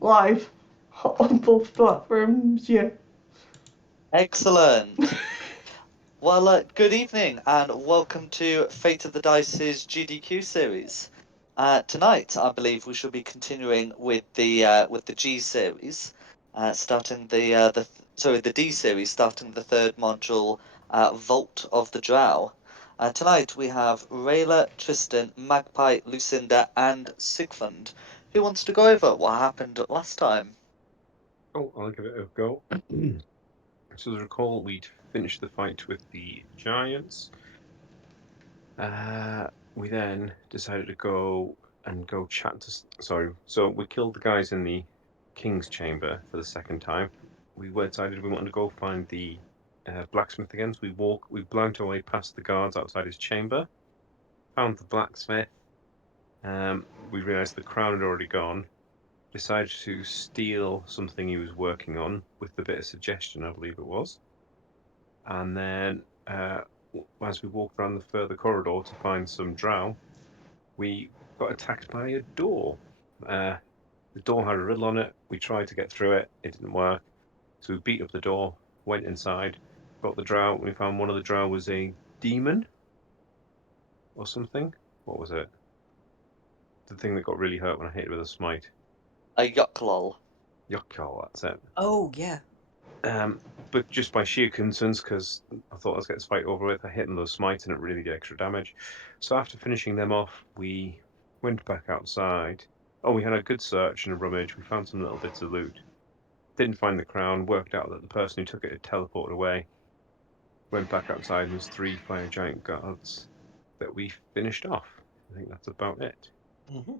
live on both platforms. Yeah. Excellent. Well, good evening and welcome to Fate of the Dice's GDQ series. Tonight, I believe we shall be continuing with the G series, starting the D series, starting the third module, Vault of the Drow. Tonight we have Rayla, Tristan, Magpie, Lucinda, and Sigmund. Who wants to go over what happened last time? Oh, I'll give it a go. So, as I recall, we'd finished the fight with the giants. We then decided to go chat to. Sorry, so we killed the guys in the king's chamber for the second time. We decided we wanted to go find the blacksmith again. So we blanked our way past the guards outside his chamber, found the blacksmith. We realised the crown had already gone. Decided to steal something he was working on with a bit of suggestion, I believe it was. And then, as we walked around the further corridor to find some drow, we got attacked by a door. The door had a riddle on it. We tried to get through it. It didn't work. So we beat up the door, went inside, got the drow. We found one of the drow was a demon or something. What was it? The thing that got really hurt when I hit it with a smite. A Yucklol. Yokkal, that's it. Oh, yeah. But just by sheer concerns, because I thought let's get this fight over with, I hit them with a smite and it really did extra damage. So after finishing them off, we went back outside. Oh, we had a good search and a rummage. We found some little bits of loot. Didn't find the crown, worked out that the person who took it had teleported away. Went back outside and there's 3 fire giant guards that we finished off. I think that's about it. Mm-hmm.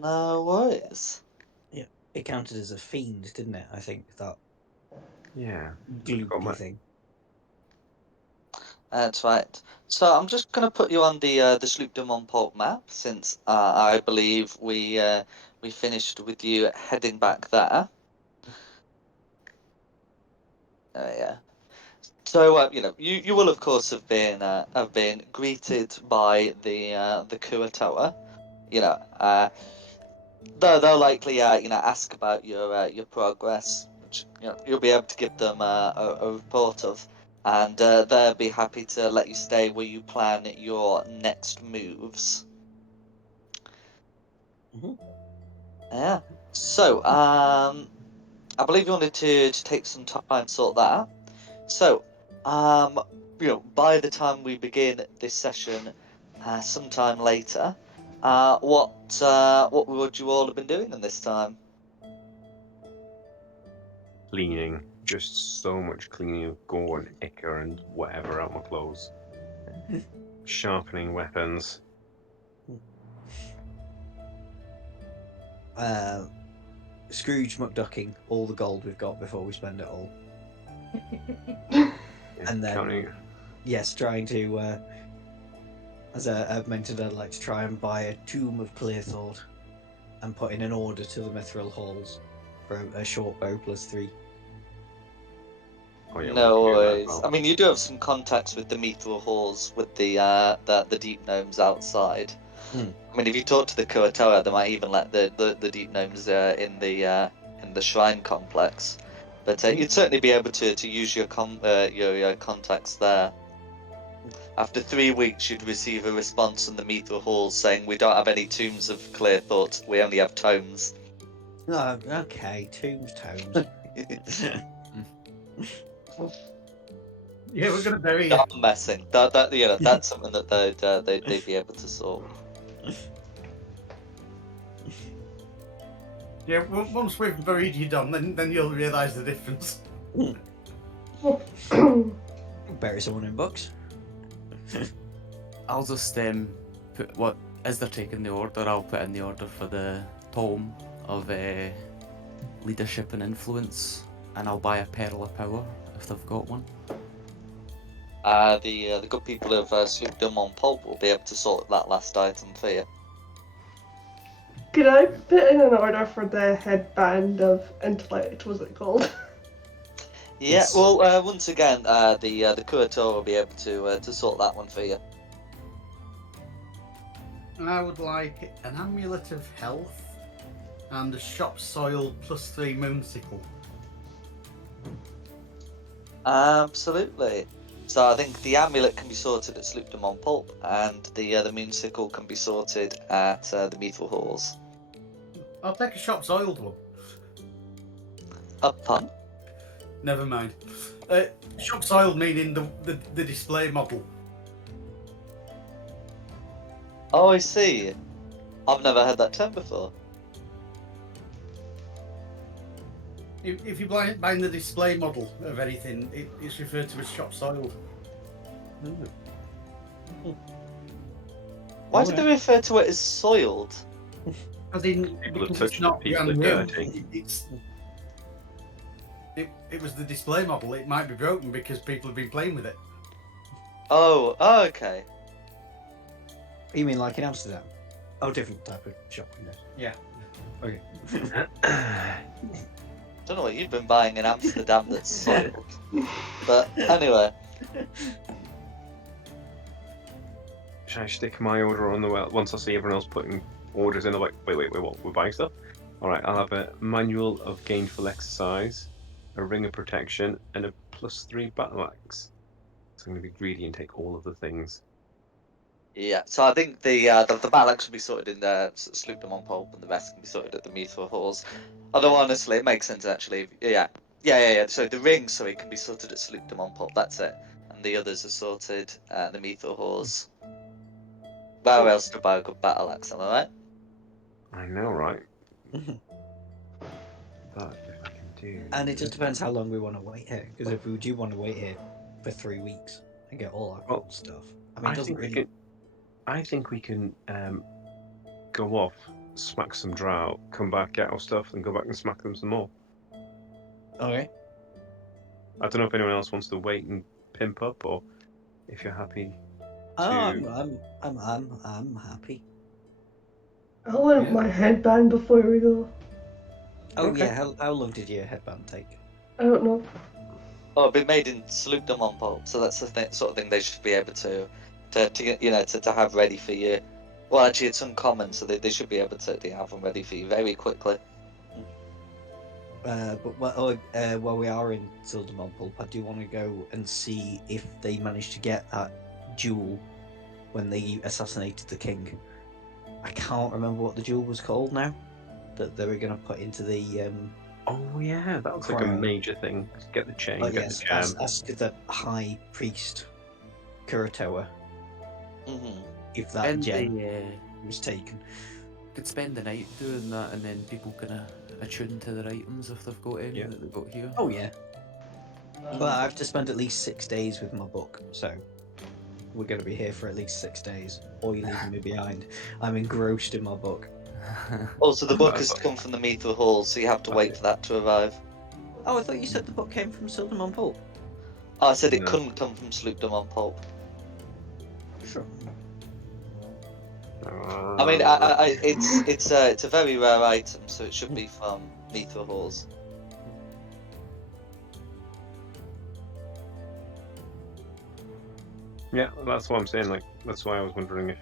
No worries. Yeah. It counted as a fiend, didn't it? I think that Yeah. gloopy thing. That's right. So I'm just going to put you on the Sloop de Montport map, since I believe we finished with you heading back there. Yeah. So you will of course have been greeted by the Kuatoa. They'll likely ask about your progress, which you'll be able to give them a report of, and they'll be happy to let you stay where you plan your next moves. Mm-hmm. Yeah. So I believe you wanted to take some time to sort that out. So by the time we begin this session, sometime later, what would you all have been doing in this time? Cleaning. Just so much cleaning of gore and ichor and whatever out my clothes. Sharpening weapons. Scrooge McDucking all the gold we've got before we spend it all. And then, counting. yes, trying to, as I've mentioned, I'd like to try and buy a tomb of clear thought and put in an order to the mithril halls for a short bow +3. Oh, yeah, No we can do that as worries. well. I mean, you do have some contacts with the mithril halls with the deep gnomes outside. Hmm. I mean, if you talk to the Kuatoa, they might even let the deep gnomes in the shrine complex. But you'd certainly be able to use your contacts there. After 3 weeks, you'd receive a response from the mithril halls saying, "We don't have any tombs of clear thought. We only have tomes." Oh, okay, tomes. Yeah, we're gonna bury you. Not messing. That's something that they'd be able to sort. Yeah, once we've buried you, Don, then you'll realise the difference. Bury someone in books. I'll just put what as they're taking the order. I'll put in the order for the tome of leadership and influence, and I'll buy a pearl of power if they've got one. The good people of Sloop de Montport will be able to sort that last item for you. Could I put in an order for the headband of intellect? Was it called? Yeah. Yes. Well, once again, the Kuatoa will be able to sort that one for you. I would like an amulet of health and a shop soiled +3 moonsicle. Absolutely. So I think the amulet can be sorted at Sloopdom on Pulp, and the moonsicle can be sorted at the Meathal Halls. I'll take a shop soiled one. Pun? Never mind. Shop soiled meaning the display model. Oh, I see. I've never heard that term before. If you're buying the display model of anything, it's referred to as shop soiled. Why do they refer to it as soiled? As in, People have because touched it's not it, people brand are new. dirty. It was the display model. It might be broken because people have been playing with it. Oh, okay. You mean like in Amsterdam? Oh, different type of shop windows. Yeah. Okay. Don't know what you've been buying in Amsterdam that's soiled. But anyway, Should I stick my order on the well? Once I see everyone else putting orders in, I'm like, wait, what? We're buying stuff? Alright, I'll have a manual of gainful exercise, a ring of protection, and a +3 battle axe. So I'm going to be greedy and take all of the things. yeah. So I think the battle axe will be sorted in the Sloopdom on Pulp, and the rest can be sorted at the Meathal Halls. Although honestly, it makes sense actually. Yeah. So the ring, sorry, can be sorted at Sloopdom on Pulp. That's it. And the others are sorted at the Meathal Halls. Where else to buy a good battle axe? Am I right? I know, right? But if I can do... And it just depends how long we want to wait here. Because if we do want to wait here for 3 weeks and get all our cool stuff, I mean, it doesn't really. I think we can go off, smack some drow, come back, get our stuff, and go back and smack them some more. Okay. I don't know if anyone else wants to wait and pimp up, or if you're happy. Oh, I'm happy. I want my headband before we go. Oh Okay. yeah, how long did your headband take? I don't know. Oh, it'll be made in Sloopdom on Pulp, so that's the sort of thing they should be able to have ready for you. Well, actually, it's uncommon, so they should be able to have them ready for you very quickly. But while we are in Sildamon Pulp, I do want to go and see if they managed to get that jewel when they assassinated the king. I can't remember what the jewel was called now. That they were going to put into the. Oh yeah, that was like a crown. major thing. Get the chain, Oh get yes, the gem. ask the high priest Kuratoa Mm-hmm. if that And gem they was taken. could spend the night doing that, and then people can attune to their items if they've got any Yeah. that they've got here. Oh yeah. Well, I have to spend at least 6 days with my book, so we're going to be here for at least 6 days, or you're leaving me behind. I'm engrossed in my book. Also, the book has come from the Meathal Halls, so you have to wait for that to arrive. Oh, I thought you said the book came from Sildamon Pulp. Oh, I said it No. couldn't come from Sloopdom on Pulp. Sure. I mean, it's a very rare item, so it should be from Meathal Halls. Yeah, that's what I'm saying. Like, that's why I was wondering if.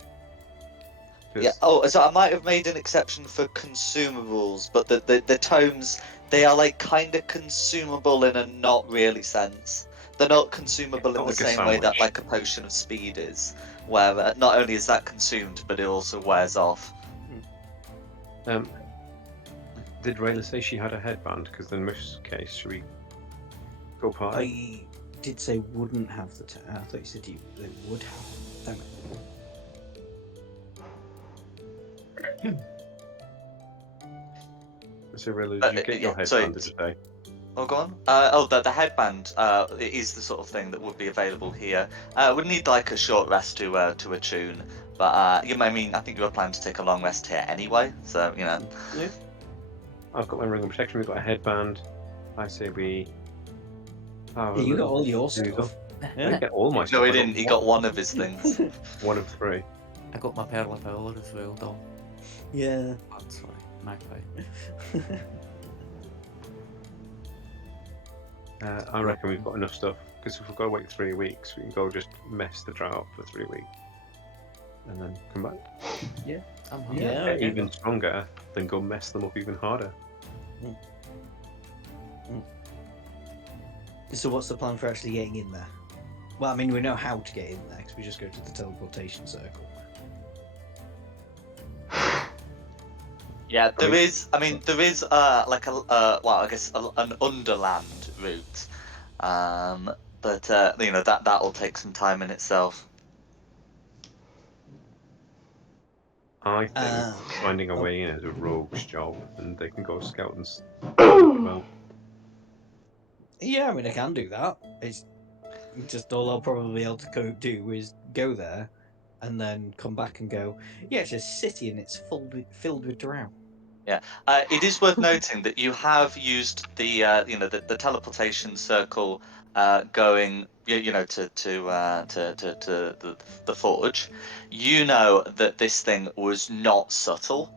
Yeah. Oh, so I might have made an exception for consumables, but the tomes, they are like kind of consumable in a not really sense. They're not consumable in Not the like a same way that sandwich. like a potion of speed is, where not only is that consumed, but it also wears off. Did Rayla say she had a headband? Because in this case, should we go party? I did say wouldn't have the. I thought you said they would have. Damn it. So Rayla, did you get your yeah, sorry. headband? Did you say? Oh, go on. The headband is the sort of thing that would be available here. Would need like a short rest to attune, but I mean, I think you were planning to take a long rest here anyway, so you know. Yeah. I've got my ring of protection. We've got a headband. I say we. You got all your stuff. I didn't get all my stuff. No, he I got didn't. He got one of his things. one of 3. I got my Pearl of Power as well, Dom. Yeah. Oh, sorry, Magpie. I reckon we've got enough stuff because if we've got to wait 3 weeks, we can go just mess the drought up for 3 weeks. and then come back. I'm happy. Yeah. Get okay. even stronger, then go mess them up even harder. So what's the plan for actually getting in there? Well, I mean, we know how to get in there because we just go to the teleportation circle. Yeah, there Right. is. I mean, there is like a well, I guess an underland route, but you know that'll take some time in itself. I think Ah. finding a Oh. way in is a rogue's job, and they can go scout and about. Yeah, I mean, I can do that. It's just all I'll probably be able to do is go there and then come back and go, yeah, it's a city and it's filled with drow. It is worth noting that you have used the the teleportation circle going to the forge. You know that this thing was not subtle.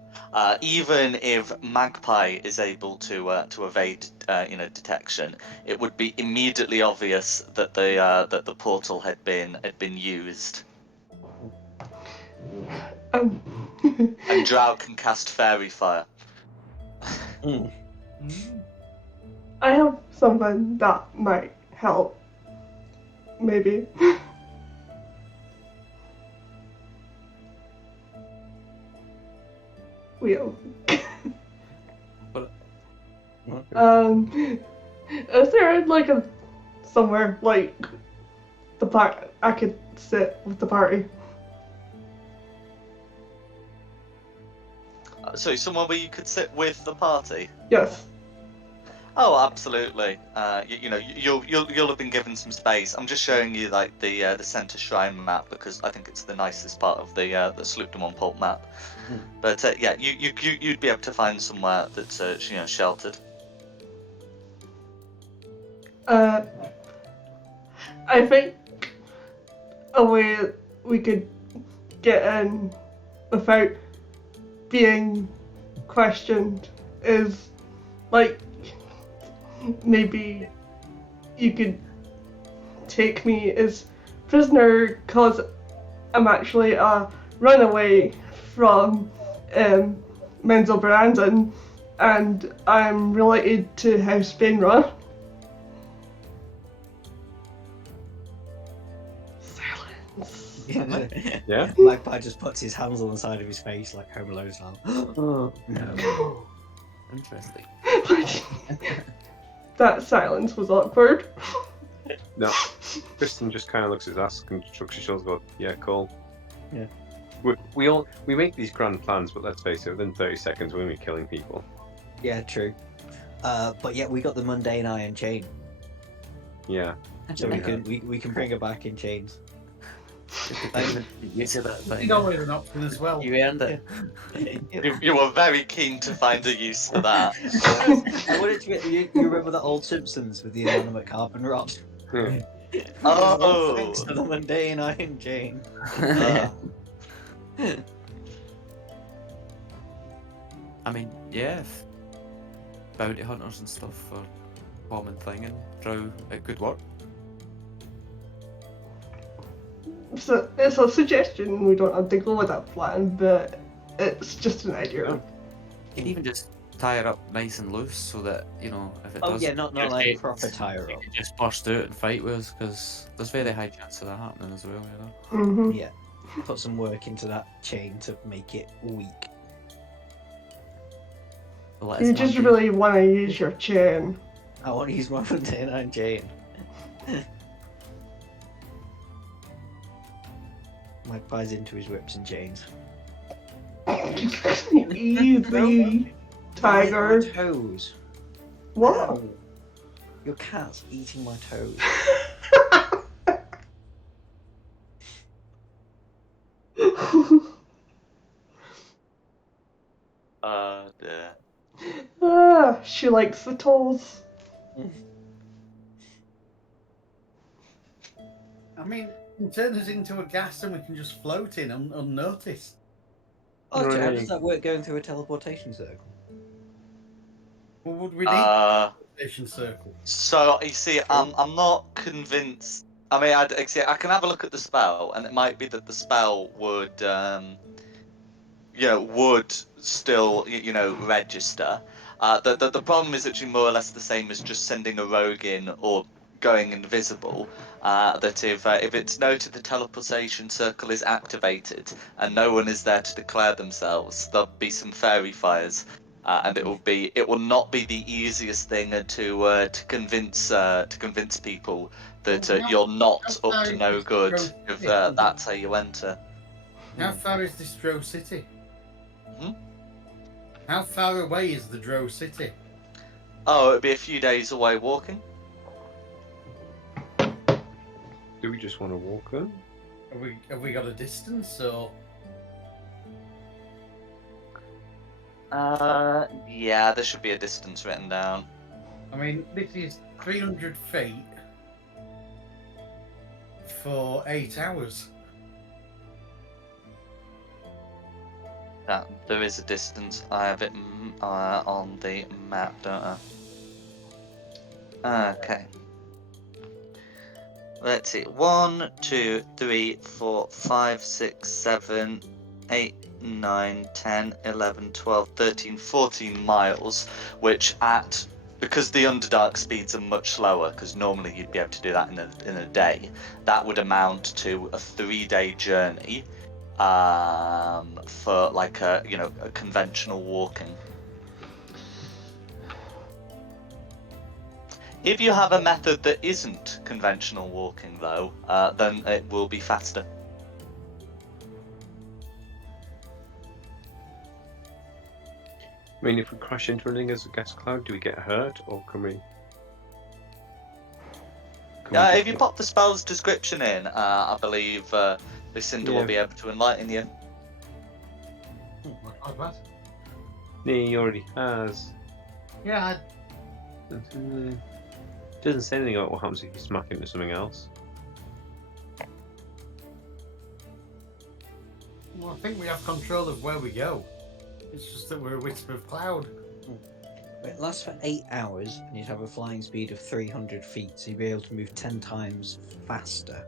Even if Magpie is able to evade detection, it would be immediately obvious that the portal had been used. Um, And Drow can cast fairy fire. Mm. I have something that might help. Maybe. Wheel. Is there like a somewhere like the part I could sit with the party? So somewhere where you could sit with the party. Yes. Oh, absolutely. You'll have been given some space. I'm just showing you like the center shrine map because I think it's the nicest part of the Sloopdom on Pulp map. Mm. But yeah, you'd be able to find somewhere that's sheltered. I think a way we could get in without being questioned is like maybe you could take me as prisoner because I'm actually a runaway from Menzel Brandon and I'm related to House Bainra. Silence. Yeah? Magpie just puts his hands on the side of his face like Home Alone style. No. Interesting. That silence was awkward. No. Kristen just kind of looks at his ass and shrugs his shoulders and goes, yeah, cool. Yeah. We make these grand plans, but let's face it, within 30 seconds we're going to be killing people. Yeah, true. But yeah, we got the mundane iron chain, Yeah. so Yeah, we can bring her back in chains. You said that You thing. know, it's an option as well. You earned it. You were very keen to find a use for that. I wanted to get you remember that old Simpsons with the inanimate carbon rod? Yeah. Oh. Thanks to the mundane iron chain. I mean, yeah, if bounty hunters and stuff are common thing and Drow, it could work. So it's a suggestion, we don't have to go with that plan, but it's just an idea. You can even just tie her up nice and loose so that, if it Oh does. yeah, not like mutate, proper tire you up. can just burst out and fight with us because there's very high chance of that happening as well, Mm-hmm. Yeah, put some work into that chain to make it weak. But let You us just not be- really want to use your chain. I want to use my mundane iron chain. Magpie's into his whips and chains. Easy, tiger. My toes. What? Ow. Your cat's eating my toes. Dear. She likes the toes. I mean, you can turn us into a gas and we can just float in unnoticed. Oh, so how Right. does that work going through a teleportation circle? Well, would we need a Uh, teleportation circle? so you see, I'm not convinced I mean, I can have a look at the spell, and it might be that the spell would, would still, register. The problem is actually more or less the same as just sending a rogue in or going invisible. That if it's noted the teleportation circle is activated and no one is there to declare themselves, there'll be some fairy fires. And it will not be the easiest thing to convince people that Well, you're not how up far to is no this good Drow if City? that's how you enter. How far is this Drow City? Hmm? How far away is the Drow City? Oh, it'd be a few days away walking. Do we just want to walk them? Have we got a distance or? Yeah, there should be a distance written down. I mean, this is 300 feet for 8 hours. There is a distance. I have it on the map, don't I? Okay. Let's see. 1, 2, 3, 4, 5, 6, 7, 8, 9, 10, 11, 12, 13, 14 miles, which because the Underdark speeds are much slower, because normally you'd be able to do that in a day, that would amount to a 3-day journey for like a conventional walking. If you have a method that isn't conventional walking, though, then it will be faster. I mean, if we crash into anything as a gas cloud, do we get hurt, or can we? If you pop the spell's description in, I believe Lucinda will be able to enlighten you. Not bad. Yeah, he already has. Yeah, Doesn't say anything about what happens if you smack into something else. well, I think we have control of where we go. It's just that we're a wisp of cloud. It lasts for 8 hours, and you'd have a flying speed of 300 feet, so you'd be able to move 10 times faster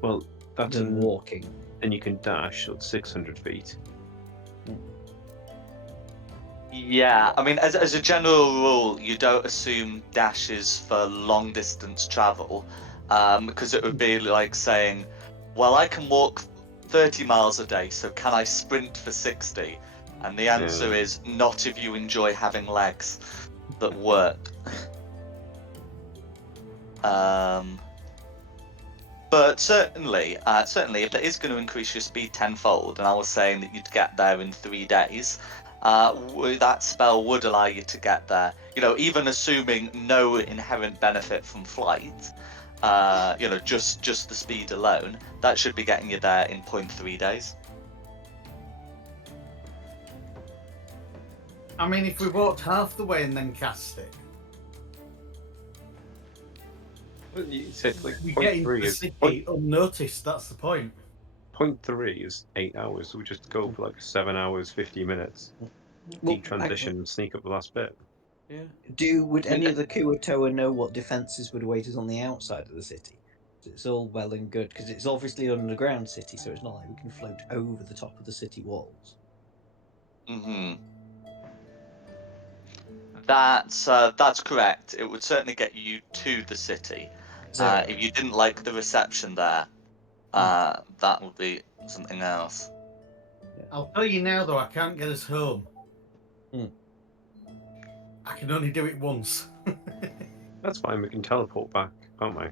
Well, that's than walking. and you can dash at 600 feet. Yeah, I mean, as a general rule, you don't assume dashes for long distance travel, because it would be like saying, well, I can walk 30 miles a day, so can I sprint for 60? And the answer is not if you enjoy having legs that work. But certainly, if it is going to increase your speed tenfold, and I was saying that you'd get there in 3 days, that spell would allow you to get there. Even assuming no inherent benefit from flight, just the speed alone, that should be getting you there in 0.3 days. I mean, if we walked half the way and then cast it, You said like we get into 0.3 the is city unnoticed. That's the point. 0.3 is 8 hours, so we just go for like 7 hours, 50 minutes, detransition, and sneak up the last bit. Yeah. Would any of the Kuatoa know what defences would await us on the outside of the city? It's all well and good, because it's obviously an underground city, so it's not like we can float over the top of the city walls. That's correct. It would certainly get you to the city. If you didn't like the reception there, that would be something else. I'll tell you now, though, I can't get us home. I can only do it once. That's fine, we can teleport back, can't we?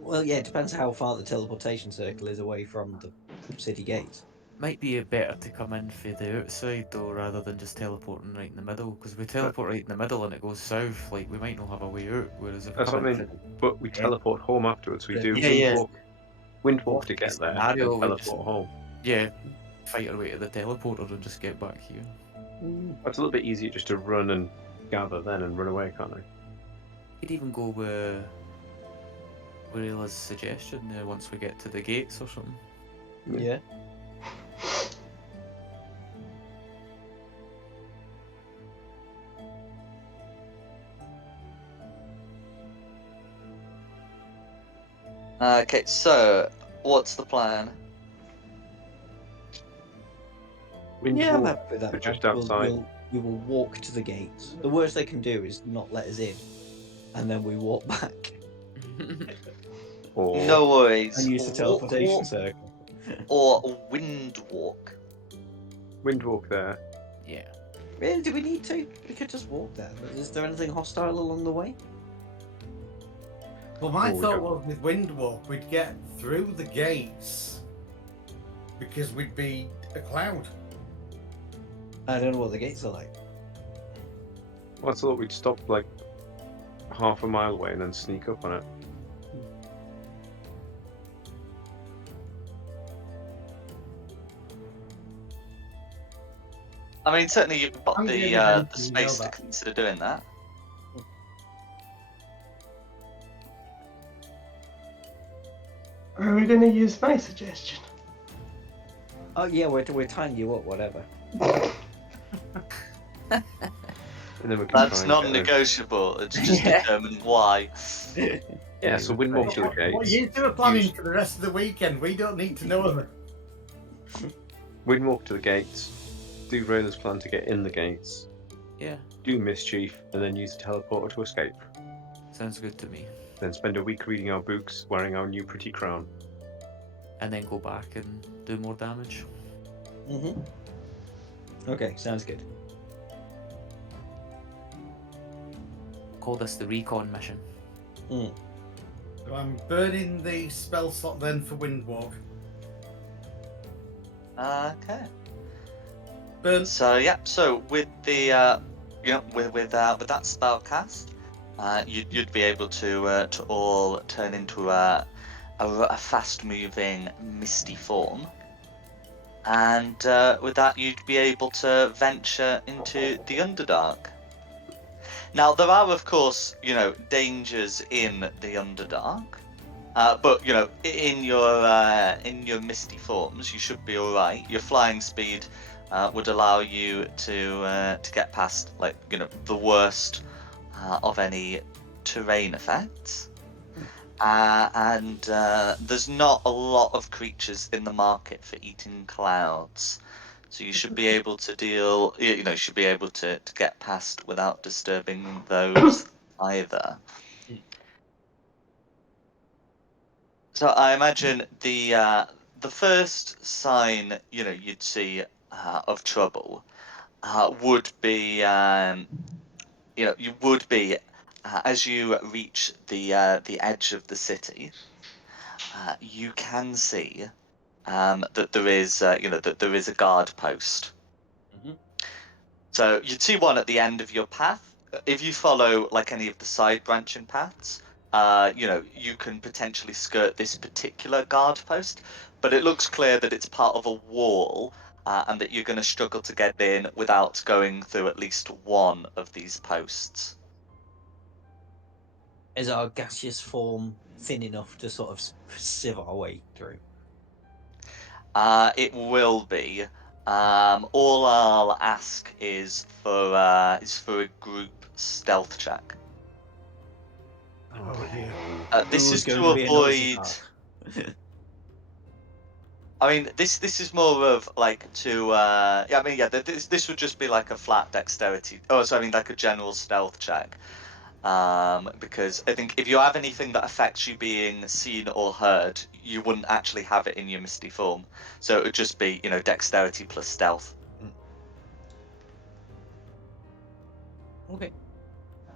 Well, yeah, it depends how far the teleportation circle is away from the city gates. Might be better to come in for the outside though, rather than just teleporting right in the middle. Because we teleport right in the middle and it goes south, like we might not have a way out. Whereas if we That's come what I in mean, but we teleport home afterwards. We do Yeah. windwalk to get there, scenario, and we teleport just home. fight our way to the teleporter and just get back here. That's a little bit easier just to run and gather then and run away, can't I? Could even go with Rila's suggestion there once we get to the gates or something. Yeah. Okay, so what's the plan? Yeah, I'm Windwalk happy with that. to just plan. outside. We will walk to the gates. The worst they can do is not let us in, and then we walk back Or No worries. and use the teleportation circle. or wind walk. windwalk there. Yeah. Really, do we need to? We could just walk there. Is there anything hostile along the way? Well, my Oh, we thought don't- was with Windwalk, we'd get through the gates because we'd be a cloud. I don't know what the gates are like. Well, I thought we'd stop like half a mile away and then sneak up on it. I mean, certainly you've got I'm the giving it the you know space to that. consider doing that. Are we going to use my suggestion? Oh yeah, we're tying you up, whatever. And then we can That's try and get non-negotiable. It's just Yeah. determining why. Yeah, so windwalk to the What gates. you two are planning Use- for the rest of the weekend, we don't need to know of it. Windwalk to the gates. Do Rayla's plan to get in the gates. Yeah. Do mischief, and then use the teleporter to escape. Sounds good to me. Then spend a week reading our books, wearing our new pretty crown. And then go back and do more damage. Mm-hmm. Okay, sounds good. Call this the recon mission. Mm. So I'm burning the spell slot then for Windwalk. Okay. Burn. So yeah, so with the with that spell cast, you'd be able to all turn into a fast moving misty form, and with that you'd be able to venture into the Underdark. Now there are of course dangers in the Underdark. But in your misty forms, you should be all right. Your flying speed would allow you to get past the worst of any terrain effects. And there's not a lot of creatures in the market for eating clouds, so you should be able to deal. Should be able to get past without disturbing those either. So I imagine the first sign you'd see of trouble would be you would be as you reach the edge of the city. You can see that there is that there is a guard post. Mhm. So you'd see one at the end of your path. If you follow like any of the side branching paths, you can potentially skirt this particular guard post, but it looks clear that it's part of a wall, and that you're going to struggle to get in without going through at least one of these posts. Is our gaseous form thin enough to sort of sieve our way through? It will be. All I'll ask is for a group stealth check. Oh dear. This Who's is going to to be a nosy avoid. bug? I mean, this is more of like to. Yeah, I mean, yeah. This would just be like a flat dexterity. Oh, so I mean, like a general stealth check. Because I think if you have anything that affects you being seen or heard, you wouldn't actually have it in your misty form. So it would just be dexterity plus stealth. Okay.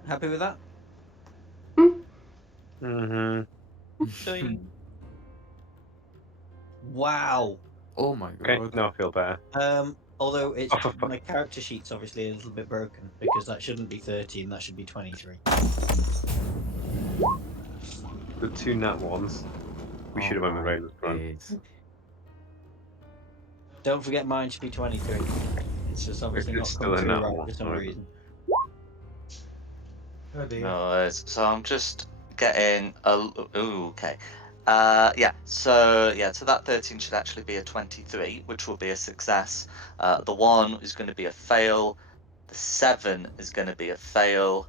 Happy with that? Mm-hmm. Wow. Oh my Okay, god. now I feel better. Although it's Oh, for fuck. my character sheet's obviously a little bit broken because that shouldn't be 13, that should be 23. The two nat ones. We should have went with Rayla's plan. days. Don't forget mine should be 23. It's just obviously It's not still come a through nat right one, for some sorry. reason. Oh dear. No worries. So I'm just getting a. Ooh, okay. Yeah. So that 13 should actually be a 23, which will be a success. The 1 is going to be a fail. The 7 is going to be a fail.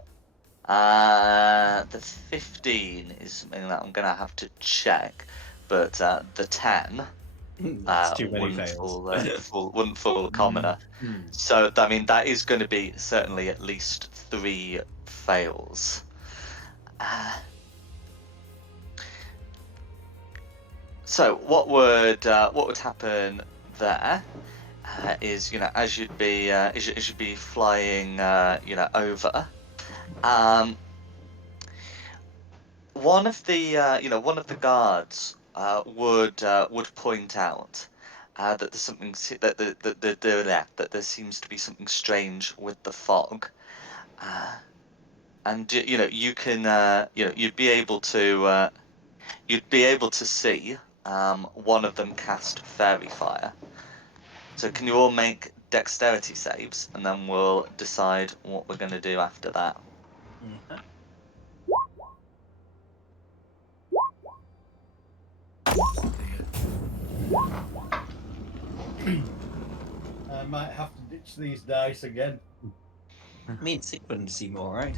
The 15 is something that I'm going to have to check, but the 10 That's too many wouldn't fool a commoner. So, I mean, that is going to be certainly at least 3 fails. So, what would happen there is, as you'd be flying, over, one of the guards would point out that there's something that there seems to be something strange with the fog, and you can you'd be able to see one of them cast fairy fire. So can you all make dexterity saves, and then we'll decide what we're going to do after that. Mhm. I might have to ditch these dice again. Me and Sigmund seem alright.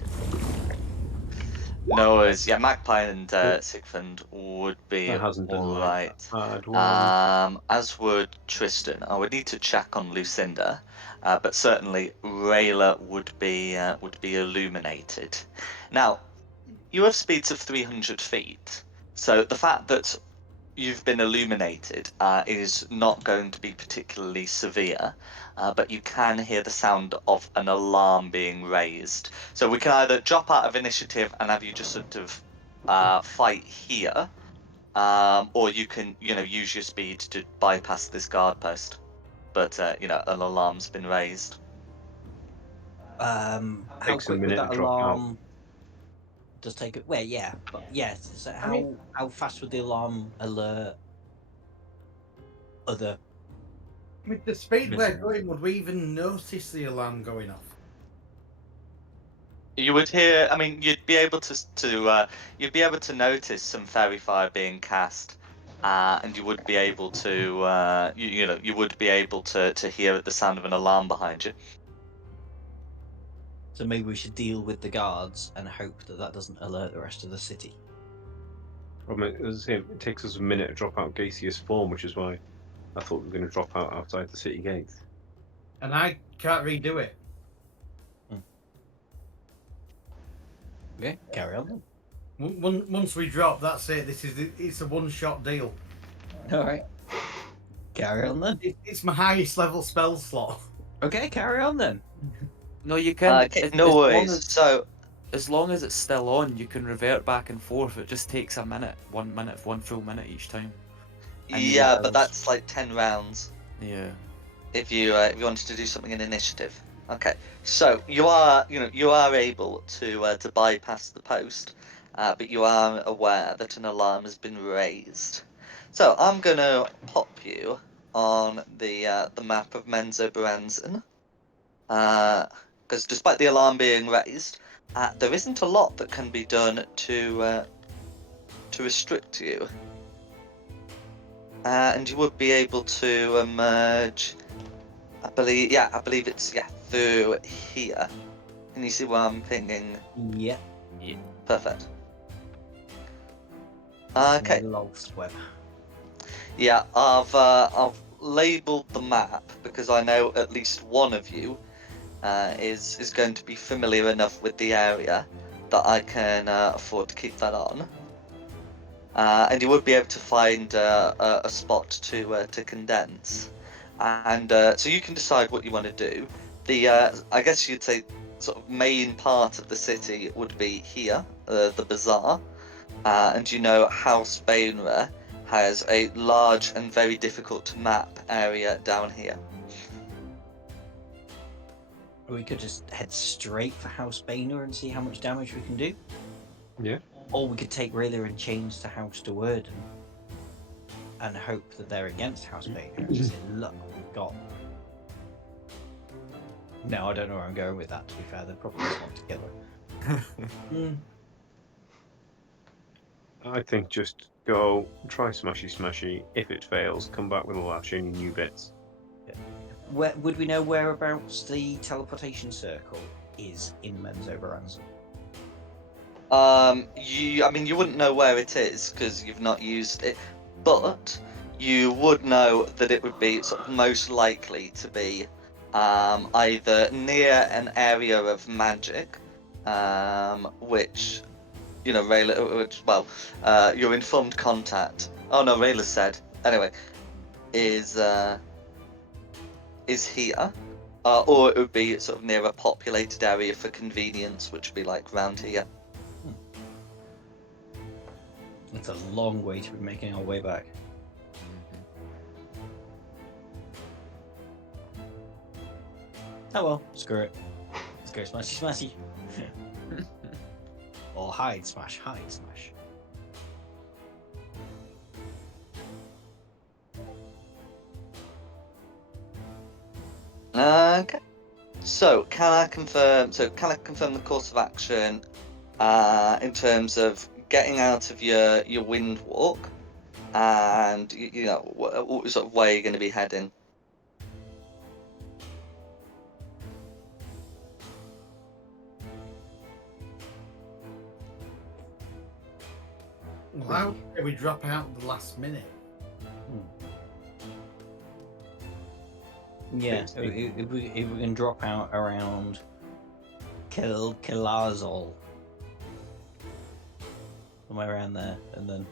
No worries. Yeah, Magpie and Sigfund would be That hasn't done all like right. a hard one. As would Tristan. I would need to check on Lucinda, but certainly Rayla would be illuminated. Now, you have speeds of 300 feet, so the fact that you've been illuminated is not going to be particularly severe, but you can hear the sound of an alarm being raised. So we can either drop out of initiative and have you just sort of fight here, or you can use your speed to bypass this guard post. But an alarm's been raised. How Takes a quick would minute that to drop out. alarm just take it? Well, yeah, but yes. So I mean- how fast would the alarm alert other? With the speed we're Visible. going, would we even notice the alarm going off? You would hear. I mean, you'd be able to notice some fairy fire being cast, and you would be able to you would be able to hear the sound of an alarm behind you. So maybe we should deal with the guards and hope that that doesn't alert the rest of the city. Problem is, it takes us a minute to drop out gaseous form, which is why I thought we were going to drop out outside the city gates. And I can't redo it. Okay, carry on then. Once we drop, that's it. It's a one-shot deal. All right, carry on then. It's my highest level spell slot. Okay, carry on then. No, you can. Okay, no worries. So As long as it's still on, you can revert back and forth. It just takes a minute, 1 minute, 1 full minute each time. And you yeah, get but those- that's like 10 rounds. Yeah. If you wanted to do something in initiative. Okay, so you are able to bypass the post, but you are aware that an alarm has been raised. So I'm gonna pop you on the map of Menzoberranzan, because despite the alarm being raised, there isn't a lot that can be done to restrict you, and you would be able to emerge. I believe it's through here. Can you see where I'm pinging? Yeah. Perfect. My Okay. lost web. Yeah, I've labelled the map because I know at least one of you is going to be familiar enough with the area that I can afford to keep that on. And you would be able to find a spot to condense. And so you can decide what you want to do. I guess you'd say sort of main part of the city would be here, the bazaar, and House Bainra has a large and very difficult to map area down here. We could just head straight for House Bainer and see how much damage we can do. Yeah. Or we could take Rayla and change to House Dewarden and hope that they're against House Bainer and just say, look, we've got. No, I don't know where I'm going with that, to be fair. They're probably not together. I think just go, try smashy smashy. If it fails, come back with all our shiny new bits. Would we know whereabouts the teleportation circle is in Menzoberranzan? I mean, you wouldn't know where it is because you've not used it, but you would know that it would be sort of most likely to be either near an area of magic, which Rayla, your informed contact. Oh no, Rayla said anyway is here, or it would be sort of near a populated area for convenience, which would be like round here. It's a long way to be making our way back. Oh well, screw it. Let's go smashy smashy. Or hide smash, hide smash. Okay. So can I confirm the course of action in terms of getting out of your wind walk and what sort of way you're going to be heading? Well, how did we drop out at the last minute? Yeah, if we can drop out around Kilazol, somewhere around there, and then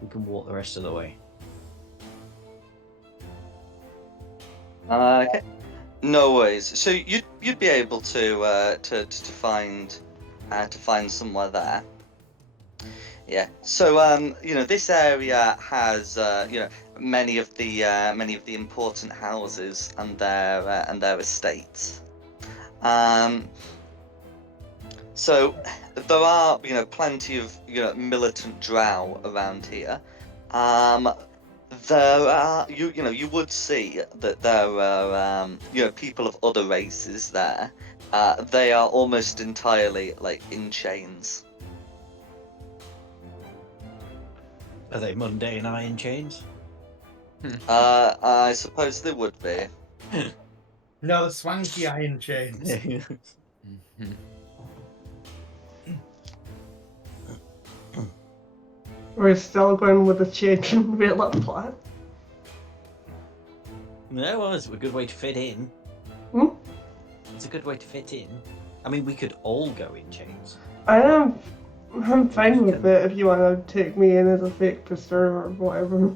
we can walk the rest of the way. Okay. No worries. So you'd be able to find somewhere there. Yeah. So this area has many of the important houses and their estates. So there are plenty of militant drow around here. There are you would see that there are people of other races there. They are almost entirely like in chains. Are they mundane iron chains? I suppose they would be. No, the swanky iron chains. We're still going with the change and real plan. No, well, it's a good way to fit in. It's a good way to fit in. I mean, we could all go in chains. I'm fine with it if you want to take me in as a fake prisoner or whatever.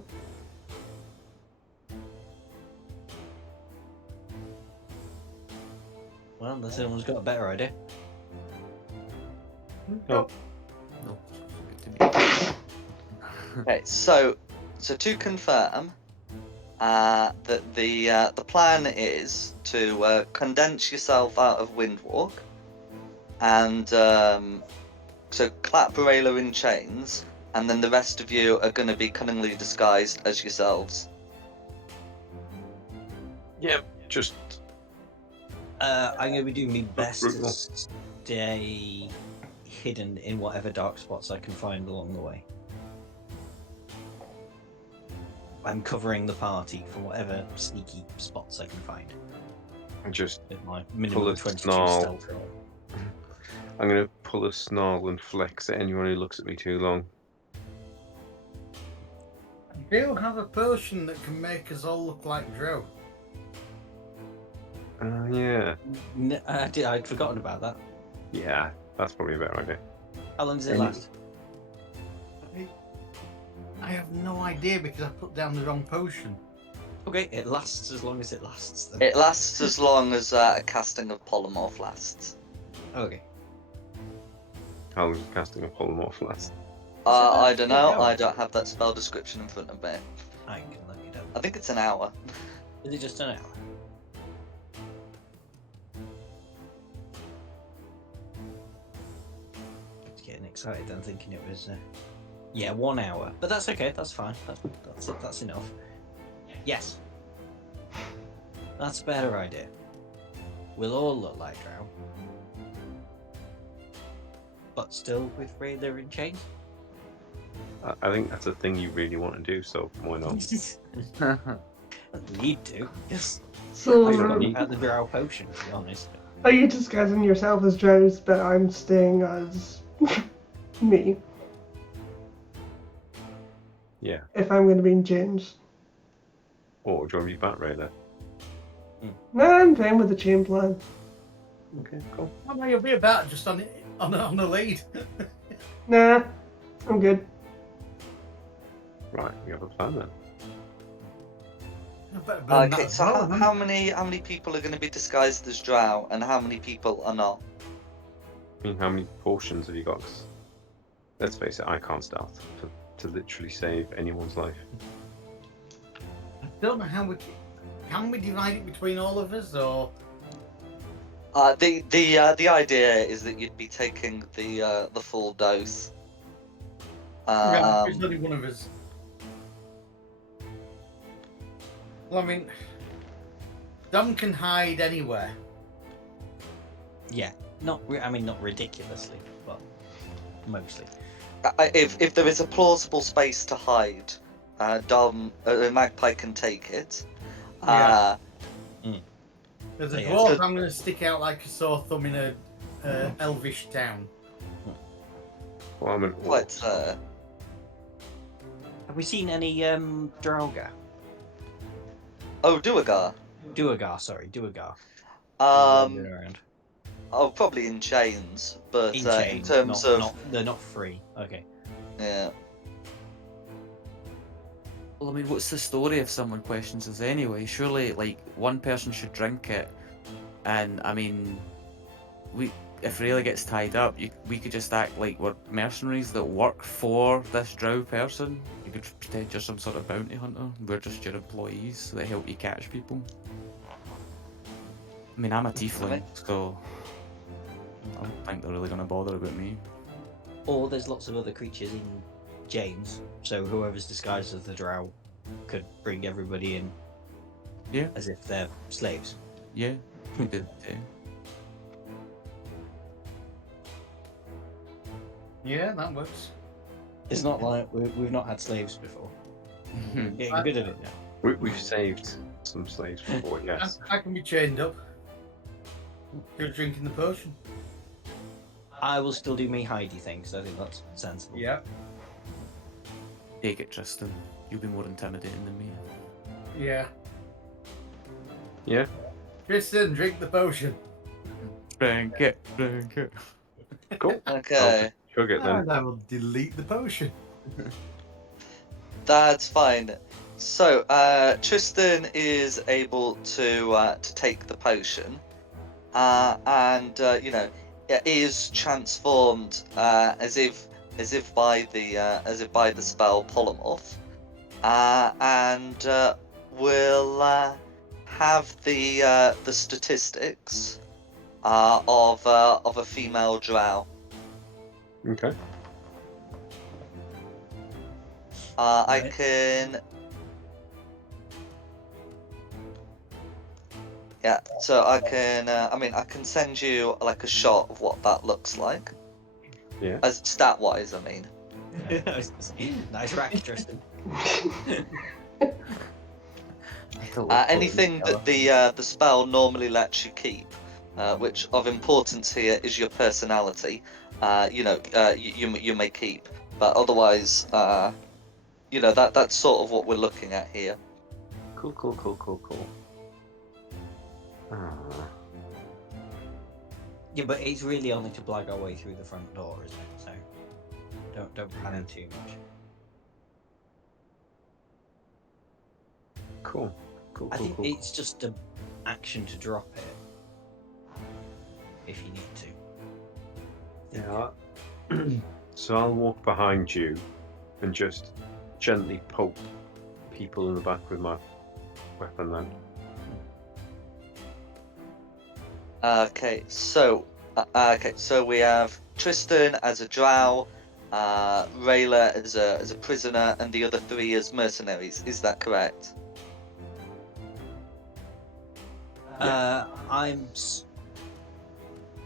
Well, unless anyone's got a better idea. No. No. Good to me. Okay, so to confirm, that the plan is to condense yourself out of Windwalk, and so clap Rayla in chains, and then the rest of you are going to be cunningly disguised as yourselves. Yeah, just I'm going to be doing my best to brutal. stay hidden in whatever dark spots I can find along the way. I'm covering the party from whatever sneaky spots I can find. just With my Pull minimum a 22 snarl. stealth roll. I'm gonna pull a snarl and flex at anyone who looks at me too long. Do you have a potion that can make us all look like Drow? Yeah. I'd forgotten about that. Yeah, that's probably a better idea. How long does it Any- last? I have no idea because I put down the wrong potion. Okay, it lasts as long as it lasts then. It lasts as long as a casting of polymorph lasts. Okay. How long does casting a polymorph last? I don't know. hour? I don't have that spell description in front of me. I can look it up. I think it's an hour. Is it just an hour? It's getting excited then, thinking it was. Yeah, 1 hour. But that's okay, that's fine. That's enough. Yes. That's a better idea. We'll all look like Drow. But still with Rayla in chains? I think that's a thing you really want to do, so why not? Need to. Yes. So, I don't need the Drow potion, to be honest. are you disguising yourself as Drows, but I'm staying as Me, Yeah. if I'm going to be in James. Or do you want to be Bat Raider? Nah, I'm fine with the Chamberlain. Okay, cool. Oh no, you'll be about just on the lead. Nah, I'm good. Right, we have a plan then. I better burn that Okay, as so well, how many people are going to be disguised as Drow, and how many people are not? I mean, how many potions have you got? 'Cause let's face it, I can't stealth to literally save anyone's life. I don't know how we can we divide it between all of us, or The idea is that you'd be taking the full dose. there's only one of us. Well, I mean, Dom can hide anywhere. Yeah, not ridiculously, but mostly. If there is a plausible space to hide, Magpie can take it. Yeah. As a Yeah. dwarf, So- I'm going to stick out like a sore thumb in a elvish town. Well, I'm an orc. But Have we seen any Draugr? Duergar. Duergar. Um, Around. probably in chains, but In in chains, terms of they're not free. Okay. yeah. Well, I mean, what's the story if someone questions us anyway? Surely, like, one person should drink it, and I mean, if Rayla gets tied up, we could just act like we're mercenaries that work for this Drow person. You could pretend you're some sort of bounty hunter. We're just your employees that help you catch people. I mean, I'm a tiefling, so I don't think they're really gonna bother about me. Or there's lots of other creatures in James, so whoever's disguised as the Drow could bring everybody in. Yeah. As if they're slaves. Yeah, we did too. Yeah, that works. It's not like we've not had slaves before. We're getting good at it now. We've saved some slaves before, yes. I can be chained up. You're drinking the potion. I will still do me hidey things. I think that's sensible. Yeah. Take it, Tristan. You'll be more intimidating than me. Yeah. Yeah? Tristan, drink the potion. Drink it. Cool. Okay, Chug it then. And I will delete the potion. that's fine. So Tristan is able to take the potion, and it is transformed as if by the spell polymorph, and will have the statistics of a female drow. Okay. I Right. can. Yeah, so I can. I can send you like a shot of what that looks like. Yeah. As stat-wise, I mean. Nice rack, Tristan. Anything that the spell normally lets you keep, which of importance here is your personality. You may keep, but otherwise, that's sort of what we're looking at here. Cool. Ah. Yeah, but it's really only to blag our way through the front door, isn't it? So don't plan in too much. Cool. I think it's just an action to drop it if you need to. Yeah. So I'll walk behind you and just gently poke people in the back with my weapon then. Okay, so we have Tristan as a drow, Rayla as a prisoner, and the other three as mercenaries. Is that correct? I'm.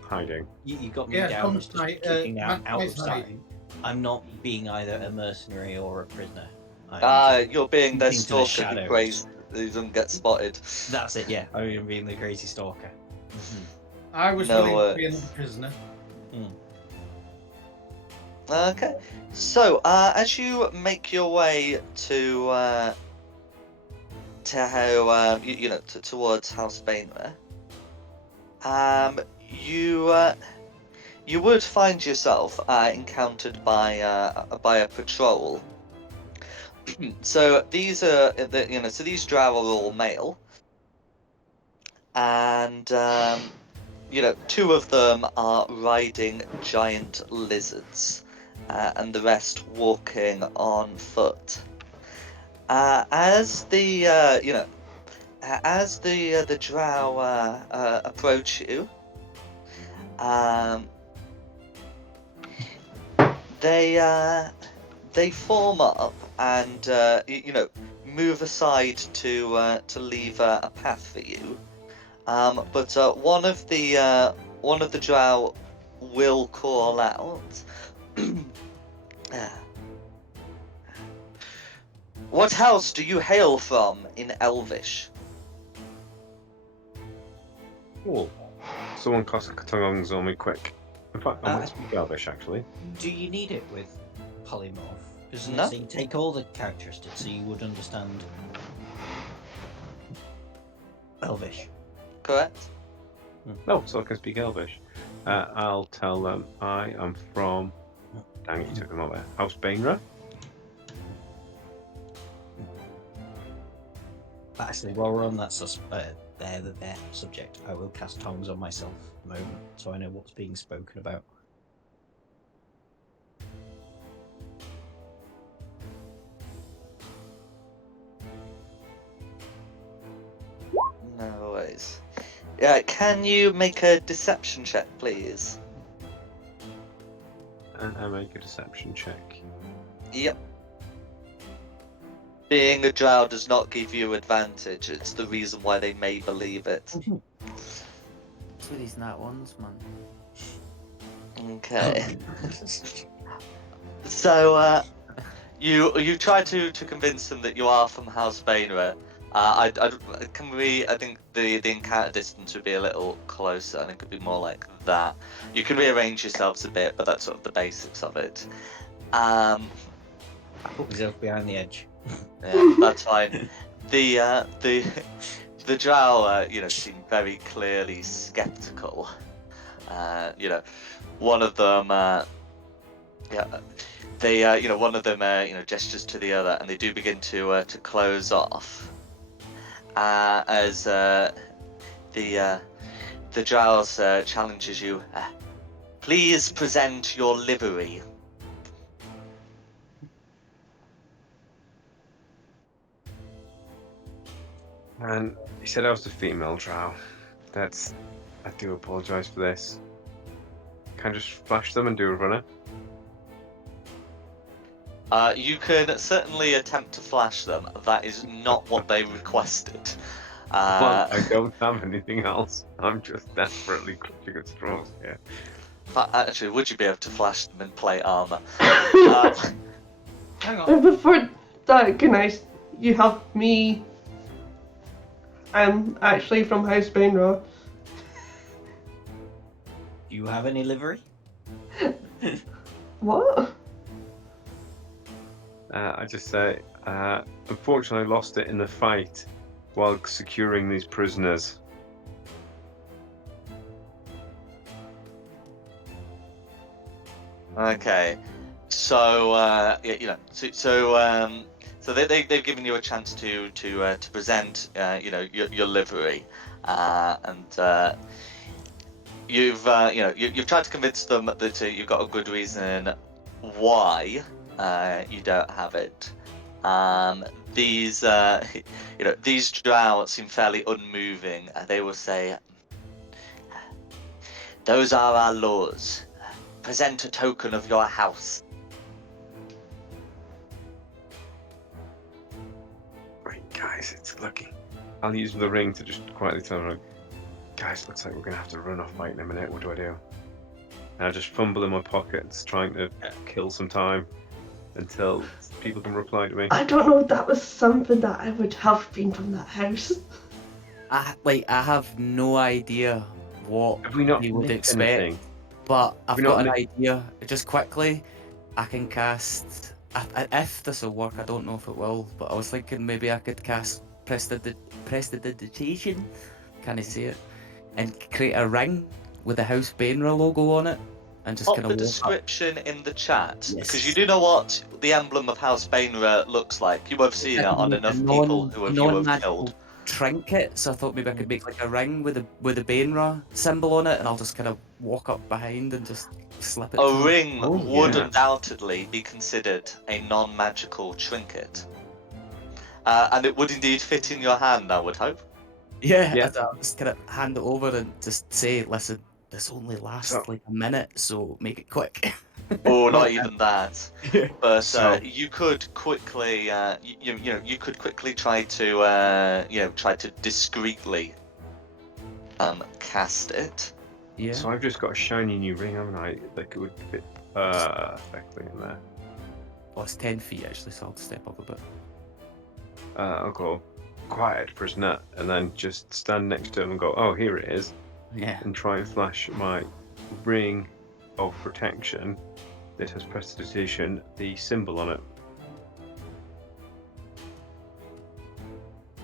Hiding. You got me Yeah, down Tom's as just hide- kicking out Magpie's of sight. hiding. I'm not being either a mercenary or a prisoner. You're being their keeping to the stalker who shadows. prays who doesn't get spotted. That's it. Yeah, I'm being the crazy stalker. I was No willing to be words. another prisoner. Okay. So, as you make your way to how towards House Bainra, you would find yourself encountered by a patrol. So these are these drow are all male, and two of them are riding giant lizards, and the rest walking on foot. As the drow approach you, um, they form up and move aside to leave a path for you. But one of the drow will call out. What house do you hail from in Elvish? Cool. Someone cast tongues on me quick. In fact, I might speak Elvish actually. Do you need it with polymorph? Doesn't No. it say take all the characteristics so you would understand Elvish? Correct. No, so I can speak Elvish. I'll tell them I am from. Dang it, you took them out there. House Bainra. Actually, while we're on that subject, I will cast tongues on myself a moment so I know what's being spoken about. No worries. Yeah, can you make a deception check, please? And I make a deception check. Yep. Being a drow does not give you advantage. It's the reason why they may believe it. It's with these nat ones, man. Okay. So, you try to convince them that you are from House Bainra. I think the encounter distance would be a little closer, and it could be more like that. You can rearrange yourselves a bit, but that's sort of the basics of it. I put myself behind the edge. Yeah, that's fine. The drow, seem very clearly skeptical. One of them, one of them, gestures to the other, and they do begin to close off. As the drows challenges you, please present your livery. And he said I was the female drow. I do apologise for this. Can I just flash them and do a runner? You can certainly attempt to flash them. That is not what they requested. Well, I don't have anything else. I'm just desperately clutching at straws here. Actually, would you be able to flash them in plate armor? Hang on. Before that, you have me. I'm actually from House Bainra. Do you have any livery? What? I just say, unfortunately, I lost it in the fight while securing these prisoners. Okay, so so they've given you a chance to present your livery, and you've tried to convince them that you've got a good reason why you don't have it. These these drow seem fairly unmoving. They will say, "Those are our laws. Present a token of your house." Right, guys, it's lucky. I'll use the ring to just quietly tell them, guys, looks like we're gonna have to run off fight in a minute. What do I do? And I just fumble in my pockets, trying to kill some time until people can reply to me. I don't know if that was something that I would have been from that house. I have no idea what Have we not you would missed expect, anything? but I've we not got an mi- idea. Just quickly, I can cast. If this will work, I don't know if it will, but I was thinking maybe I could cast prestidigitation. Can I say it? And create a ring with the House Bainra logo on it, and just Pop kind the of walk up. description in the chat, because you Yes. do know what the emblem of House Bainra looks like. You have seen it on enough people who you have killed. Trinket, so I thought maybe I could make like a ring with a Bainra symbol on it, and I'll just kind of walk up behind and just slip it. A to ring Oh, would yeah. undoubtedly be considered a non-magical trinket. And it would indeed fit in your hand, I would hope. Yeah, Yeah. I'll just kind of hand it over and just say, listen, this only lasts So- like a minute, so make it quick. Oh, not even that. Yeah. But So- you could quickly, you could quickly try to, try to discreetly cast it. Yeah. So I've just got a shiny new ring, haven't I? Like it would fit perfectly in there. Well, it's 10 feet actually, so I'll step up a bit. I'll go quiet, prisoner, and then just stand next to him and go, oh, here it is, Yeah. and try and flash my ring of protection that has prestidigitation, the symbol on it.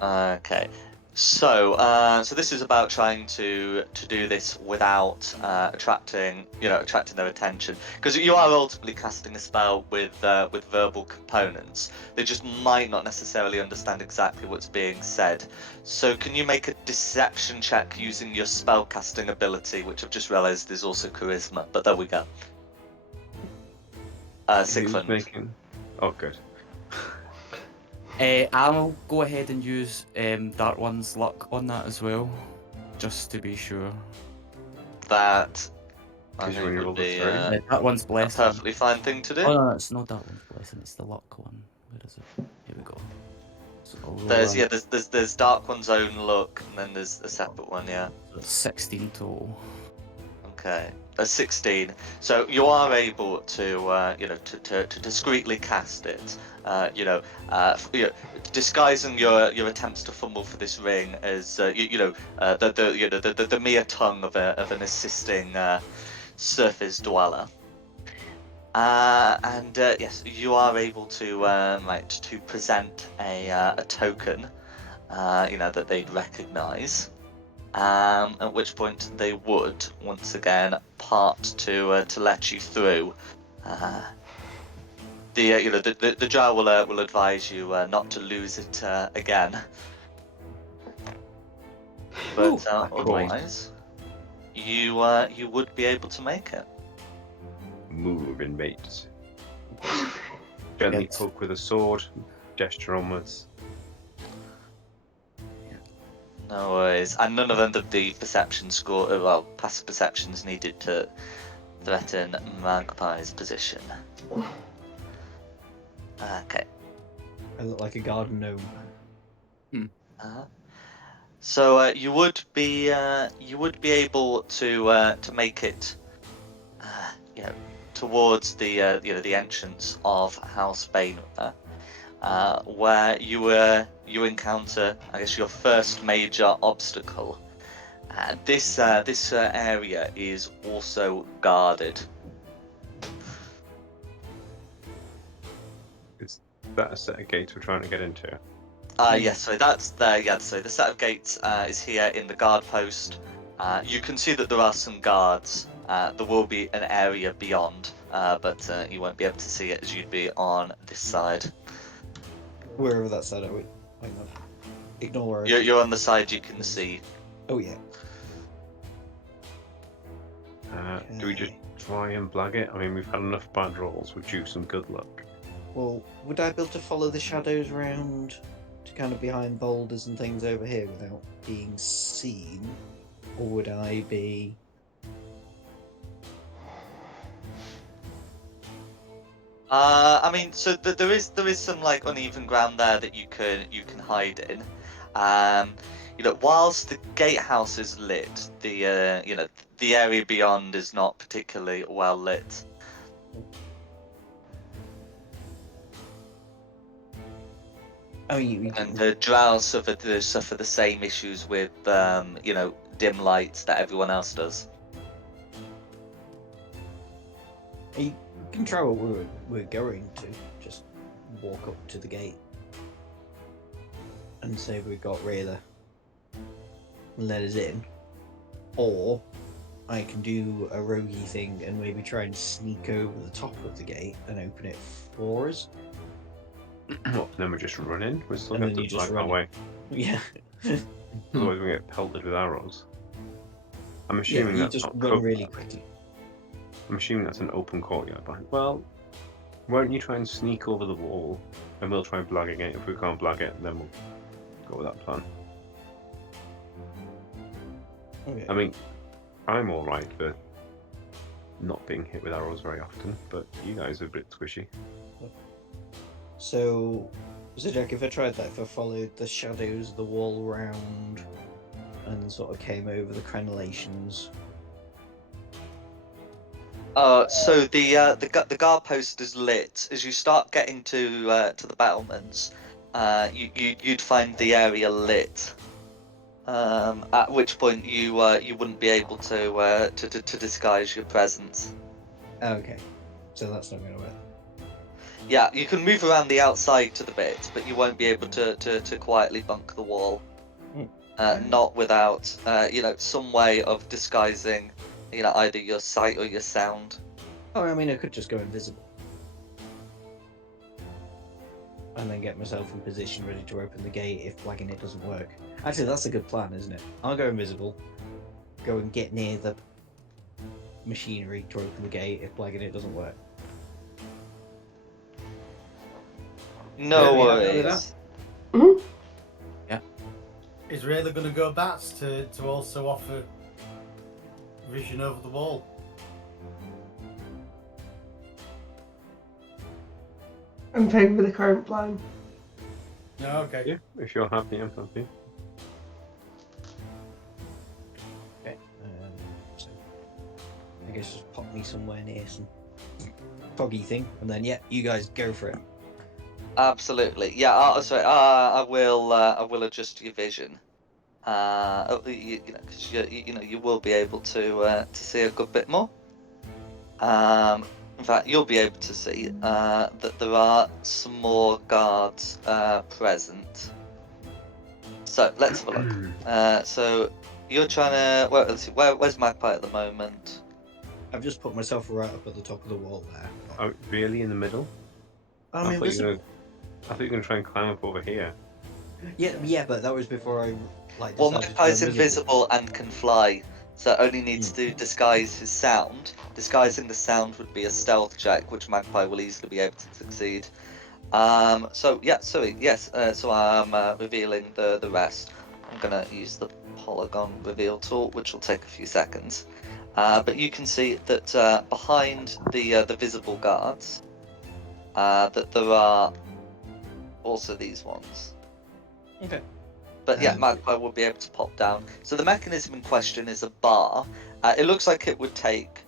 Okay. So, so this is about trying to do this without attracting their attention, because you are ultimately casting a spell with verbal components. They just might not necessarily understand exactly what's being said. So, can you make a deception check using your spell casting ability, which I've just realised is also charisma? But there we go. Who's Sigfund. making? Oh, good. I'll go ahead and use Dark One's luck on that as well, just to be sure. That I Because you think only would rolled a be three. Dark One's a blessing. perfectly fine thing to do. Oh no, it's not Dark One's blessing, it's the luck one. Where is it? Here we go. So I'll roll There's Dark One's own look, and then there's a separate one, yeah. a 16 total. Okay, a 16. So you are able to, to discreetly cast it. Disguising your attempts to fumble for this ring as the mere tongue of an assisting surface dweller. Yes, you are able to to present a token, that they'd recognise. At which point they would once again part to let you through. The jar will advise you not to lose it again. But otherwise, you would be able to make it. Move, inmates. Gently Yes. poke with a sword, gesture onwards. No worries, and none of the perception score, passive perceptions needed to threaten Magpie's position. Okay. I look like a garden gnome. So you would be able to make it, towards the the entrance of House Bainra, where you encounter, I guess, your first major obstacle. This area is also guarded. Is that a set of gates we're trying to get into? Yes, so that's there. Yeah, so the set of gates is here in the guard post. You can see that there are some guards. There will be an area beyond, but you won't be able to see it as you'd be on this side. Wherever that side are we? Hang on. Ignore where I You're on the side you can see. Oh yeah. Do we just try and blag it? I mean, we've had enough bad rolls. Would you some good luck? Well, would I be able to follow the shadows round to kind of behind boulders and things over here without being seen? Or would I be... I mean, so there is some like uneven ground there that you can hide in. Whilst the gatehouse is lit, the area beyond is not particularly well lit. Oh, you And the drow suffer the same issues with dim lights that everyone else does. can try what we're going to. Just walk up to the gate and say we got Rayla and let us in. Or I can do a roguey thing and maybe try and sneak over the top of the gate and open it for us. Then we just run in. We're still And going then to you just flag our run in. way. Yeah. Otherwise, we get pelted with arrows. I'm Yeah, assuming you that's just not run covered. really quickly. I'm assuming that's an open courtyard behind. Well, why don't you try and sneak over the wall, and we'll try and blag it. If we can't blag it, then we'll go with that plan. Okay. I mean, I'm all right for not being hit with arrows very often, but you guys are a bit squishy. So, Jack, if I tried that, if I followed the shadows of the wall round and sort of came over the crenellations. So the guard post is lit. As you start getting to the battlements, you'd find the area lit. At which point you wouldn't be able to disguise your presence. Okay, so that's not going to work. Yeah, you can move around the outside to the bit, but you won't be able to quietly bunk the wall. Not without some way of disguising either your sight or your sound. Oh, I mean, I could just go invisible. And then get myself in position ready to open the gate if blagging it doesn't work. Actually, that's a good plan, isn't it? I'll go invisible, go and get near the machinery to open the gate if blagging it doesn't work. No Really happy with worries. Mhm. Is Rayla going to go bats to also offer vision over the wall? I'm fine with the current plan. No, okay. Yeah, if you're happy, I'm happy. Okay. So I guess just pop me somewhere near some foggy thing, and then you guys go for it. Absolutely. Yeah. Sorry. I will adjust your vision. Because you will be able to see a good bit more. In fact, you'll be able to see that there are some more guards present. So let's have a look. So you're trying to. Well, let's see. Where's Magpie at the moment? I've just put myself right up at the top of the wall there. Oh, really? In the middle? I'm I thought invisible. you were going to try and climb up over here. Yeah, but that was before I Well, decided to go Magpie's invisible and can fly, so only needs to disguise his sound. Disguising the sound would be a stealth check, which Magpie will easily be able to succeed. So I'm revealing the rest. I'm gonna use the polygon reveal tool, which will take a few seconds. But you can see that behind the visible guards, that there are also these ones. Okay. But yeah, Magpie will be able to pop down. So the mechanism in question is a bar. It looks like it would take,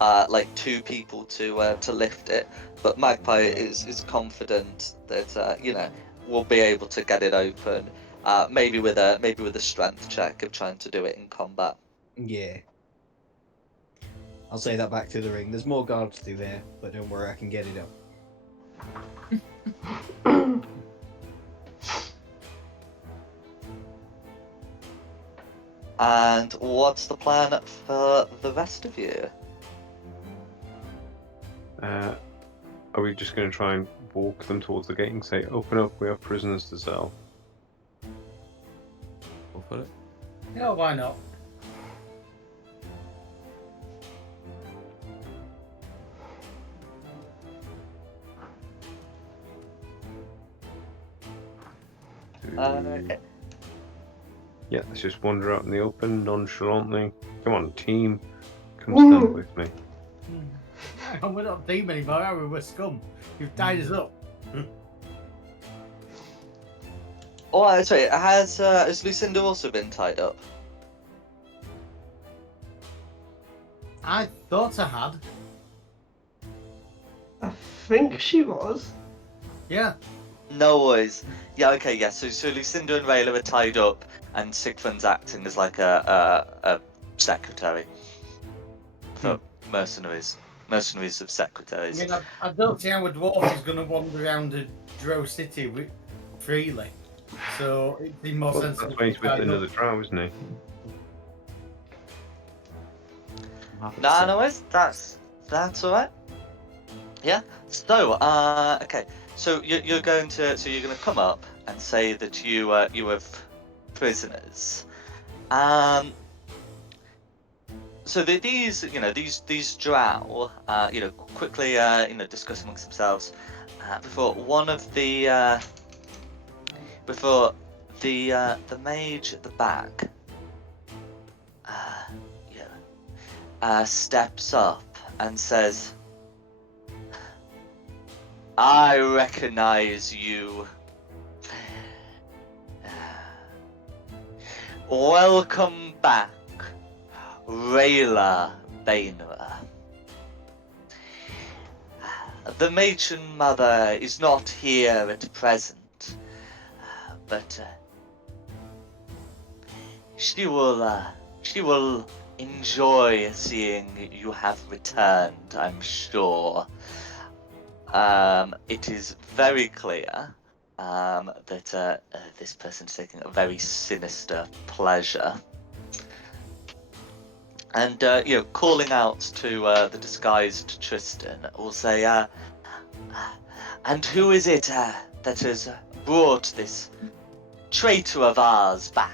like 2 people to lift it. But Magpie is confident that we'll be able to get it open. Maybe with a strength check of trying to do it in combat. Yeah. I'll say that back to the ring. There's more guards through there, but don't worry, I can get it up. And what's the plan for the rest of you? Are we just going to try and walk them towards the gate and say, open up, we have prisoners to sell? Go for it. Yeah, why not? Yeah, let's just wander out in the open, nonchalantly. Come on, team. Come stand with me. We're not a team anymore, are we? We're scum. You've tied us up. Oh, sorry. Has Lucinda also been tied up? I thought I had. I think she was. Yeah. No worries. Yeah, okay, yeah. So Lucinda and Rayla are tied up, and Sigfund's acting as like a secretary for mercenaries. mercenaries of I secretaries. mean, I don't see how a dwarf is going to wander around the Drow city freely. So it'd be more Well, sensible. that's why he's to with tied another up. drow, isn't he? I'm happy to Nah, say. no worries. That's all right. Yeah. So, okay. So you're going to come up and say that you have prisoners. So these drow, quickly discuss amongst themselves before one of the the mage at the back steps up and says, "I recognize you. Welcome back, Rayla Bainra. The matron mother is not here at present, but she will enjoy seeing you have returned, I'm sure. It is very clear that this person is taking a very sinister pleasure." And calling out to the disguised Tristan, will say, "And who is it that has brought this traitor of ours back?"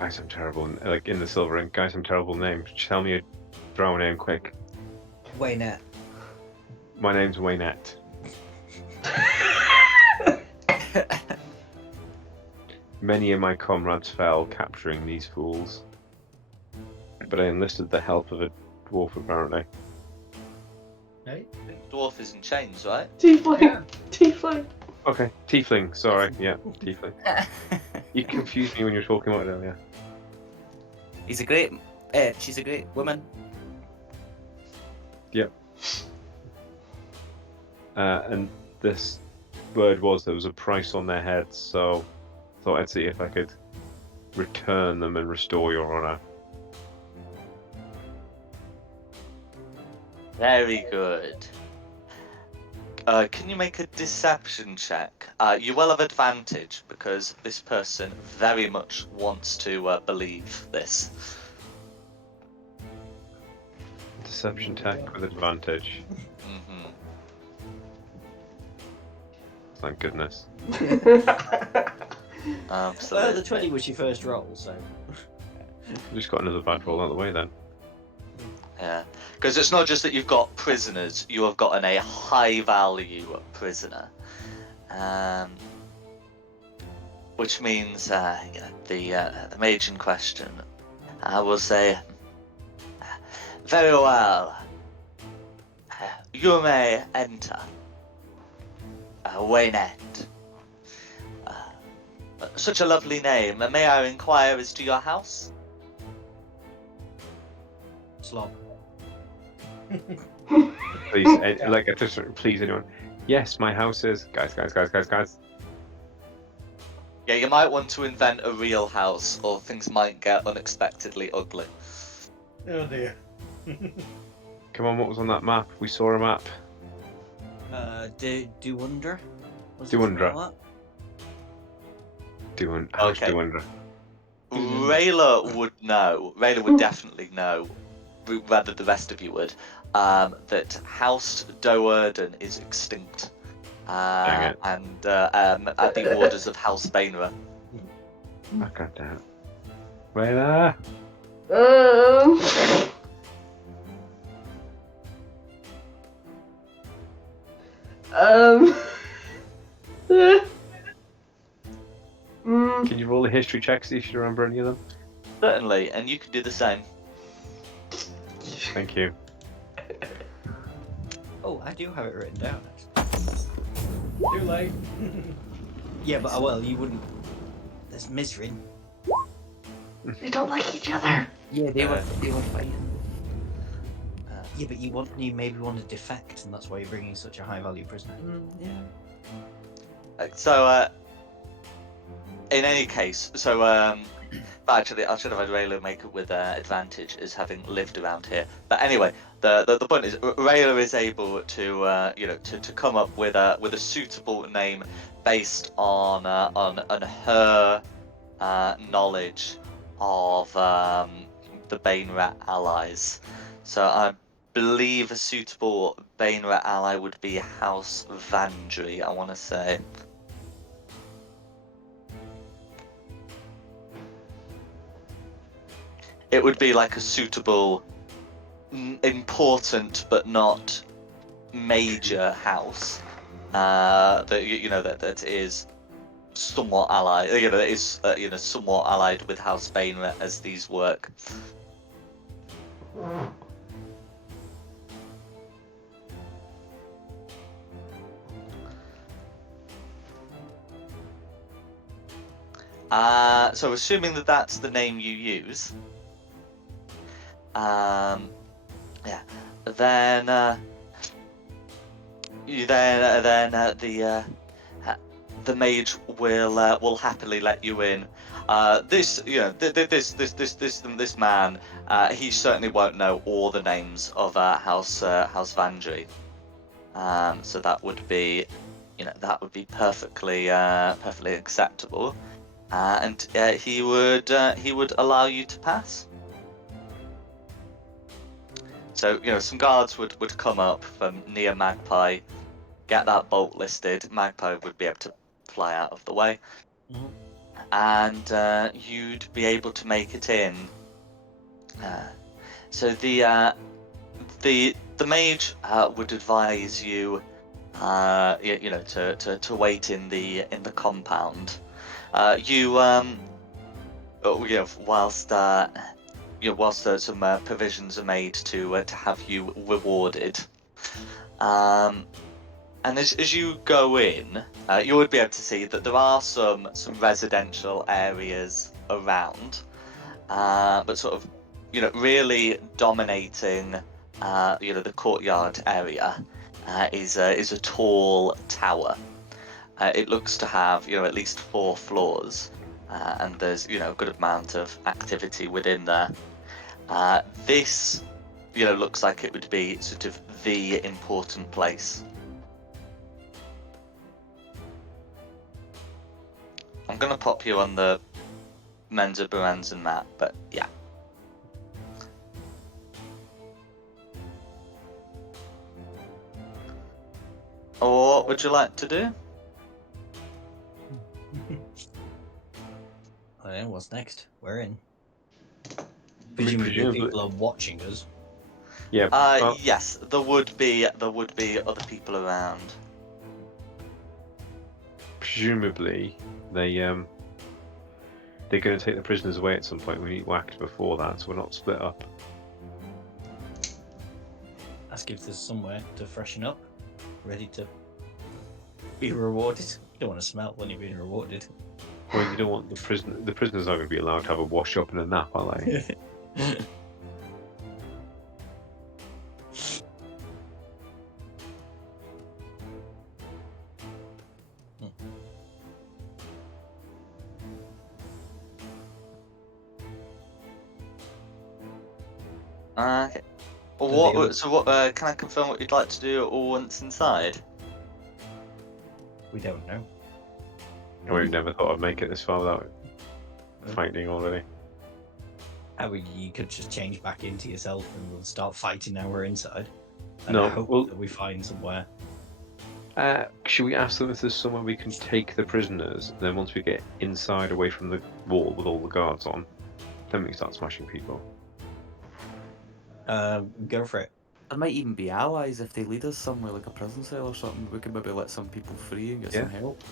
Guys, I'm terrible. Like in the silver ink, guys, I'm terrible names. Tell me a drow name quick. Waynette. My name's Waynette. Many of my comrades fell capturing these fools, but I enlisted the help of a dwarf apparently. Hey? Dwarf is in chains, right? Tiefling. Yeah. Tiefling. Okay, tiefling. Sorry, yeah, tiefling. You confused me when you were talking about it earlier. She's a great woman. Yep. And this word was there was a price on their heads, so I thought I'd see if I could return them and restore your honour. Very good. Can you make a deception check? You will have advantage because this person very much wants to believe this. Deception check with advantage. Hmm. Thank goodness. Absolutely. Well, the 20 was your first roll, so. We just got another bad roll out of the way then. Yeah, because it's not just that you've got prisoners; you have gotten a high-value prisoner, which means the mage in question will say, "Very well, you may enter, Waynette. Such a lovely name. May I inquire as to your house?" Slob. Please, please anyone. Yes, my house is. Guys. Yeah, you might want to invent a real house, or things might get unexpectedly ugly. Oh dear. Come on, what was on that map? We saw a map. Do wonder? Duundra. House Okay. Duundra. Rayla would know. Rayla would definitely know, rather the rest of you would, that House Doerden is extinct. Dang it. And at the orders of House Bainra. I got that. Rayla! Can you roll a history check, see if you remember any of them? Certainly, and you can do the same. Thank you. Oh, I do have it written down. Too late. Yeah, but well, you wouldn't. There's Mizrin. They don't like each other. Yeah, they were fighting. Yeah, but you maybe want to defect, and that's why you're bringing such a high value prisoner. Yeah. So, in any case, so Actually, I should have had Rayla make it with advantage as having lived around here. But anyway, the point is, Rayla is able to to come up with a suitable name based on her knowledge of the Banerat allies. So I believe a suitable Banerat ally would be House Vandry, I want to say. It would be like a suitable, important but not major house that that is somewhat allied. That is somewhat allied with House Banerat as these work. So assuming that that's the name you use, yeah, then the mage will happily let you in. This man, he certainly won't know all the names of House Vandry. So that would be, perfectly acceptable. And he would allow you to pass. So some guards would come up from near Magpie, get that bolt listed. Magpie would be able to fly out of the way, and you'd be able to make it in. So the mage would advise you, to wait in the compound. Whilst some provisions are made to have you rewarded. And as you go in, you would be able to see that there are some residential areas around, but sort of really dominating the courtyard area is a tall tower. It looks to have at least 4 floors, and there's a good amount of activity within there. This looks like it would be sort of the important place. I'm gonna pop you on the Menza Baranzan map, but yeah. Or what would you like to do? I don't know what's next. We're in. Presumably- Presumably people are watching us. Yeah. Yes, there would be other people around. Presumably they're going to take the prisoners away at some point. We need to act before that, so we're not split up. That gives us somewhere to freshen up, ready to be rewarded. You don't want to smell when you're being rewarded. Well, you don't want the prisoners aren't going to be allowed to have a wash up and a nap, are they? Okay. What can I confirm what you'd like to do once inside? We don't know. We've never thought I'd make it this far without fighting already. You could just change back into yourself and we'll start fighting now we're inside. And No, I hope well- that we find somewhere. Should we ask them if there's somewhere we can take the prisoners? Then once we get inside, away from the wall with all the guards on, then we can start smashing people. Go for it. There might even be allies if they lead us somewhere like a prison cell or something. We could maybe let some people free and get some help.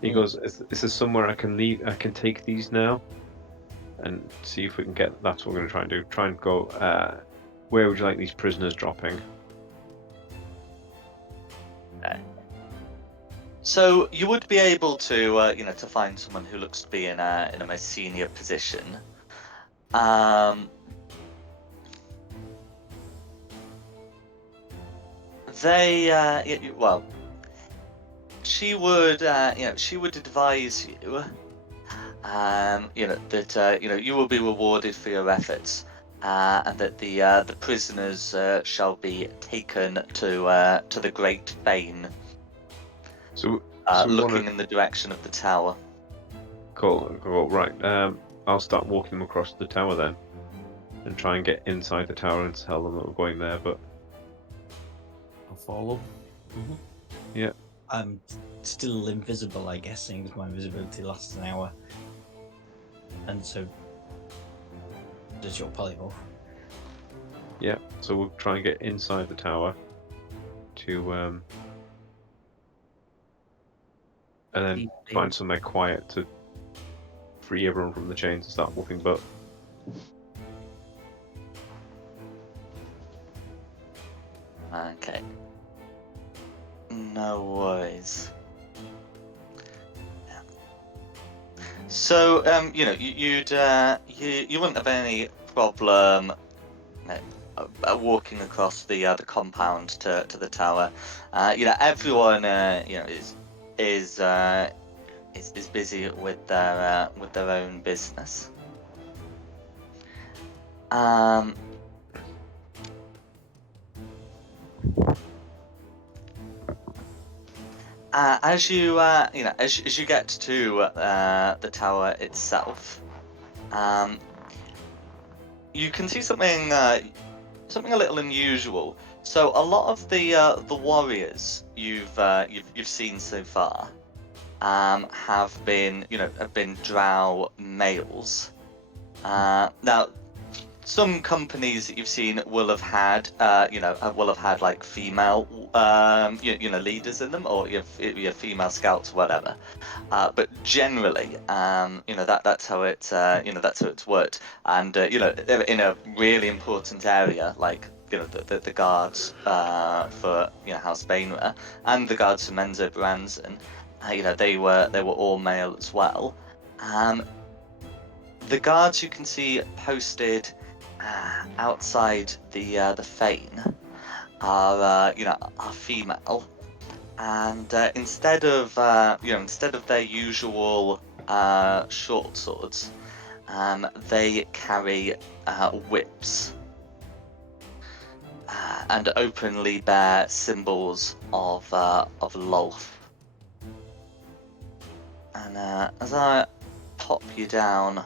He goes, "Is there somewhere I can leave? I can take these now, and see if we can get." That's what we're going to try and do. Try and go. Where would you like these prisoners dropping? So you would be able to to find someone who looks to be in a more senior position. She would advise you you will be rewarded for your efforts, and that the prisoners shall be taken to the Great Fane, So we looking want to in the direction of the tower. go right. I'll start walking them across the tower then, and try and get inside the tower and tell them that we're going there. But I'll follow. I'm still invisible, I guess, seeing as my invisibility lasts an hour. And so does your polymorph. yeah, so we'll try and get inside the tower to and then find somewhere quiet to free everyone from the chains and start whooping butt. Okay. No worries. So, you wouldn't have any problem walking across the compound to the tower. Everyone is busy with their own business. As you as you get to the tower itself, you can see something a little unusual. So a lot of the warriors you've seen so far have been drow males. Now, some companies that you've seen will have had like female leaders in them, or your female scouts, whatever. But generally, that's how it's worked. And in a really important area like the guards for House Bainra and the guards for Menzo Branson, they were all male as well. The guards you can see posted outside the Fane are female, and instead of their usual short swords, they carry whips and openly bear symbols of Lolth. And as I pop you down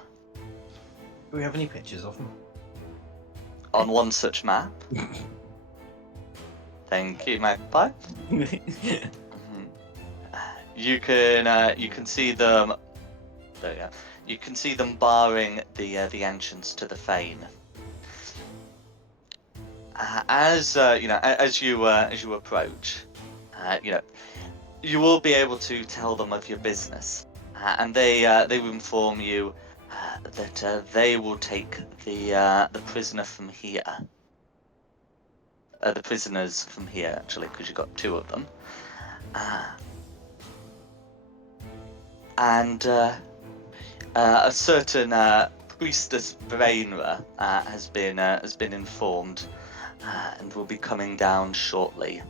Do we have any pictures of them? on one such map. Thank you, Magpie. You can see them. There you go. You can see them barring the entrance to the Fane. As you approach, you will be able to tell them of your business, and they will inform you that they will take the prisoner from here. The prisoners from here, actually, because you've got two of them. And a certain priestess Brainra has been informed and will be coming down shortly.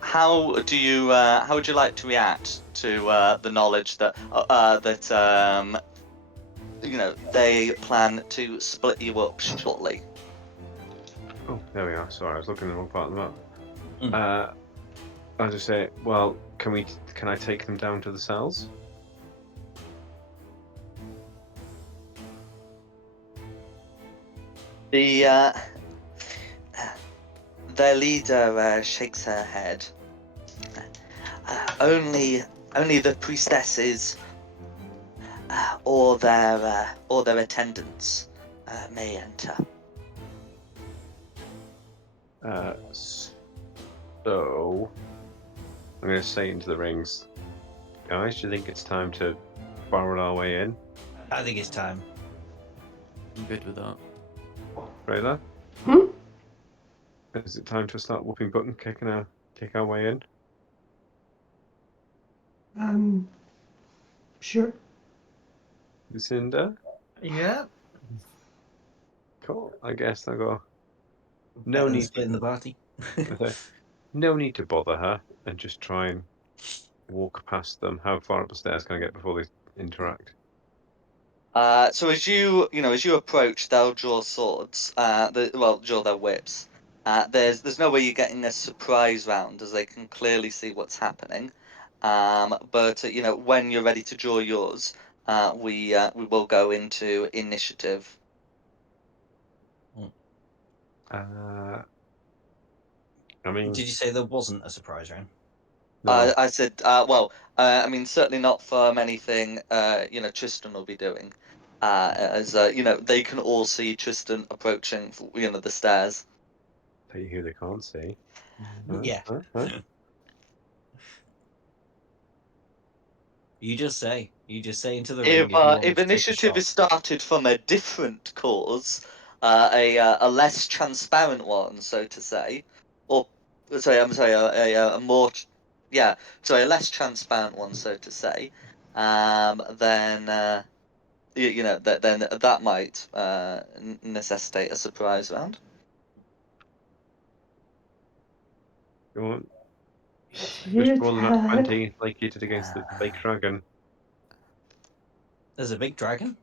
How would you like to react to the knowledge that they plan to split you up shortly? Oh, there we are. Sorry, I was looking at the wrong part of the map. I'll just say, well, can I take them down to the cells? Their leader shakes her head. Only the priestesses or their attendants may enter. So I'm going to say into the rings, guys, do you think it's time to borrow our way in? I think it's time. I'm good with that. Rayla? Hmm? Is it time to start whooping butt and kick our way in? Sure. Lucinda? Yeah. Cool. I guess I'll go. Better than need splitting the party. no need to bother her and just try and walk past them? How far up the stairs can I get before they interact? So as you approach, they'll draw swords. Draw their whips. There's no way you're getting a surprise round, as they can clearly see what's happening. But when you're ready to draw yours, we will go into initiative. I mean, Did you say there wasn't a surprise round? no. I said, certainly not from anything, Tristan will be doing. As they can all see Tristan approaching, the stairs. Tell you who they can't see. Yeah. Huh? You just say into the ring If if you want me if to take a initiative shot. is started from a different cause, a less transparent one, so to say, or sorry, I'm sorry, a more, yeah, sorry, a less transparent one, so to say, then then that might necessitate a surprise round. Go on. You Just roll that attack. 20 like you did against the fake dragon. There's a big dragon.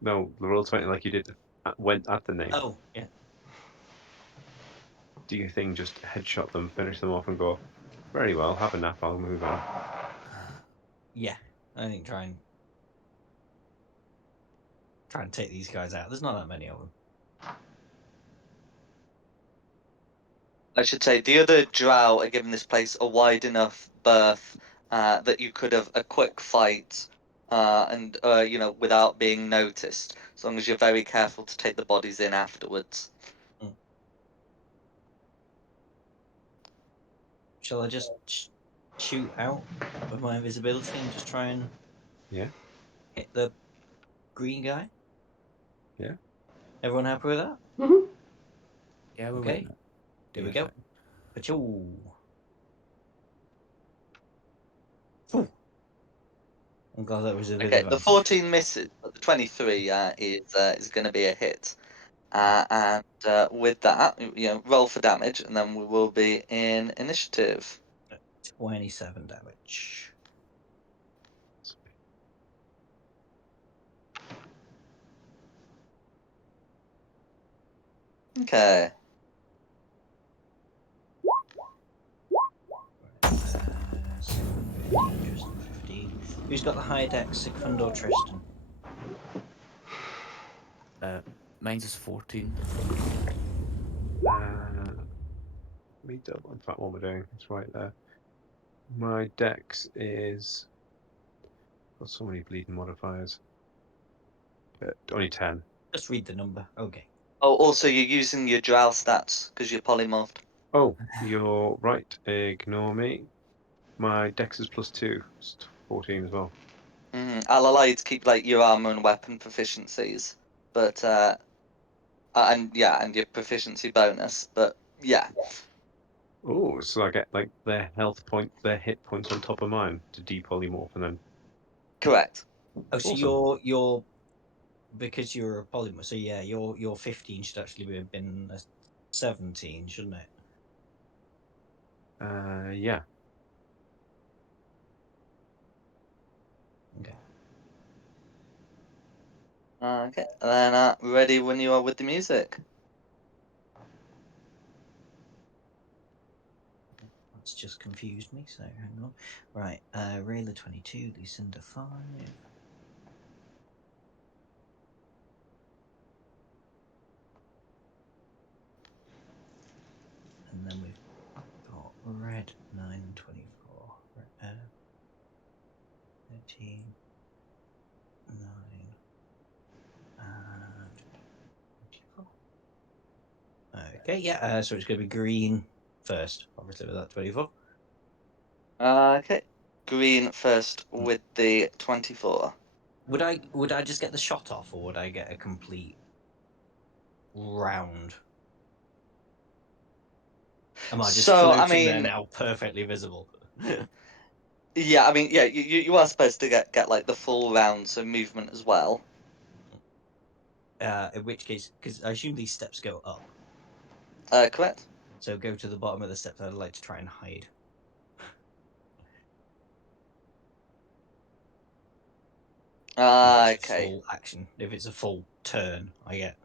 No, roll 20 like you did went at the name. Oh yeah. Do your thing, just headshot them, finish them off, and go, very well, have a nap, I'll move on. Yeah. I think try and take these guys out. There's not that many of them. I should say the other drow are giving this place a wide enough berth that you could have a quick fight and without being noticed, as long as you're very careful to take the bodies in afterwards. Shall I just shoot out with my invisibility and just try and hit the green guy? Yeah. Everyone happy with that? Mhm. Yeah, we're Okay. waiting. Here we go. Pachoo. I'm glad that was a bit Okay, of the advantage. 14 misses, but the 23 is going to be a hit. And with that, roll for damage, and then we will be in initiative. 27 damage. Okay. Tristan 15. Who's got the higher deck, Sigfund or Tristan? Mine's is 14. Me double. In fact, what we're doing, it's right there. My dex is got so many bleeding modifiers. Only 10. Just read the number. Okay. Oh, also you're using your drow stats because you're polymorphed. Oh, you're right. Ignore me. My dex is +2. It's 14 as well. I'll allow you to keep like your armor and weapon proficiencies, but and your proficiency bonus, but yeah. Oh, so I get like their hit points on top of mine to depolymorph and then. Correct. Oh, so Awesome. you're because you're a polymorph. So yeah, your 15 should actually have been a 17, shouldn't it? Yeah. Okay. Okay, and then ready when you are with the music. That's just confused me. So hang on. Right. Rayla 22, Lucinda 5. And then we've got red 9 and 24. 13, 9, and 24. Okay, yeah. So it's going to be green first, obviously with that 24. Okay, green first with the 24. Would I just get the shot off, or would I get a complete round? Am I just So I floating there mean, now, perfectly visible? yeah, I mean, yeah, you are supposed to get like the full round, so movement as well. In which case, because I assume these steps go up, Correct. so go to the bottom of the steps. I'd like to try and hide. If it's a Okay. full action. If it's a full turn, I get.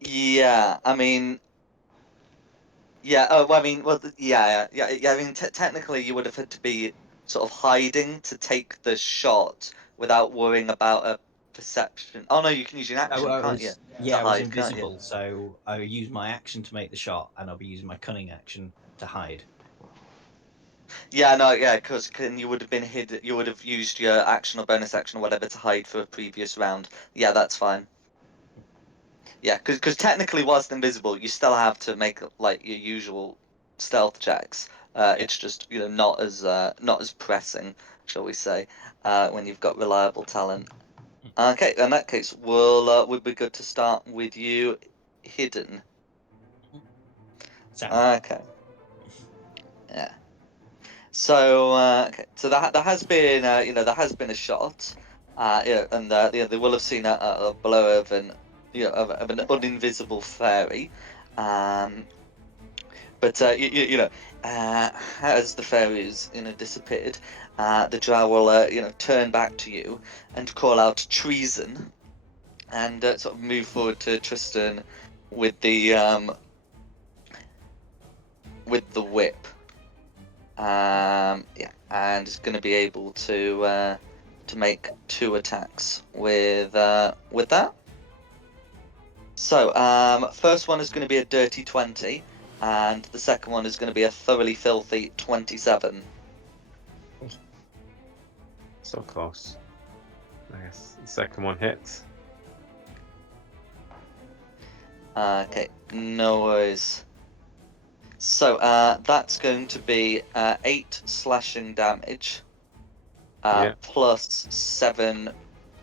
Yeah, I mean, yeah. Oh, well, I mean, well, yeah. I mean, technically, you would have had to be sort of hiding to take the shot without worrying about a perception. Oh no, you can use your action, can't you, to I was hide, can't you? invisible, so I use my action to make the shot, and I'll be using my cunning action to hide. Yeah, no, yeah, because you would have been hid. You would have used your action or bonus action or whatever to hide for a previous round. Yeah, that's fine. Yeah, because technically, whilst invisible, you still have to make like your usual stealth checks. It's just not as pressing, shall we say, when you've got reliable talent. Okay, in that case, would be good to start with you, hidden. Sam. Okay. Yeah. So so there has been there has been a shot, and they will have seen a blow of an of an uninvisible fairy, um, but as the fairy is disappeared, the drow will turn back to you and call out treason, and sort of move forward to Tristan with the whip. Yeah, and is going to be able to make 2 attacks with that. So first one is going to be a dirty 20, and the second one is going to be a thoroughly filthy 27. So close. I guess the second one hits. Okay, no worries. So that's going to be 8 slashing damage, Yeah. plus 7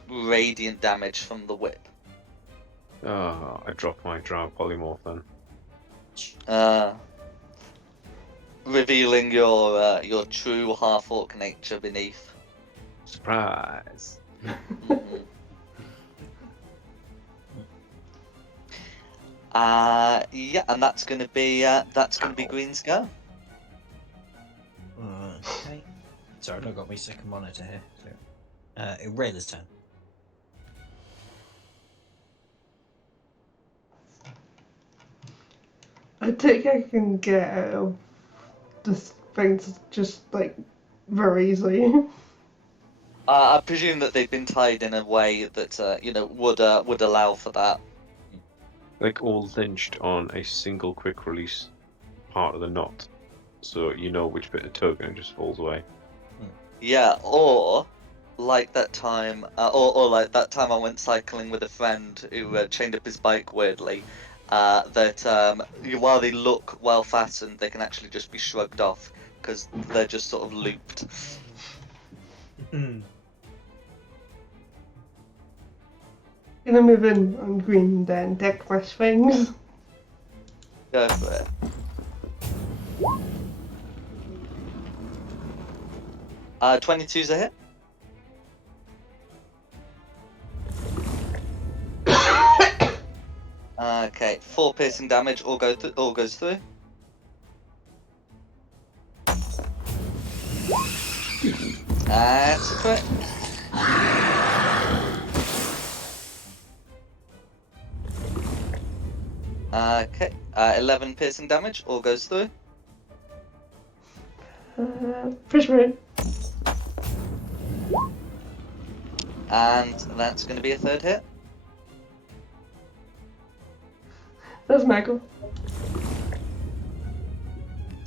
radiant damage from the whip. Oh, I dropped my drow polymorph then. Revealing your true half-orc nature beneath. Surprise! Mhm. Yeah, and that's gonna be Green's go. Okay. Sorry, I've not got my second monitor here. So, Rayla's turn. I think I can get out of this things just like very easily. I presume that they've been tied in a way that would allow for that. Like all lynched on a single quick release part of the knot, so you know which bit of tug and it just falls away. Yeah, or like that time, or like that time I went cycling with a friend who chained up his bike weirdly. While they look well fastened, they can actually just be shrugged off because they're just sort of looped. Gonna move in on green then, deck my swings. Go for it. Uh, 22's a hit. Okay, 4 piercing damage. All goes through. That's a crit. Okay, 11 piercing damage. All goes through. Fish rain. And that's going to be a 3rd hit. That's Michael.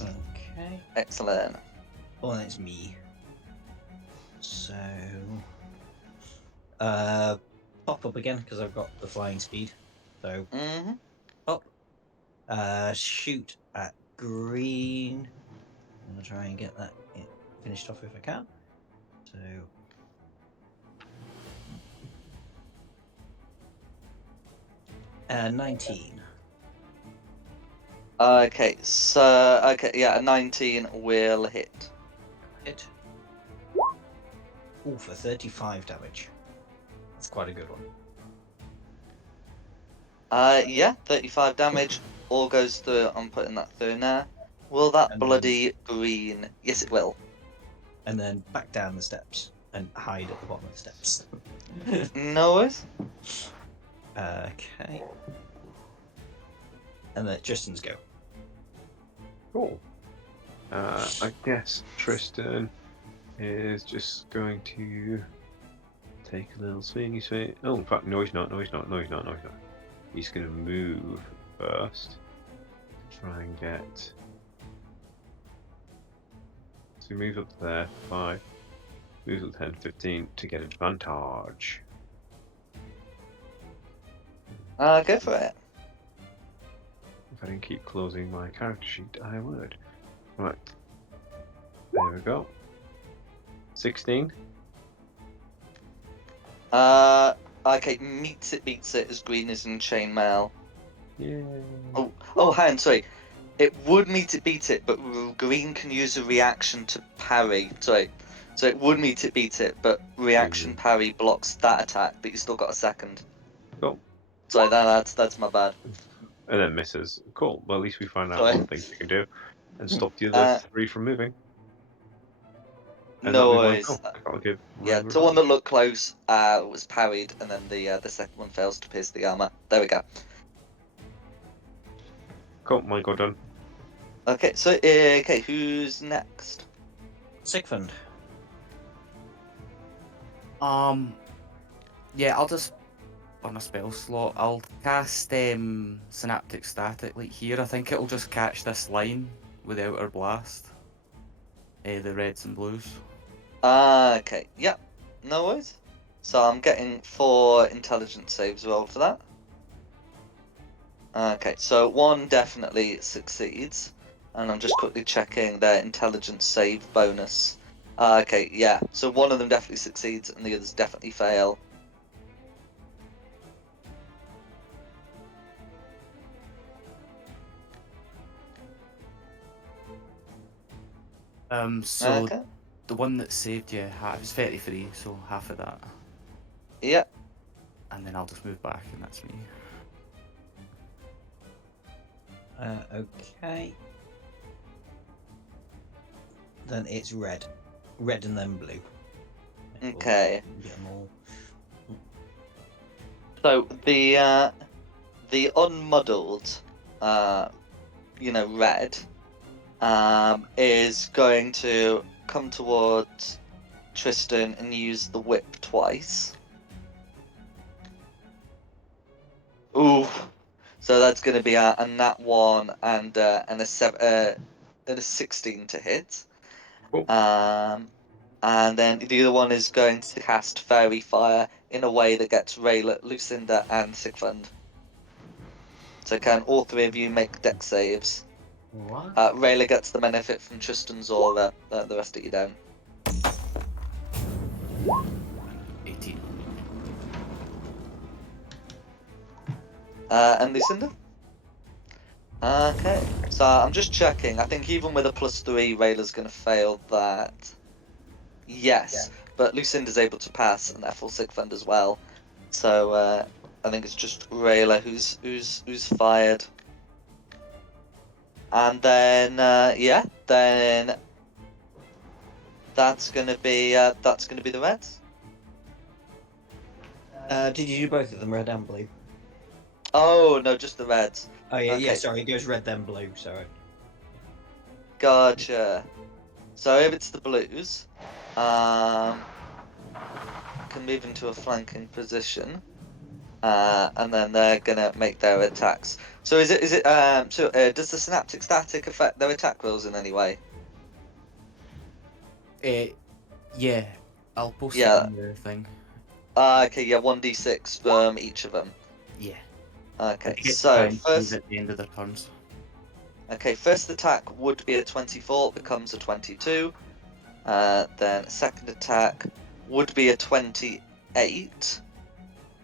Okay. Excellent. Oh, that's me. So, pop up again because I've got the flying speed. So Mm-hmm. up. Shoot at green. I'm gonna try and get that finished off if I can. So. 19. Okay, so yeah, a 19 will hit. Hit. Ooh, for 35 damage. That's quite a good one. Yeah, 35 damage. All goes through. I'm putting that through now. Will that And bloody green? Yes, it will. And then back down the steps. and hide at the bottom of the steps. No worries. Okay. And then Tristan's go. Cool. I guess Tristan is just going to take a little swingy swing. Oh, in fact, no, he's not. No, he's not. No, he's not. No, he's not. He's going to move first. Try and get. So he moves up there, 5. Moves up 10, 15 to get advantage. Go for it. If I didn't keep closing my character sheet, I would. Right. There we go. 16. Okay, meets it, beats it as green is in chainmail. Yeah. Oh, hang on, sorry. It would meet it, beat it, but green can use a reaction to parry. Sorry. So it would meet it, beat it, but reaction parry blocks that attack, but you still got a second. Cool. Sorry, that's my bad. And then misses. Cool. Well, at least we find out Sorry. one thing we can do and stop the other 3 from moving. And No that worries. I'll give Yeah, Ren the one that revenge. looked close was parried, and then the second one fails to pierce the armor. There we go. Cool. Mine go done. Okay, so okay, who's next? Sigfund. Yeah, I'll just on a spell slot. I'll cast Synaptic Static like here. I think it'll just catch this line with the outer blast. The reds and blues. Okay, yep, no worries. So I'm getting 4 intelligence saves rolled for that. Okay, so 1 definitely succeeds, and I'm just quickly checking their intelligence save bonus. Okay, yeah, so 1 of them definitely succeeds, and the others definitely fail. So Okay. the one that saved you, it was 33, so half of that. Yeah. And then I'll just move back, and that's me. Okay. Then it's red. Red and then blue. Okay. Get them all. So the unmuddled, red, is going to come towards Tristan and use the whip twice. Ooh, so that's going to be a nat 1 and a 16 to hit. Cool. And then the other one is going to cast Fairy Fire in a way that gets Rayla, Lucinda, and Sigfund. So can all 3 of you make dex saves? What? Rayla gets the benefit from Tristan's aura, the rest of you don't. 18. And Lucinda? Okay, so I'm just checking. I think even with a +3, Rayla's going to fail that. Yes, but Lucinda's able to pass, and therefore Sigfund as well. So I think it's just Rayla who's fired. And then then that's gonna be the Reds. Did you do both of them, red and blue? Oh no, just the Reds. Oh yeah, yeah. Okay. Sorry, it goes red then blue. Sorry. Gotcha. So if it's the Blues, can move into a flanking position, and then they're gonna make their attacks. So does the synaptic static affect their attack rolls in any way? Yeah, I'll post Yeah. it in the thing. Okay, yeah, 1d6 from each of them. Yeah. Okay, They get to so try and first, move at the end of their turns. first attack would be a 24, becomes a 22. Then second attack would be a 28,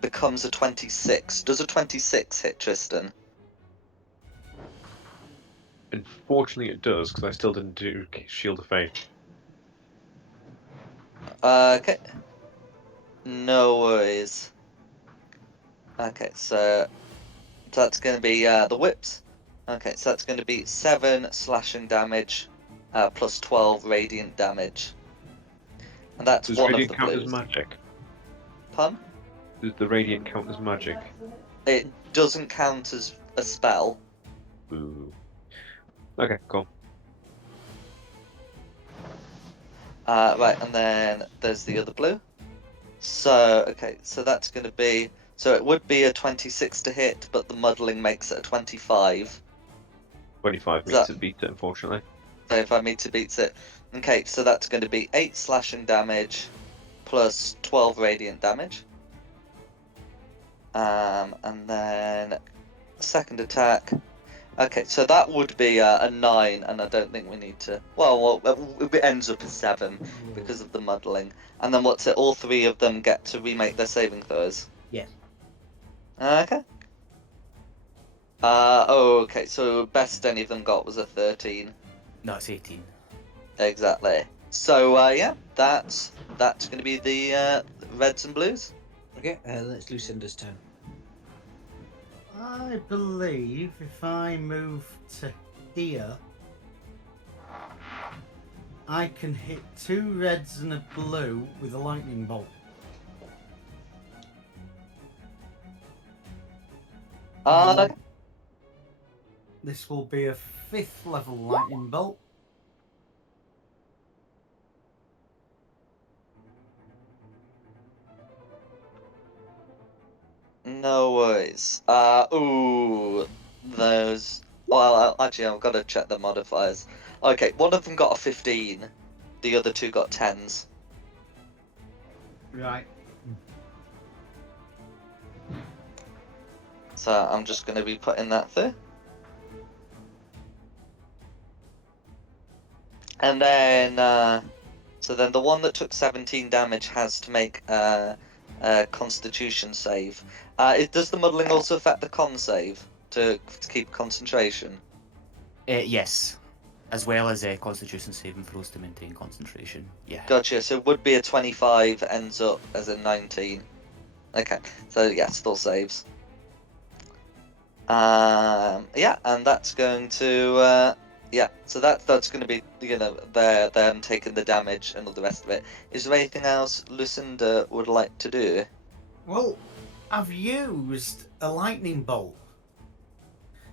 becomes a 26. Does a 26 hit Tristan? Unfortunately, it does, because I still didn't do Shield of Faith. Okay. No worries. Okay, so that's going to be the whips. Okay, so that's going to be 7 slashing damage, plus 12 radiant damage. And that's Does one of radiant the count as blues. magic? Pun? Does the radiant count as magic? It doesn't count as a spell. Ooh. Okay, cool. Right, and then there's the other blue. So, okay, so that's going to be... So it would be a 26 to hit, but the muddling makes it a 25. 25 Is that- meter beat it, unfortunately. So if I meter beats it. Okay, so that's going to be 8 slashing damage plus 12 radiant damage. And then second attack. Okay, so that would be a 9, and I don't think we need to... Well, it ends up as 7 because of the muddling. And then what's it? All three of them get to remake their saving throws? Yes. Okay. Oh, okay, so best any of them got was a 13. No, it's 18. Exactly. So, yeah, that's going to be the reds and blues. Okay, then it's Lucinda's turn. I believe if I move to here, I can hit 2 reds and a blue with a lightning bolt. This will be a 5th level lightning bolt. No worries. Ooh, those. Well, actually, I've got to check the modifiers. Okay, one of them got a 15, the other two got 10s. Right. So I'm just going to be putting that through. And then, so then the one that took 17 damage has to make a Constitution save. Does the muddling also affect the con save to keep concentration? Yes. As well as Constitution saving throws to maintain concentration. Yeah. Gotcha. So it would be a 25, ends up as a 19. Okay. So yeah, still saves. Yeah, and that's going to yeah. So that's going to be them taking the damage and all the rest of it. Is there anything else Lucinda would like to do? Well, I've used a lightning bolt.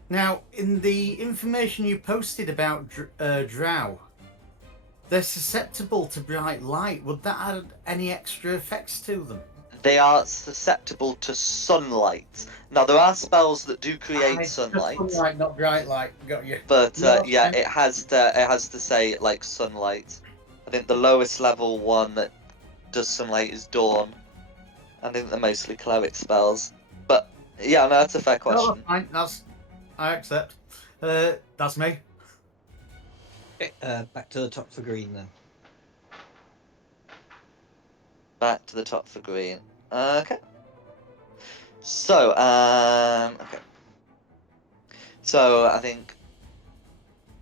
Now, in the information you posted about drow, they're susceptible to bright light. Would that add any extra effects to them? They are susceptible to sunlight. Now there are spells that do create sunlight. Sunlight, not bright light. Got you. But No, yeah, fine. it has to say like sunlight. I think the lowest level one that does sunlight is dawn. I think they're mostly cleric spells. But yeah, no, that's a fair No, question. that's fine. I accept. That's me. Okay, back to the top for green then. Back to the top for green. Okay. So, okay. So I think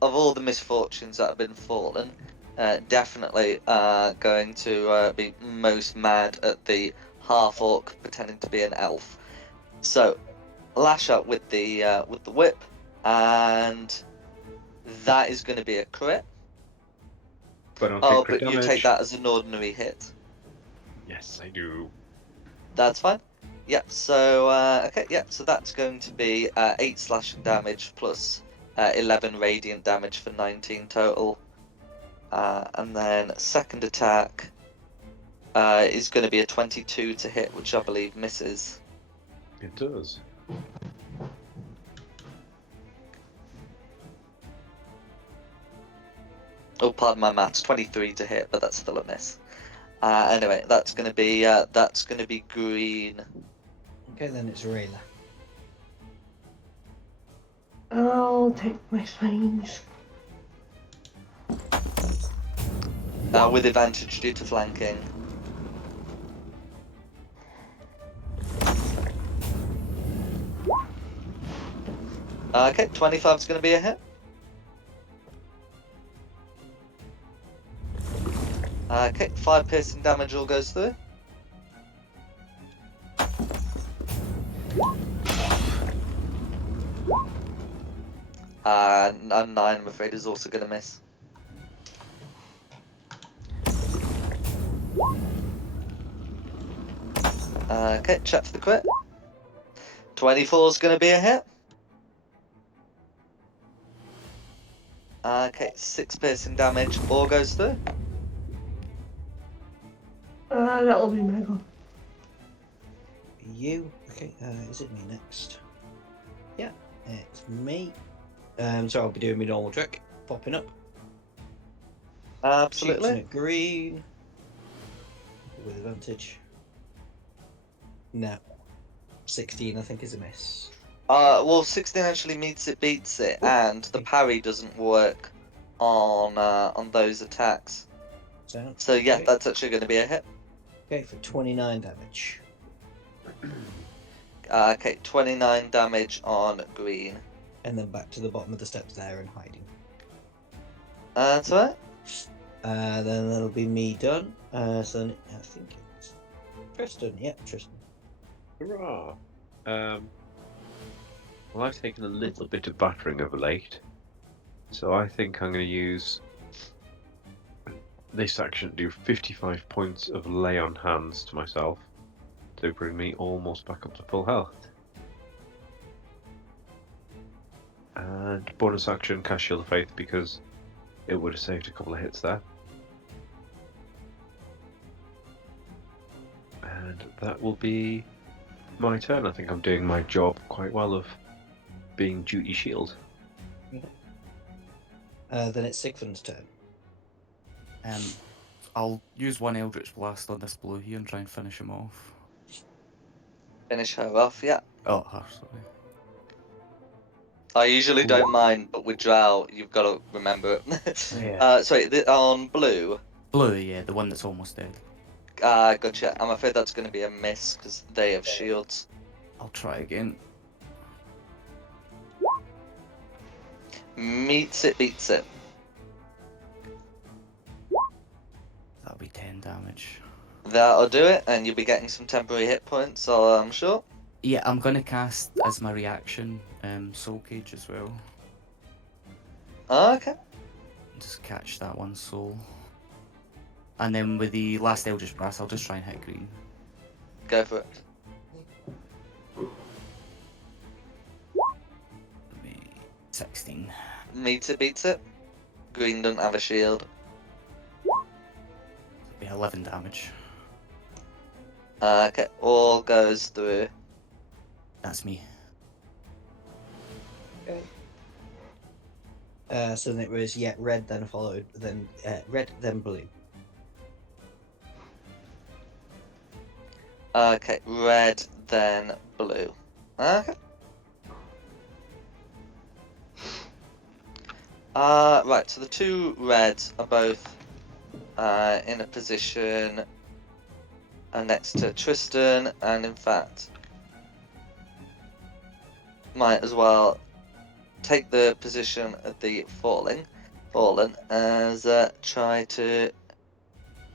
of all the misfortunes that have been fallen, definitely going to be most mad at the half orc pretending to be an elf. So lash out with the whip, and that is going to be a crit. But I don't Oh, take crit but you damage. take that as an ordinary hit. Yes, I do. That's fine. Yeah. So okay. Yeah. So that's going to be 8 slashing damage plus 11 radiant damage for 19 total. And then second attack is going to be a 22 to hit, which I believe misses. It does. Oh, pardon my maths. 23 to hit, but that's still a miss. Anyway, that's going to be green. Okay, then it's Rayla. I'll take my swings. With advantage due to flanking. Okay, 25 is going to be a hit. Okay, 5 piercing damage all goes through. And 9, I'm afraid, is also going to miss. Okay, check for the crit. 24 is going to be a hit. Okay, 6 piercing damage. All goes through. That'll be Michael. You. Okay, is it me next? Yeah, it's me. So I'll be doing my normal trick. Popping up. Absolutely. Shooting at green. With advantage. No. 16, I think, is a miss. Well, 16 actually beats it, and the parry doesn't work on those attacks. So yeah, okay. that's actually going to be a hit. Okay, for 29 damage. Okay, 29 damage on green. And then back to the bottom of the steps there and hiding. That's right. Then that'll be me done. So then I think it's Tristan. Yeah, Tristan. Hurrah! Well, I've taken a little bit of battering of late, so I think I'm going to use this action to do 55 points of lay on hands to myself to bring me almost back up to full health. And bonus action, cast Shield of Faith, because it would have saved a couple of hits there. And that will be my turn. I think I'm doing my job quite well of being duty shield. Then it's Sigfund's turn. I'll use one Eldritch Blast on this blue here and try and finish him off. Finish her off, yeah. Oh, her, sorry. I usually don't mind, but with Drow, you've got to remember it. Yeah. Sorry, on blue. Blue, yeah, the one that's almost dead. Gotcha. I'm afraid that's going to be a miss because they have shields. I'll try again. Meets it, beats it. That'll be 10 damage. That'll do it, and you'll be getting some temporary hit points, I'm sure. Yeah, I'm gonna cast as my reaction, Soul Cage as well. Okay. Just catch that one soul. And then with the last Eldritch Blast, I'll just try and hit green. Go for it. Maybe 16. Meets it, beats it. Green doesn't have a shield. It'll be 11 damage. Okay, all goes through. That's me. Okay. So then it was red, then followed, then red, then blue. Okay, red, then blue. Okay. Right, so the two reds are both in a position next to Tristan, and in fact, might as well take the position of the fallen as try to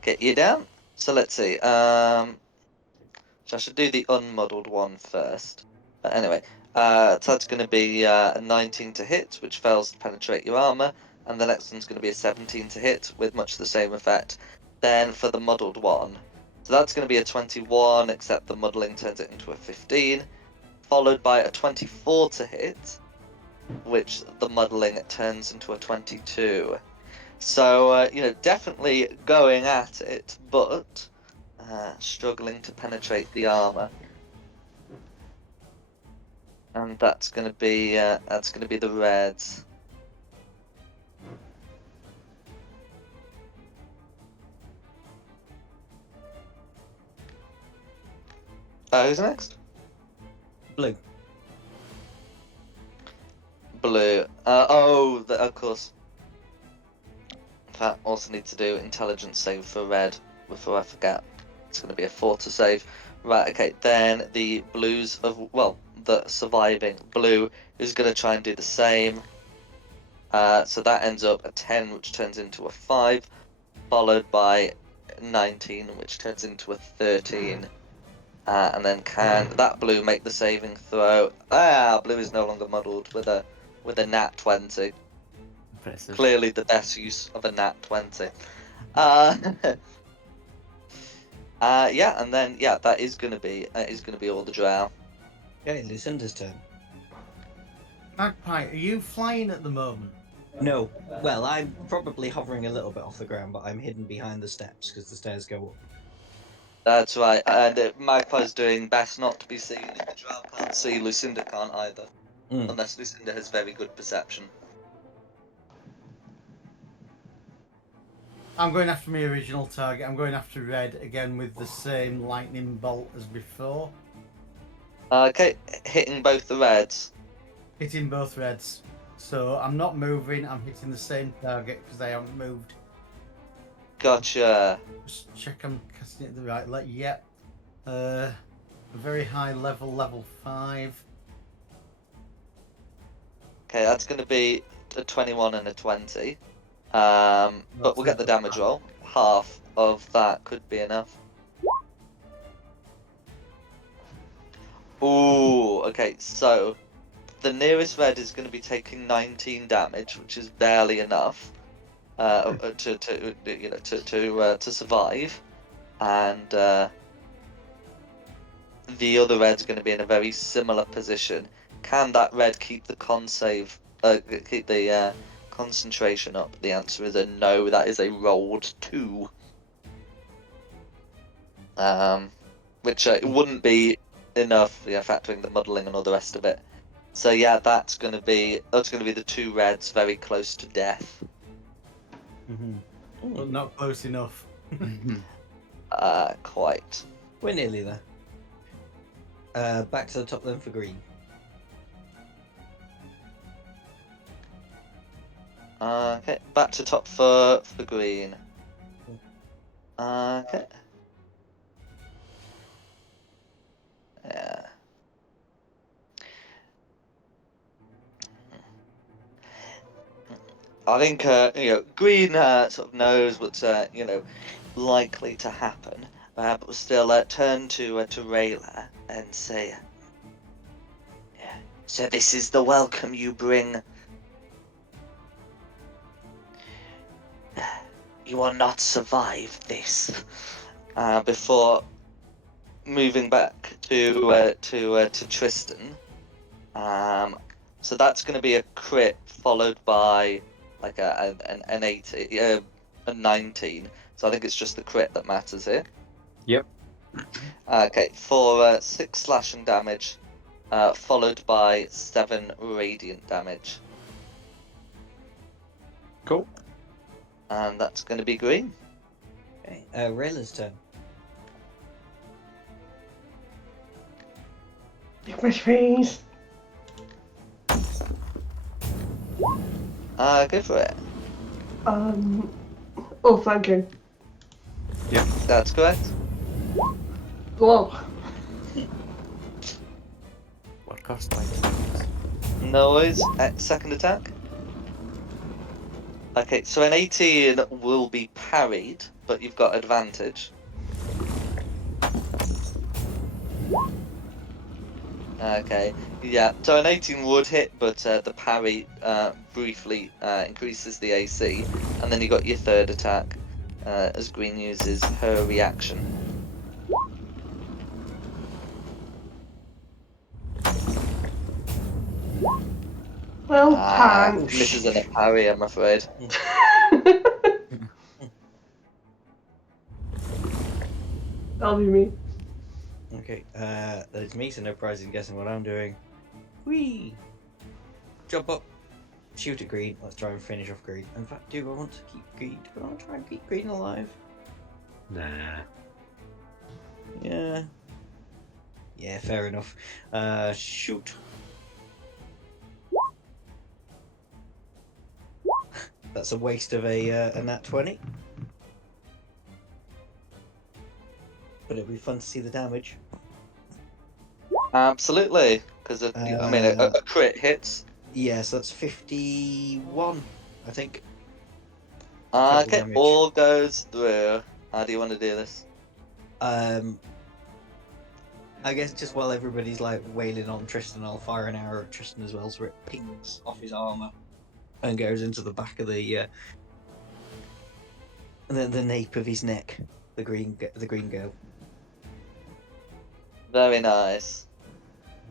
get you down. So let's see. So I should do the unmuddled one first. But anyway, so that's going to be a 19 to hit, which fails to penetrate your armor, and the next one's going to be a 17 to hit with much the same effect. Then for the muddled one, so that's going to be a 21, except the muddling turns it into a 15, followed by a 24 to hit, which the muddling turns into a 22. So, definitely going at it, but struggling to penetrate the armor. And that's going to be the reds. Who's next? Blue. Blue. Of course. In fact, also need to do intelligence save for red before I forget. It's going to be a 4 to save. Right, okay, then the blues the surviving blue is going to try and do the same. So that ends up a 10, which turns into a 5, followed by 19, which turns into a 13. And then can that blue make the saving throw? Blue is no longer muddled with a nat 20. Impressive. Clearly the best use of a nat 20. Yeah, and then that is gonna be all the drow. Okay, Lucinda's turn. Magpie, are you flying at the moment? No, well, I'm probably hovering a little bit off the ground, but I'm hidden behind the steps because the stairs go up. That's right, and Magpie's doing best not to be seen. If the drow can't see, Lucinda can't either, unless Lucinda has very good perception. I'm going after my original target. I'm going after red again with the same lightning bolt as before. Okay, hitting both the reds. Hitting both reds. So I'm not moving, I'm hitting the same target because they haven't moved. Gotcha. Just check I'm casting it at the right level. Yep. A very high level, level 5. Okay, that's going to be a 21 and a 20. But we'll get the damage roll. Half of that could be enough. Ooh, okay, so the nearest red is going to be taking 19 damage, which is barely enough to survive, and the other red's going to be in a very similar position. Can that red keep the keep the concentration up? The answer is a no. That is a rolled 2. Which it wouldn't be enough, factoring the muddling and all the rest of it. So yeah, that's gonna be the 2 reds very close to death. But not close enough. Quite. We're nearly there. Back to the top then for green. Okay, back to top for green. Okay. Yeah. I think green sort of knows what's likely to happen, but we'll still turn to Rayla and say, yeah. So this is the welcome you bring. You will not survive this. Before moving back to Tristan. So that's going to be a crit followed by like an 19. So I think it's just the crit that matters here. Yep. Okay, for 6 slashing damage, followed by 7 radiant damage. Cool. And that's going to be green. Okay, Rayla's turn. Pick my face. Go for it. Oh, flanking. That's correct. Whoa. We're cursed by No worries. Second attack. Okay, so an 18 will be parried, but you've got advantage. Okay, yeah, so an 18 would hit, but the parry briefly increases the AC, and then you got your third attack as Green uses her reaction. Well, thanks. Misses in a parry, I'm afraid. That'll be me. Okay, that is me, so no prize in guessing what I'm doing. Whee! Jump up, shoot at green. Let's try and finish off green. In fact, do I want to keep green? Do I want to try and keep green alive? Nah. Yeah. Yeah, fair enough. Shoot. That's a waste of a nat 20. But it'll be fun to see the damage. Absolutely, because a crit hits. Yeah, so that's 51, I think. Okay, damage. all goes through. How do you want to do this? I guess just while everybody's like wailing on Tristan, I'll fire an arrow at Tristan as well, so it pings off his armor and goes into the back of the nape of his neck. The green girl. Very nice.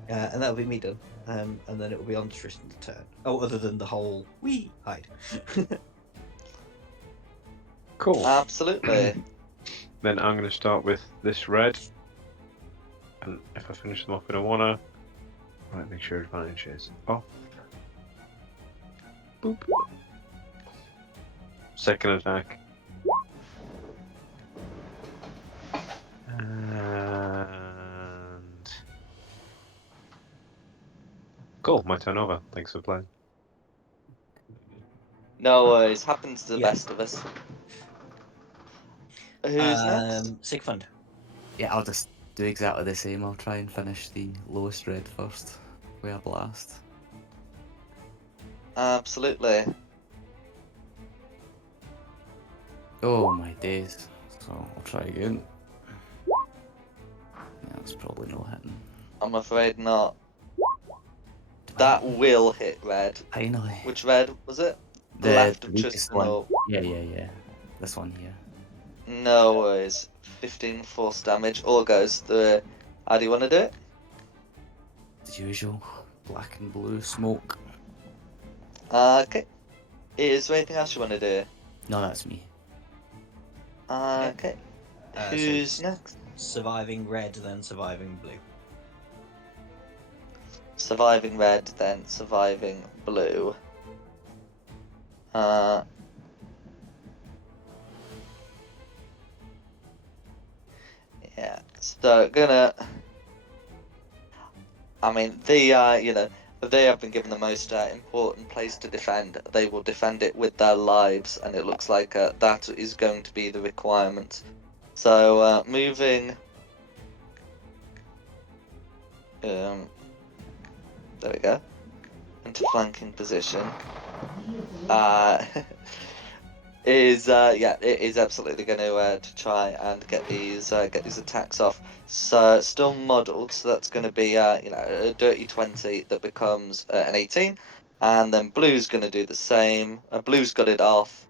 And that'll be me done. And then it will be on Tristan's turn. Oh, other than the whole wee hide. Cool. Absolutely. Then I'm going to start with this red. And if I finish them off in a wanna, right, make sure advantage is off. Boop. Second attack. And cool, my turn over. Thanks for playing. No worries. Happens to the Yeah. best of us. Who's next? Sigfund. Yeah, I'll just do exactly the same. I'll try and finish the lowest red first with a blast. Absolutely. Oh my days. So I'll try again. Yeah, that's probably no hitting. I'm afraid not. That will hit red. Finally. Which red was it? The The left of weakest Tristan one. or... Yeah. This one here. No worries. 15 force damage. All goes through. How do you want to do it? The usual black and blue smoke. Okay. Is there anything else you want to do? No, that's me. Okay. So Who's it's next? Surviving red, then surviving blue. Surviving red, then surviving blue. Yeah. So gonna. I mean, they they have been given the most important place to defend. They will defend it with their lives, and it looks like that is going to be the requirement. So moving. There we go. Into flanking position. It is absolutely going to try and get these attacks off. So still modelled, so that's going to be a dirty 20 that becomes an 18, and then blue's going to do the same. Blue's got it off,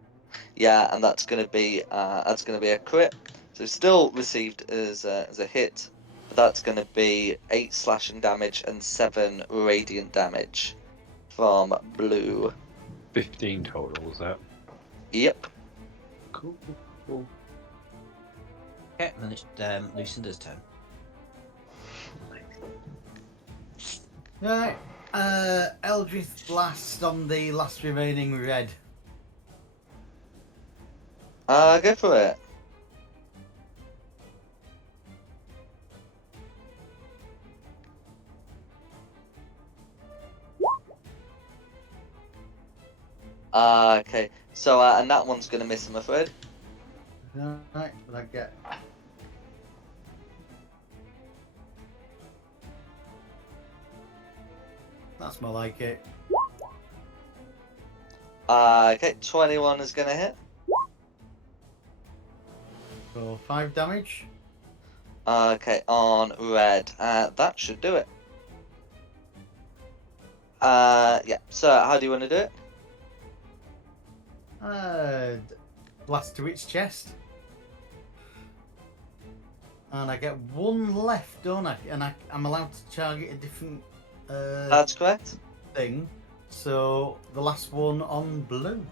yeah, and that's going to be a crit. So still received as a hit, but that's going to be 8 slashing damage and 7 radiant damage from blue. 15 total, is that? Yep. Cool. Okay, and then it's Lucinda's turn. Right. Eldritch Blast on the last remaining red. Go for it. Okay. So, and that one's gonna miss, I'm afraid. Right, but I get. That's more like it. Okay, 21 is gonna hit. So 5 damage. Okay, on red. That should do it. Yeah. So, how do you want to do it? Blast to its chest. And I get one left, don't I? And I'm allowed to target a different That's correct. thing. So the last one on blue.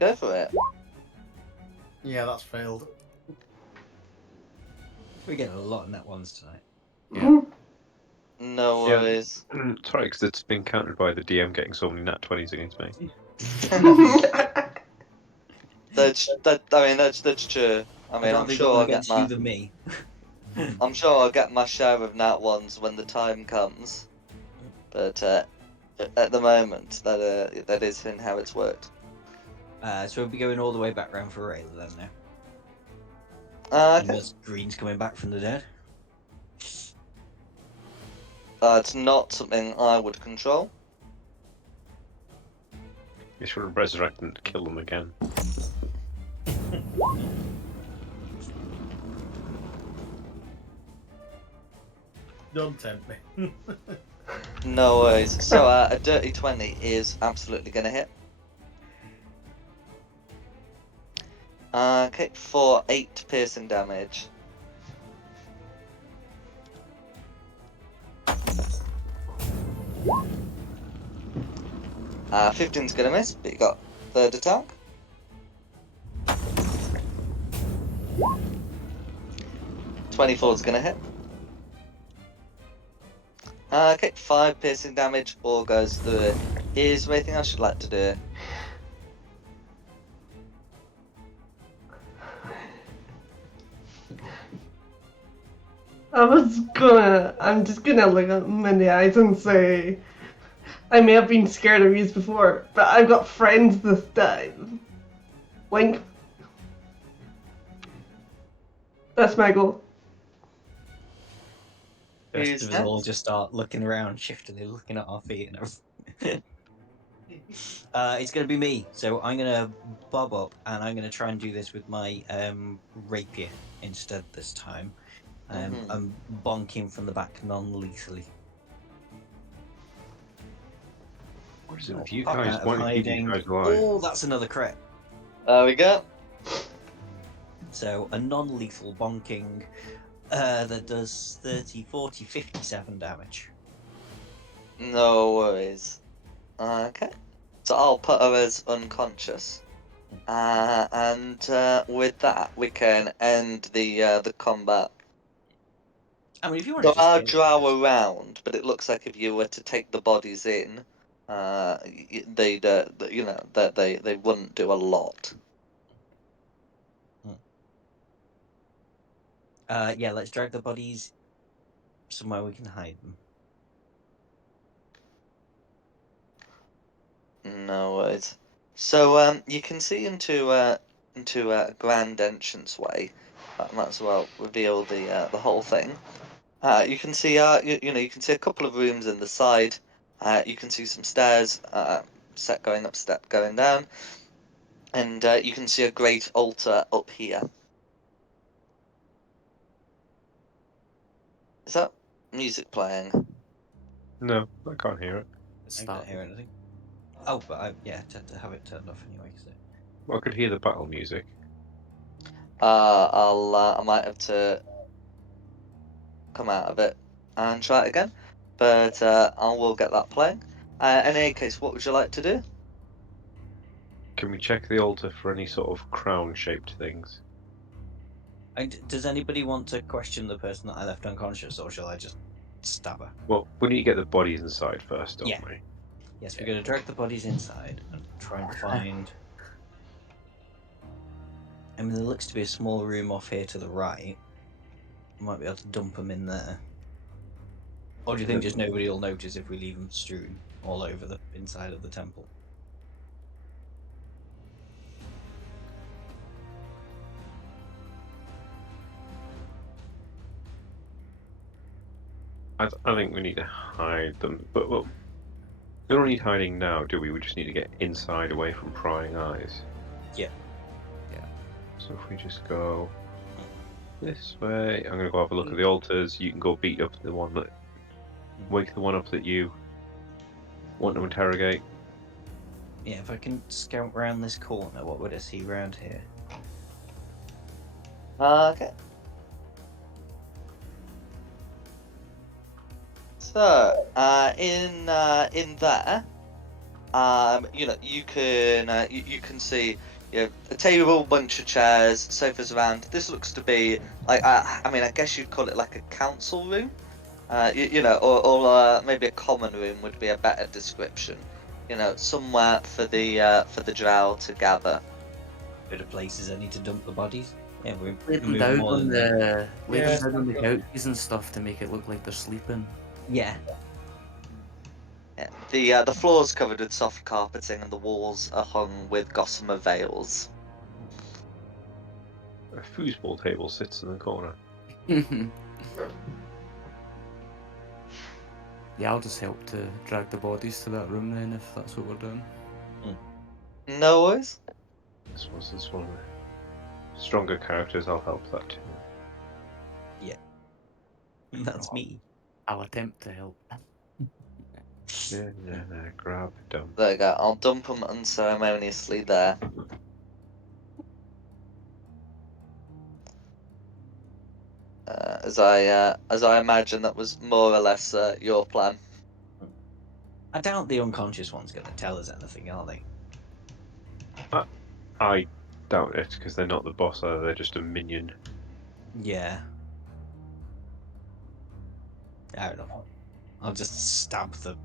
Go for it. Yeah, that's failed. We're getting a lot of net ones tonight. Yeah. No Yeah. worries. Sorry, because it's been countered by the DM getting so many nat 20s against me. That's true. I mean, I'm sure I'll get against you my. than me. I'm sure I'll get my share of nat ones when the time comes. But at the moment, that is how it's worked. So we'll be going all the way back round for Rayla then now. Okay. Unless Green's coming back from the dead. It's not something I would control. You should have resurrected and kill them again. Don't tempt me. No worries. So a dirty 20 is absolutely going to hit. Okay, for 8 piercing damage. Uh, 15's gonna miss, but you got third attack. 24's gonna hit. Okay, 5 piercing damage, all goes through it. Is there anything else you'd like to do? I'm just gonna look at him in the eyes and say, I may have been scared of you before, but I've got friends this time. Wink. That's my goal. The rest Who's of us all next? just start looking around, shiftily looking at our feet and everything. It's going to be me, so I'm going to bob up and I'm going to try and do this with my rapier instead this time. Mhm. I'm bonking from the back non-lethally. What is it with you guys? Out of Why don't you keep hiding. you guys alive? Oh, that's another crit. There we go. So a non-lethal bonking that does 30, 40, 57 damage. No worries. Okay. So I'll put her as unconscious. And with that, we can end the combat. I mean, if you want There to just are kill it, drow around, but it looks like if you were to take the bodies in, they'd you know that they wouldn't do a lot. yeah, let's drag the bodies somewhere we can hide them. No worries. So you can see into a grand entranceway. Might as well reveal the whole thing. You can see you can see a couple of rooms in the side. You can see some stairs, set going up, step going down, and you can see a great altar up here. Is that music playing? No, I can't hear it. I Stop. don't hear anything. Oh, but I tend to have it turned off anyway. So Well, I could hear the battle music. I might have to come out of it and try it again, but I will get that playing. In any case, what would you like to do? Can we check the altar for any sort of crown-shaped things? does anybody want to question the person that I left unconscious, or shall I just stab her? Well, we need to get the bodies inside first, don't Yeah. we? Yes, we're going to drag the bodies inside and try and find. I mean, there looks to be a small room off here to the right. Might be able to dump them in there. Or do you think just nobody will notice if we leave them strewn all over the inside of the temple? I think we need to hide them, but well, we don't need hiding now, do we? We just need to get inside, away from prying eyes. Yeah. Yeah. So if we just go this way, I'm gonna go have a look at the altars. You can go beat up the one that, wake the one up that you want to interrogate. Yeah, if I can scout round this corner, what would I see round here? Okay. So, in there, you can see, a table, bunch of chairs, sofas around. This looks to be like, I mean, I guess you'd call it like a council room, or maybe a common room would be a better description. Somewhere for the drow to gather. Bit of places I need to dump the bodies. Yeah, we're Lay them moving down more on than the lay Yeah, them down on the sounds couches and stuff to make it look like they're sleeping. Yeah. Yeah, the floor's covered with soft carpeting and the walls are hung with gossamer veils. A foosball table sits in the corner. Yeah, I'll just help to drag the bodies to that room then, if that's what we're doing. No worries. This was one of the stronger characters. I'll help that too. That's Oh. me. I'll attempt to help. Yeah, grab them. There you go. I'll dump them unceremoniously there. as I imagine that was more or less your plan. I doubt the unconscious one's going to tell us anything, are they? I doubt it, because they're not the boss, are they? They're just a minion. Yeah. I don't know. I'll just stab the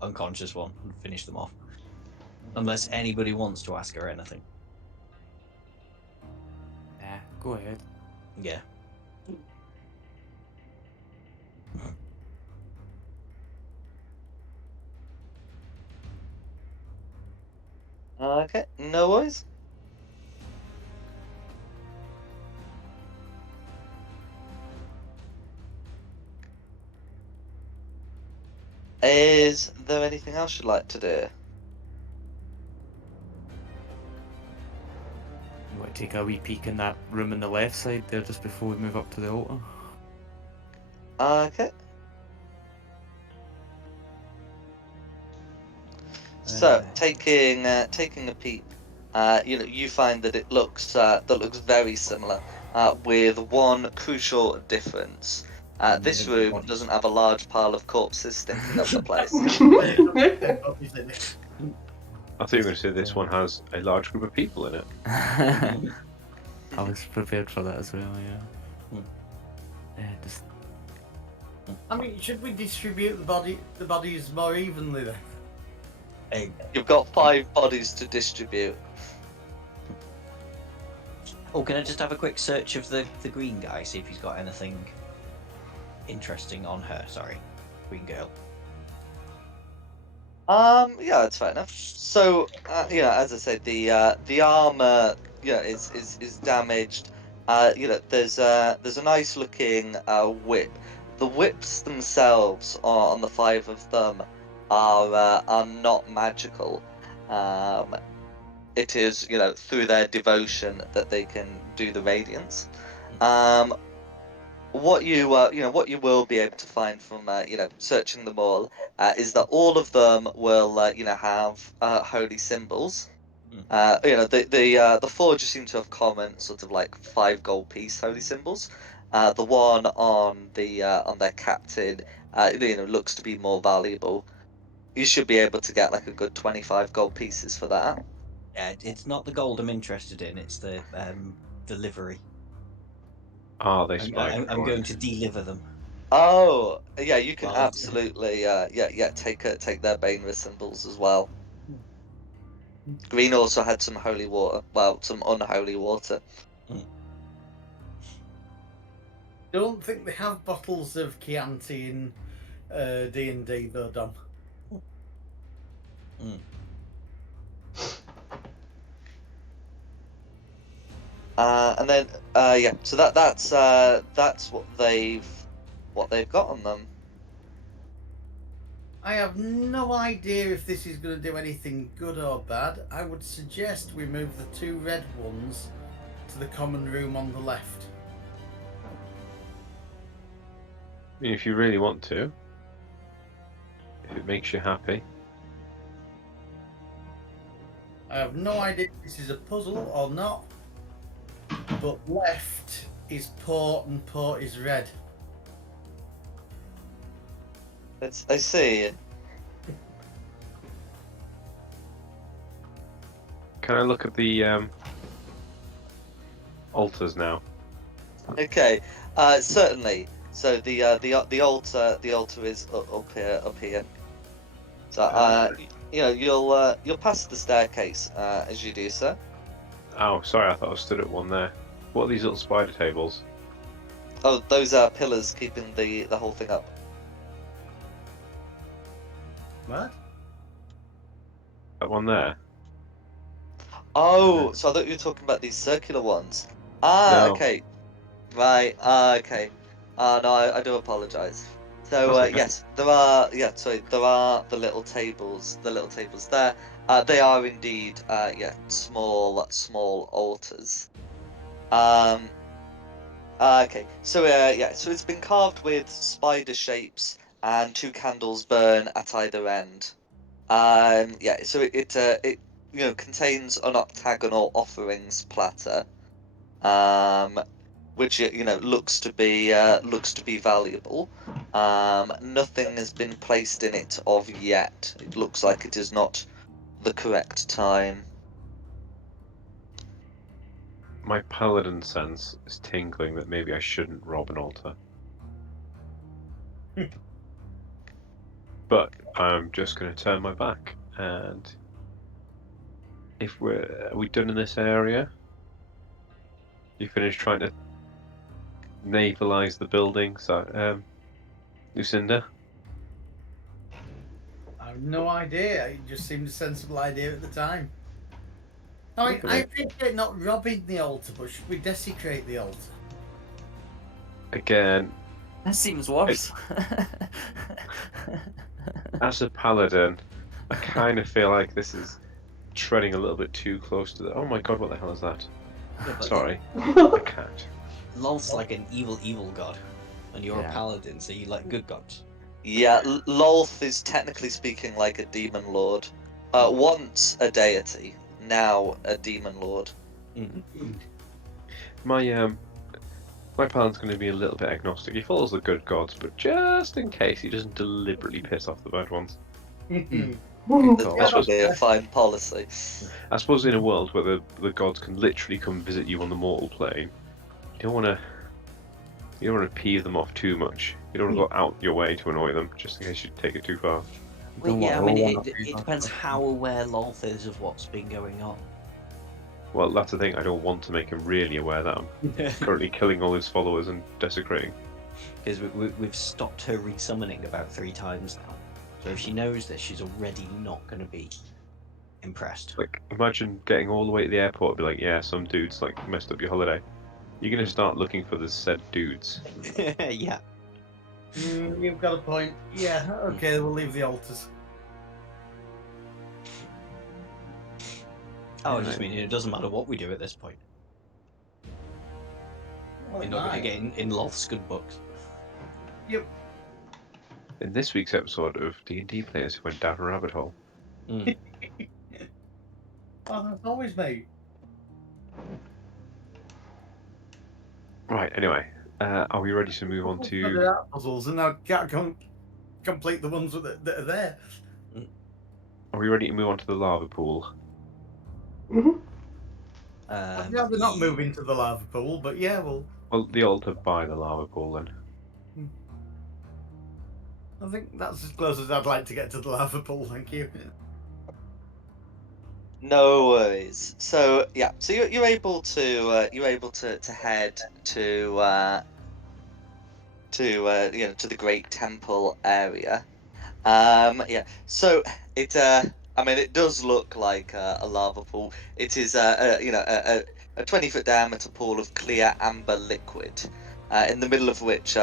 unconscious one and finish them off. Unless anybody wants to ask her anything. Nah, go ahead. Yeah. Okay, no worries. Is there anything else you'd like to do? You want to take a wee peek in that room on the left side there just before we move up to the altar? Okay. So taking a peep, you find that it looks very similar, with one crucial difference. This room doesn't have a large pile of corpses stinking up the place. I thought you were going to say this one has a large group of people in it. I was prepared for that as well, yeah. Just I mean, should we distribute the bodies more evenly then? Hey, You've got 5 bodies to distribute. oh, can I just have a quick search of the green guy, see if he's got anything interesting on her? Sorry, green girl. Yeah, that's fair enough. So, as I said, the armor, is damaged. There's a nice looking whip. The whips themselves on the 5 of them are not magical. It is, through their devotion that they can do the radiance. What you will be able to find from searching them all is that all of them will have holy symbols. The 4 just seem to have common sort of like 5 gold piece holy symbols. The one on their captain looks to be more valuable. You should be able to get like a good 25 gold pieces for that. Yeah, it's not the gold I'm interested in. It's the delivery. Are they spider I'm going drawings? to deliver them. Oh, yeah, you can Well, absolutely take their Bainra symbols as well. Green also had some holy water, well, some unholy water. Don't think they have bottles of Chianti in D&D though, Dom. And then so that's what they've got on them. I have no idea if this is going to do anything good or bad. I would suggest we move the 2 red ones to the common room on the left. I mean, if you really want to, if it makes you happy. I have no idea if this is a puzzle or not, but left is port and port is red. I see. Can I look at the altars now? Okay, certainly. So the altar is up here. So you'll pass the staircase as you do so. Oh, sorry, I thought I stood at one there. What are these little spider tables? Oh, those are pillars keeping the whole thing up. What? That one there? Oh, so I thought you were talking about these circular ones. Ah, No. okay. Right, okay. No, I do apologise. So, That's okay. yes, there are the little tables there. They are indeed, small altars. Okay, so so it's been carved with spider shapes and 2 candles burn at either end. So it contains an octagonal offerings platter. which looks to be valuable. Nothing has been placed in it of yet. It looks like it is not the correct time. My paladin sense is tingling that maybe I shouldn't rob an altar. But I'm just going to turn my back, and are we done in this area? You finished trying to navalize the building, so Lucinda? I have no idea. It just seemed a sensible idea at the time. I mean, I appreciate not robbing the altar, but should we desecrate the altar? Again, That seems worse. as a paladin, I kind of feel like this is treading a little bit too close to the. Oh my god, what the hell is that? Yeah, but Sorry, a cat. Lolth's like an evil god, and you're Yeah. a paladin, so you like good gods. Yeah, Lolth is technically speaking like a demon lord. Once a deity, now a demon lord. My paladin's going to be a little bit agnostic. He follows the good gods, but just in case he doesn't deliberately piss off the bad ones. Good call. That would be a fine policy. I suppose in a world where the gods can literally come visit you on the mortal plane, you don't want to peeve them off too much. You don't want to go out your way to annoy them, just in case you take it too far. Well, Don't yeah, I want mean, all it depends how aware Lolth is of what's been going on. Well, that's the thing. I don't want to make him really aware that I'm currently killing all his followers and desecrating. Because we've stopped her resummoning about 3 times now. So if she knows that, she's already not going to be impressed. Like, imagine getting all the way to the airport and be like, yeah, some dudes like messed up your holiday. You're gonna start looking for the said dudes. Yeah. You've got a point. Yeah, okay, we'll leave the altars. Oh, I just mean it doesn't matter what we do at this point. Well, You're it not going to might. get in Lolth's good books. Yep. In this week's episode of D&D Players Who Went Down a Rabbit Hole. Oh, that's always me. Right, anyway, are we ready to move on to... There are puzzles, and I can't complete the ones that are there. Are we ready to move on to the lava pool? I'd rather not move into the lava pool, but yeah, well, Well, the altar by the lava pool then. I think that's as close as I'd like to get to the lava pool. Thank you. No worries. So yeah, so you're able to head to to the Great Temple area. Yeah. So it I mean it does look like a lava pool. It is a 20-foot diameter pool of clear amber liquid, in the middle of which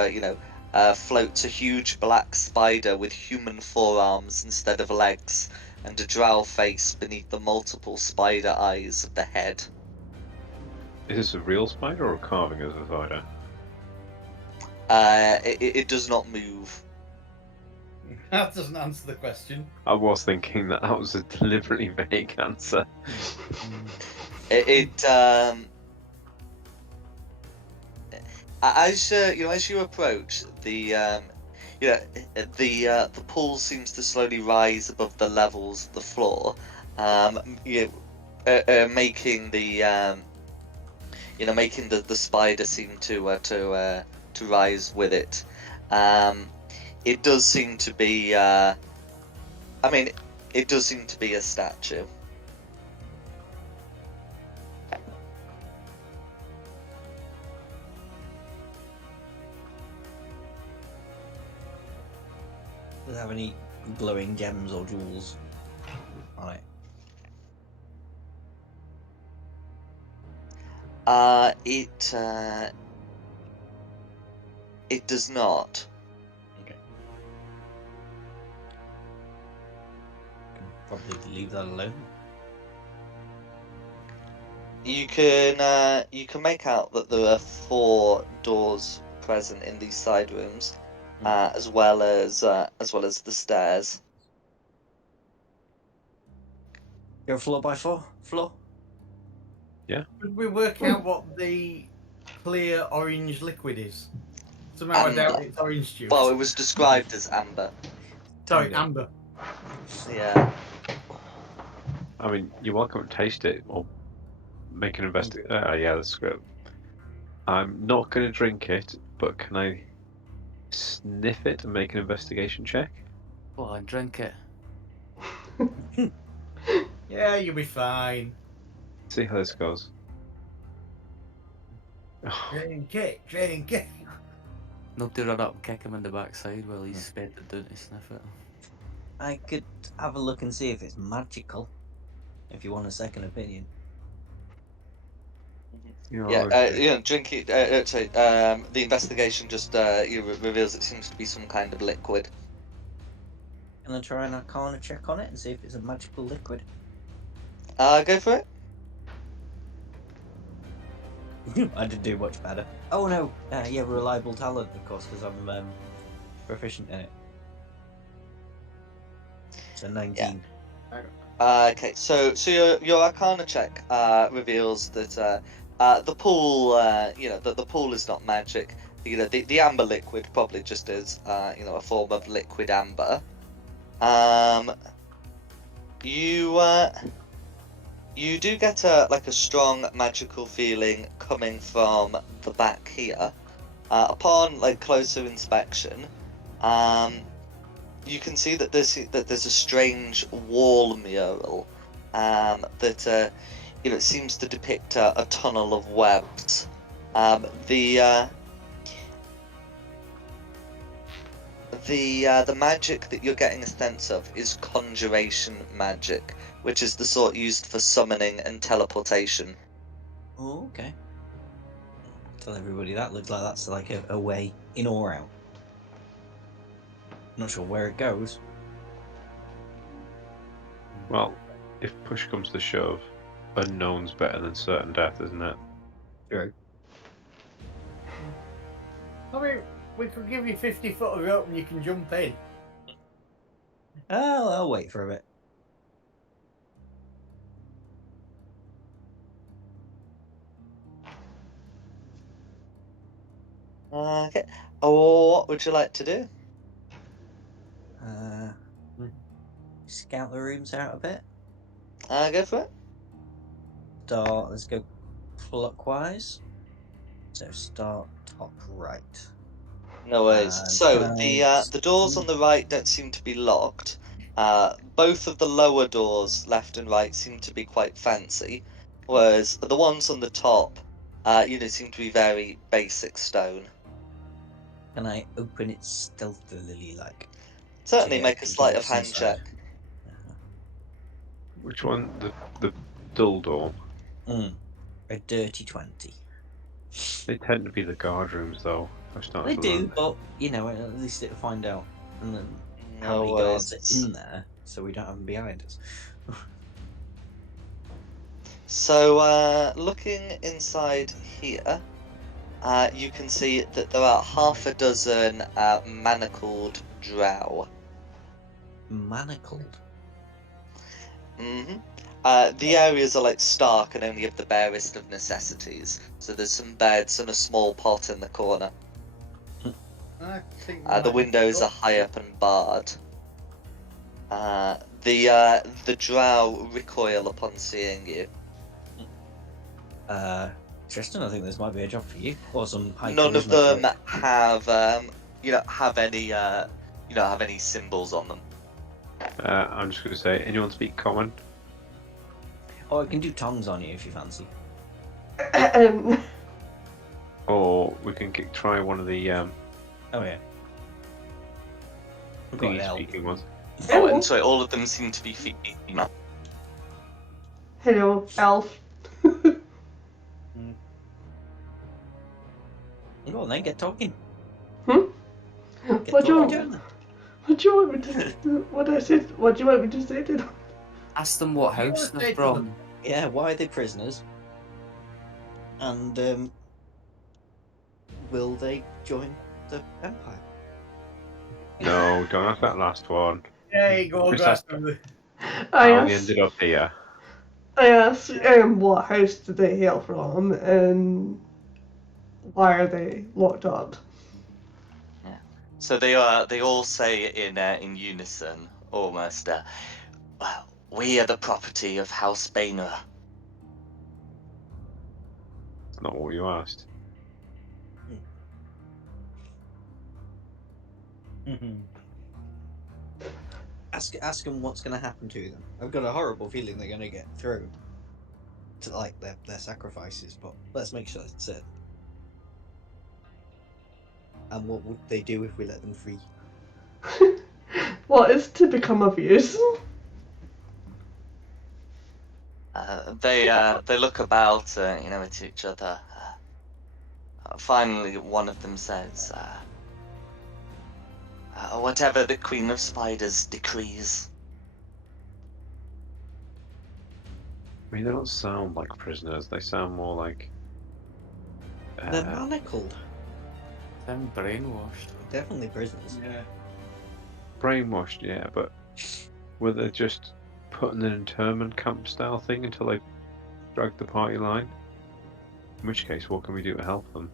floats a huge black spider with human forearms instead of legs, and a drow face beneath the multiple spider eyes of the head. Is this a real spider or a carving as a spider? It does not move. That doesn't answer the question. I was thinking that was a deliberately vague answer. As you approach the pool seems to slowly rise above the levels of the floor, making the spider seem to rise with it. It does seem to be it does seem to be a statue. Does it have any glowing gems or jewels on it? It does not. Okay. Can probably leave that alone. You can make out that there are 4 doors present in these side rooms, as well as the stairs. Go floor by floor? Yeah. Could we work out what the clear orange liquid is? Somehow I doubt Amber. it's orange juice. Well, it was described as amber. Sorry, Tango. amber. Yeah. I mean, you're welcome to taste it or make an investigation. Yeah, that's good. I'm not going to drink it, but can I sniff it and make an investigation check? Go on, drink it. Yeah, you'll be fine. See how this goes. Drink it, drink it. Nobody run up and kick him in the backside while he's sped it down to sniff it. I could have a look and see if it's magical. If you want a second opinion. Yeah, okay. you know, drink it. Sorry, the investigation just reveals it seems to be some kind of liquid. Can I try an arcana check on it and see if it's a magical liquid? Go for it. I didn't do much better. Oh no, yeah, reliable talent, of course, because I'm proficient in it. So 19. Okay, so your Arcana check reveals that the pool, the pool is not magic. You know, the amber liquid probably just is, a form of liquid amber. You do get a strong magical feeling coming from the back here. Upon closer inspection, you can see that there's a strange wall mural that seems to depict a tunnel of webs. The magic that you're getting a sense of is conjuration magic, which is the sort used for summoning and teleportation. Oh, okay. Tell everybody that looks like that's like a way in or out. Not sure where it goes. Well, if push comes to shove, unknown's better than certain death, isn't it? True. I mean, we could give you 50 foot of rope and you can jump in. Oh, I'll wait for a bit. Okay. Oh, what would you like to do? Scout the rooms out a bit. Go for it. Let's go clockwise. So start top right. No worries. And So can I the doors on the right don't seem to be locked. Both of the lower doors, left and right, seem to be quite fancy, whereas the ones on the top, seem to be very basic stone. Can I open it stealthily, like? Certainly get make a sleight of control hand inside? check. Which one? The dull door? A dirty 20. They tend to be the guard rooms, though. I've started They to do, learn. but at least it'll find out and then how No many guards worries. are in there, so we don't have them behind us. So looking inside here, you can see that there are half a dozen manacled drow. Manacled. The areas are stark and only of the barest of necessities. So there's some beds and a small pot in the corner. I think The windows are high up and barred. The drow recoil upon seeing you. Tristan, I think this might be a job for you, or some high None of charisma them check. have any symbols on them. I'm just going to say, anyone speak common? Oh, I can do tongues on you if you fancy. Or we can try one of the Oh yeah. We've got an thingy elf. speaking ones. Oh, and sorry, all of them seem to be female. Hello, elf. Go on then, get talking. Hmm? Get What do you talking. want? What do you want me to? What I said? What do you want me to say to them? Ask them what You house wanna say they're to from. them? Yeah, why are they prisoners? And will they join the Empire? No, don't ask that last one. Yeah, you go Just grass ask them. I how they asked. ended up here. I asked what house did they hail from, and why are they locked up? So they all say in unison, almost. Well, we are the property of House Boehner. It's not what you asked. Ask them what's going to happen to them. I've got a horrible feeling they're going to get through to like their sacrifices, but let's make sure it's certain. And what would they do if we let them free? What is to become of use? They look about, at each other. Finally, one of them says, "Whatever the Queen of Spiders decrees." I mean, they don't sound like prisoners. They sound more like. They're manacled. I'm brainwashed. Definitely prisoners. Yeah. Brainwashed, yeah, but were they just put in an internment camp style thing until they drag the party line? In which case, what can we do to help them?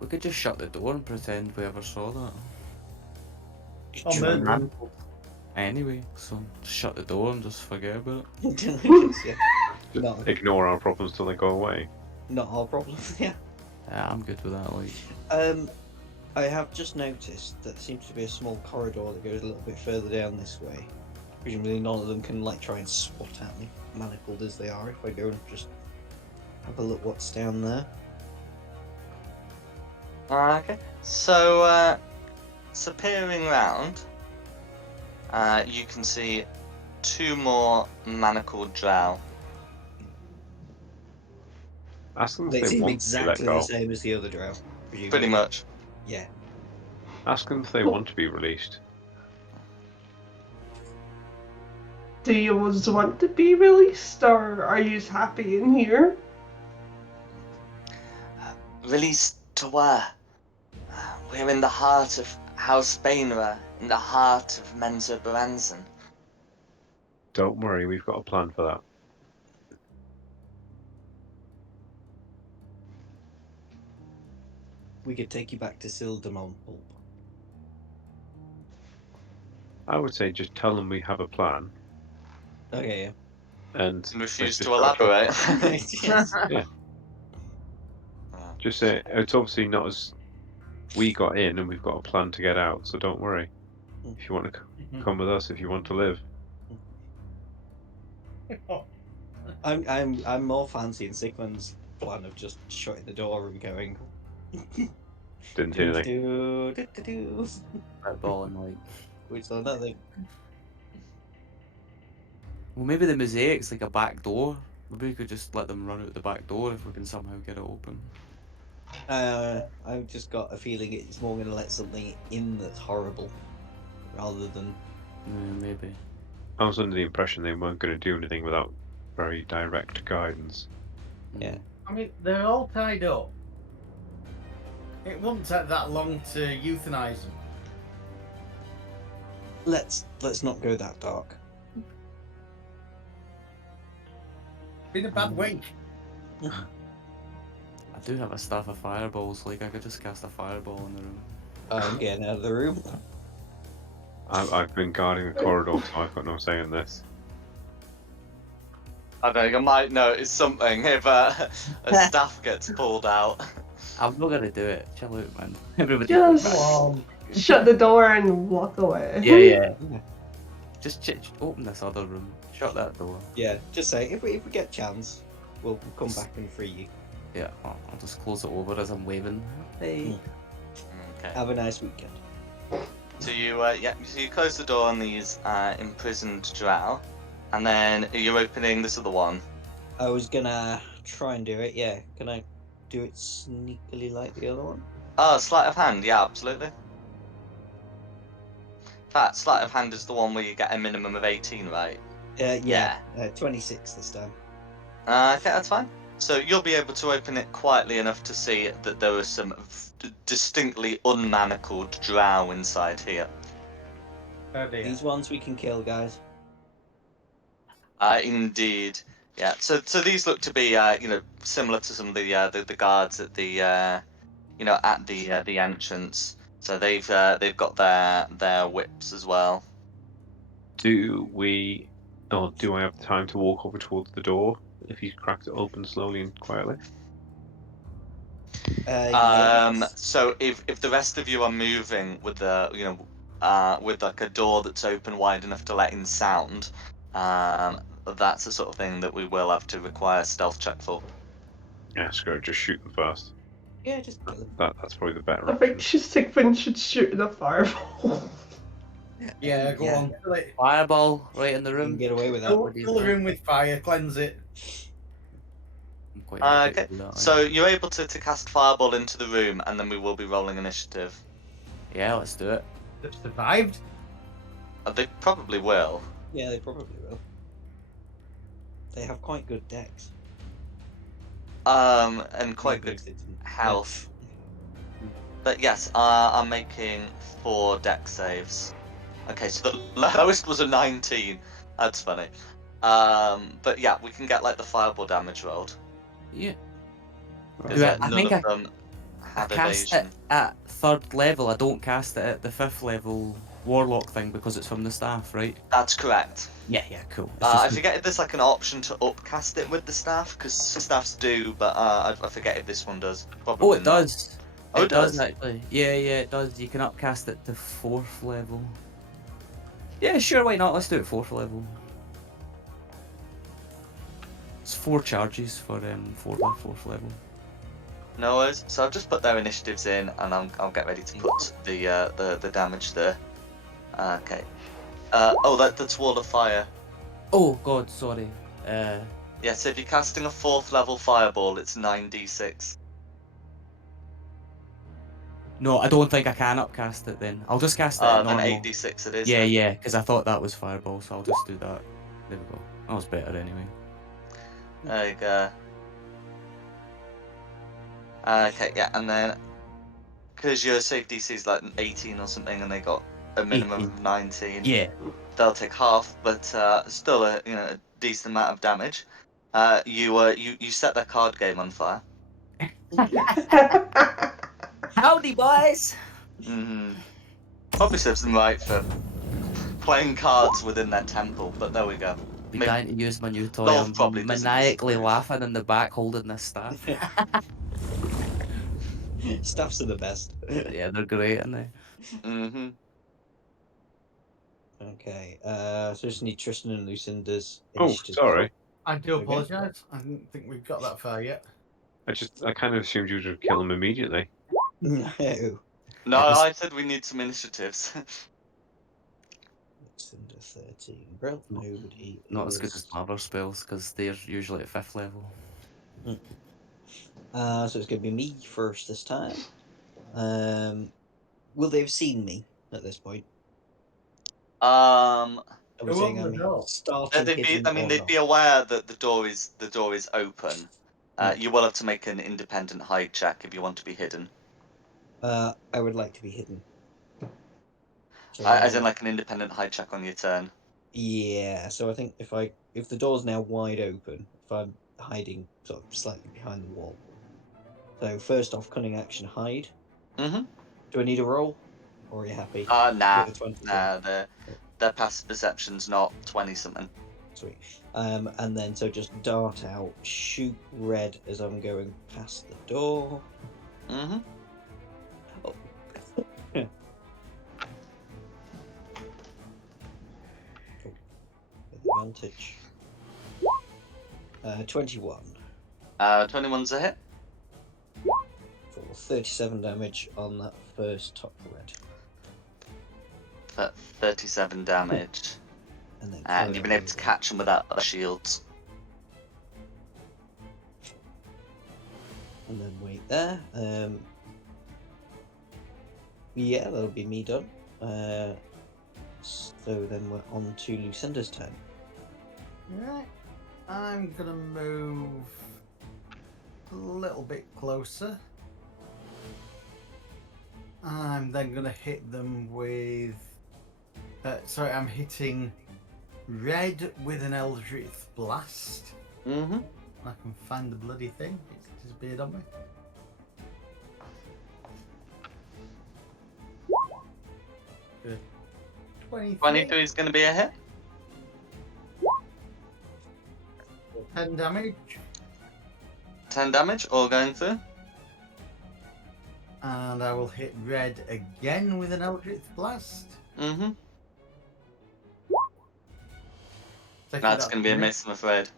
We could just shut the door and pretend we ever saw that. Oh, Try man. Anyway, so just shut the door and just forget about it. yeah. Just No. ignore our problems till they go away. Not our problem. Yeah. Yeah, I'm good with that. Like, I have just noticed that there seems to be a small corridor that goes a little bit further down this way. Presumably none of them can like try and swat at me, manacled as they are, if I go and just have a look what's down there. Okay. So peering round, you can see two more manacled drow. Ask them if They they seem want to be let exactly the go. same as the other drow. Presumably. Pretty much. Yeah. Ask them if they want to be released. Do you want to be released, or are you happy in here? Released to where? We're in the heart of House Boehner, in the heart of Menzo Baranzan. Don't worry, we've got a plan for that. We could take you back to Sildamon Pulp. I would say just tell them we have a plan Okay, and Refuse just to elaborate. yeah. Yes. Yeah. Just say it's obviously not as we got in and we've got a plan to get out, so don't worry. If you want to come with us, if you want to live. I'm more fancy in Sigmund's plan of just shutting the door and going. Didn't see anything. Do. football and like. We saw nothing. Well, maybe the mosaic's like a back door. Maybe we could just let them run out the back door if we can somehow get it open. I've just got a feeling it's more going to let something in that's horrible, rather than. Yeah, maybe. I was under the impression they weren't going to do anything without very direct guidance. Yeah. I mean, they're all tied up. It wouldn't take that long to euthanize them. Let's not go that dark. Been a bad week. I do have a staff of fireballs. Like I could just cast a fireball in the room. I'm getting out of the room. I've been guarding the corridor, so I've got no say in this. I don't know, you might notice something if a staff gets pulled out. I'm not gonna do it. Chill out, man. Everybody. Just go back. shut the door and walk away. Yeah. Just open this other room. Shut that door. Yeah, just say if we get a chance, we'll come back and free you. Yeah, I'll just close it over as I'm waving. Hey. Okay. Have a nice weekend. So you close the door on these imprisoned drow, and then you're opening this other one. I was gonna try and do it. Yeah, can I do it sneakily like the other one? Oh, sleight of hand, yeah, absolutely. In fact, sleight of hand is the one where you get a minimum of 18, right? Yeah. 26 this time. Okay, that's fine. So you'll be able to open it quietly enough to see that there are some distinctly unmanacled drow inside here. Oh dear. These ones we can kill, guys. Indeed. Yeah. So these look to be similar to some of the guards at the at the entrance. So they've got their whips as well. Do we, or do I have time to walk over towards the door if he's cracked it open slowly and quietly? Yes. So if the rest of you are moving with with like a door that's open wide enough to let in sound, that's the sort of thing that we will have to require a stealth check for. Yeah, screw it, just shoot them first. Yeah, just kill him. That's probably the better I think option. Sigmund should shoot the fireball. Yeah, go on. Fill it. Fireball right in the You can room. get away with that. Fill the room with fire. Cleanse it. I'm quite happy Okay, to do that, so you're able to cast fireball into the room, and then we will be rolling initiative. yeah, let's do it. They've survived. They probably will. Yeah, they probably will. They have quite good decks. And quite good They didn't. health. But yes, I'm making 4 dex saves. Okay, so the lowest was a 19. That's funny. But yeah, we can get like the fireball damage rolled. Yeah. Because Yeah, I none think of I them I have cast evasion. it at 3rd level. I don't cast it at the 5th level warlock thing because it's from the staff, right? That's correct. Yeah, cool. It's I just- forget if there's like an option to upcast it with the staff, because some staffs do, but I forget if this one does. Probably Oh, it not. does. Oh, it does? actually. Yeah, it does. You can upcast it to 4th level. Yeah, sure. Why not? Let's do it 4th level. It's 4 charges for 4th level. No worries. So I've just put their initiatives in, and I'll get ready to put the damage there. Okay. That's wall of fire. Oh God, sorry. Yeah, so if you're casting a 4th level fireball, it's 9d6. No, I don't think I can upcast it then. I'll just cast it Then at normal. 8d6 it is. Yeah, then. because I thought that was fireball, so I'll just do that. There we go. That was better anyway. There you go. Okay, yeah, and then because your save DC is like 18 or something, and they got a minimum 18. of 19. Yeah. They'll take half, but still a decent amount of damage. You set their card game on fire. Howdy, boys. Probably serves them right for playing cards within their temple, but there we go. Began to use my new toy. Dolph I'm probably doesn't maniacally disapprove. laughing in the back, holding this staff. Staffs are the best. Yeah, they're great, aren't they? Mm-hmm. Okay, so just need Tristan and Lucinda's Oh, initiative. sorry. I do Okay. apologise. I didn't think we'd got that far yet. I kind of assumed you would kill him immediately. No. No, It was- I said we need some initiatives. Lucinda 13. Bro, nobody. Not as good is- as my other spells, because they're usually at 5th level. So it's going to be me first this time. Will they have seen me at this point? Um, Are we Who saying opened the I'm door? starting they'd be, hidden I mean, or they'd not? be aware that the door is open. Hmm. You will have to make an independent hide check if you want to be hidden. I would like to be hidden. So, As in, like an independent hide check on your turn. yeah, so I think if the door's now wide open, if I'm hiding sort of slightly behind the wall. So first off, cunning action hide. Mm-hmm. Do I need a roll? Or are you happy? Nah, With a 20? nah. Their passive perception's not 20 something. Sweet. And then so just dart out, shoot red as I'm going past the door. Mm-hmm. Oh. Advantage. 21 21's a hit. for 37 damage on that first top red. 37 damage. And then And you've been able to catch them without the shields. And then wait there. Yeah, that'll be me done. So then we're on to Lucinda's turn. Right. I'm gonna move a little bit closer. I'm then gonna hit them with. Sorry, I'm hitting red with an Eldritch Blast. Mm-hmm. I can find the bloody thing. It's disappeared on me. 23. 23 is going to be a hit. 10 damage. 10 damage, all going through. And I will hit red again with an Eldritch Blast. Mm-hmm. Take That's that going to be a red. miss, I'm afraid.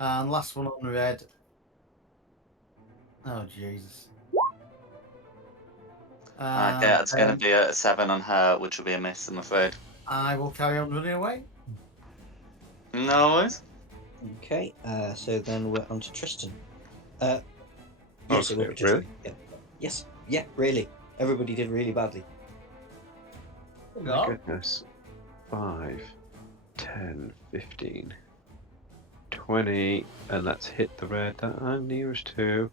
And last one on red. Oh, Jesus. Okay, that's going to be a 7 on her, which will be a miss, I'm afraid. I will carry on running away. No worries. Okay, so then we're on to Tristan. Yes, it will Okay, be Tristan. really? Yeah. Yes. Yeah, really. Everybody did really badly. Oh my goodness. 5, 10, 15, 20, and let's hit the red that I'm nearest to.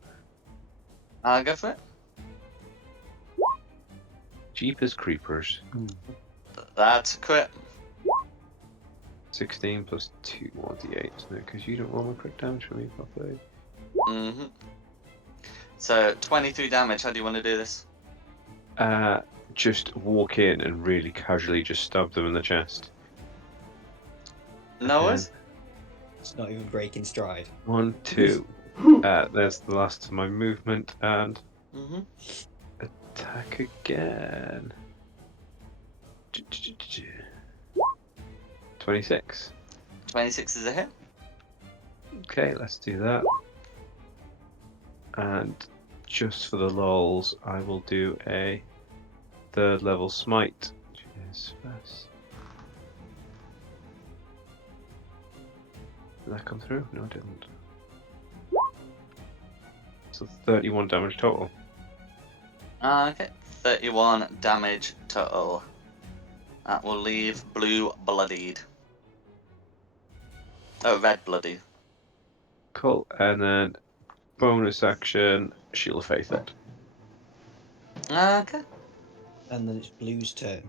Go for it. Jeepers Creepers. That's a crit. 16 plus 2, 1d8, isn't it? Because you don't roll my crit damage for me properly. Mm-hmm. So, 23 damage, how do you want to do this? Just walk in and really casually just stab them in the chest. No worries. It's not even breaking stride. 1, 2. There's the last of my movement, and Mm-hmm. attack again. 26. 26 is a hit. Okay, let's do that. And just for the lols, I will do a 3rd level smite. Cheers, first. Did that come through? No, it didn't. So 31 damage total. Okay, 31 damage total. That will leave blue bloodied. Oh, red bloodied. Cool. And then bonus action, Shield of Faith it. Okay. And then it's Blue's turn.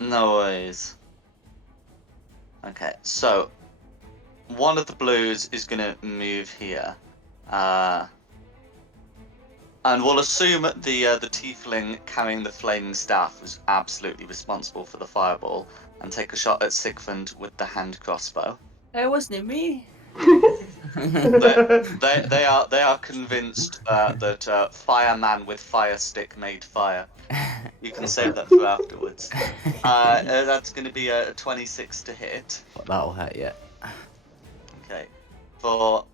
No worries. Okay, so one of the blues is going to move here. And we'll assume the tiefling carrying the flaming staff was absolutely responsible for the fireball, and take a shot at Sigmund with the hand crossbow. It wasn't me. They are convinced that fireman with fire stick made fire. You can save that for afterwards. That's going to be a 26 to hit. That'll hit, yeah. Okay, for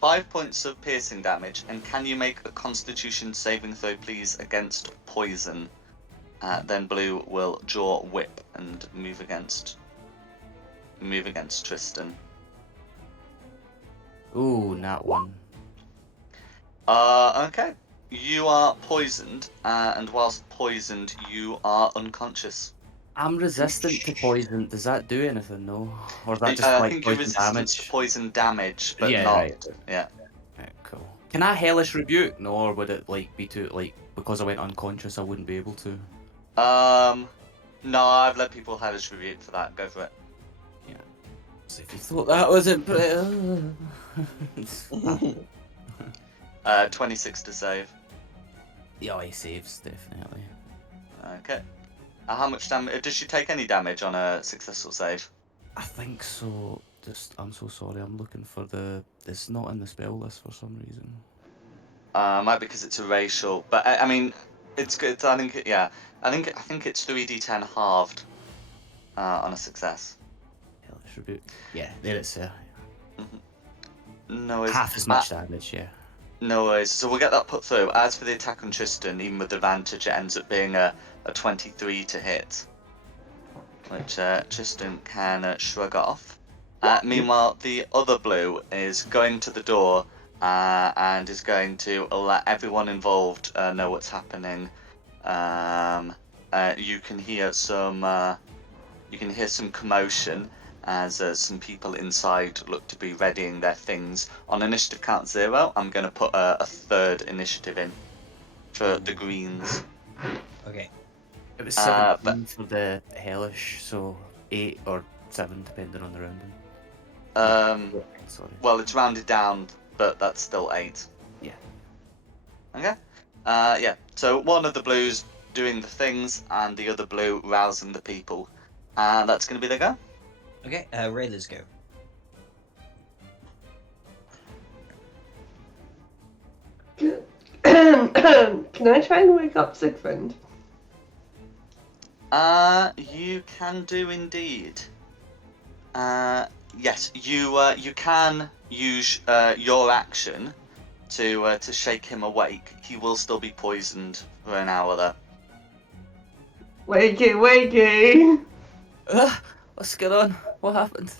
5 points of piercing damage, and can you make a Constitution saving throw, please, against poison? Then Blue will draw whip and move against Tristan. Ooh, nat 1. Okay. You are poisoned, and whilst poisoned, you are unconscious. I'm resistant to poison. Does that do anything, no? Or is that just I like think you're poison resistant damage? to poison damage, but Yeah, not. right. Yeah. Right, cool. Can I hellish rebuke? No, or would it like be too like because I went unconscious I wouldn't be able to? No, I've let people hellish rebuke for that. Go for it. Yeah. So if you thought that wasn't 26 to save. yeah, he saves definitely. Okay. How much damage? Does she take any damage on a successful save? I think so. Just I'm so sorry. I'm looking for the. It's not in the spell list for some reason. Might be because it's a racial, but I mean, it's good. I think yeah. I think it's 3d10 halved on a success. Hellish rebuke. Yeah, there it's there. No worries. Half as much damage. Yeah. No worries. So we'll get that put through. As for the attack on Tristan, even with advantage, it ends up being a 23 to hit, which Tristan can shrug off. Meanwhile, the other blue is going to the door and is going to let everyone involved know what's happening. You can hear some commotion as some people inside look to be readying their things. On initiative count 0, I'm going to put a 3rd initiative in for the greens. Okay. It was 17 for the hellish, so 8 or 7 depending on the rounding. Sorry. Well, it's rounded down, but that's still 8. Yeah. Okay. Yeah. So one of the blues doing the things, and the other blue rousing the people. And that's going to be their go. Okay, Rayla's go. Can I try and wake up Sigfrind? You can do indeed. Yes, you can use your action to shake him awake. He will still be poisoned for an hour though. Wakey, wakey! What's going on? What happened?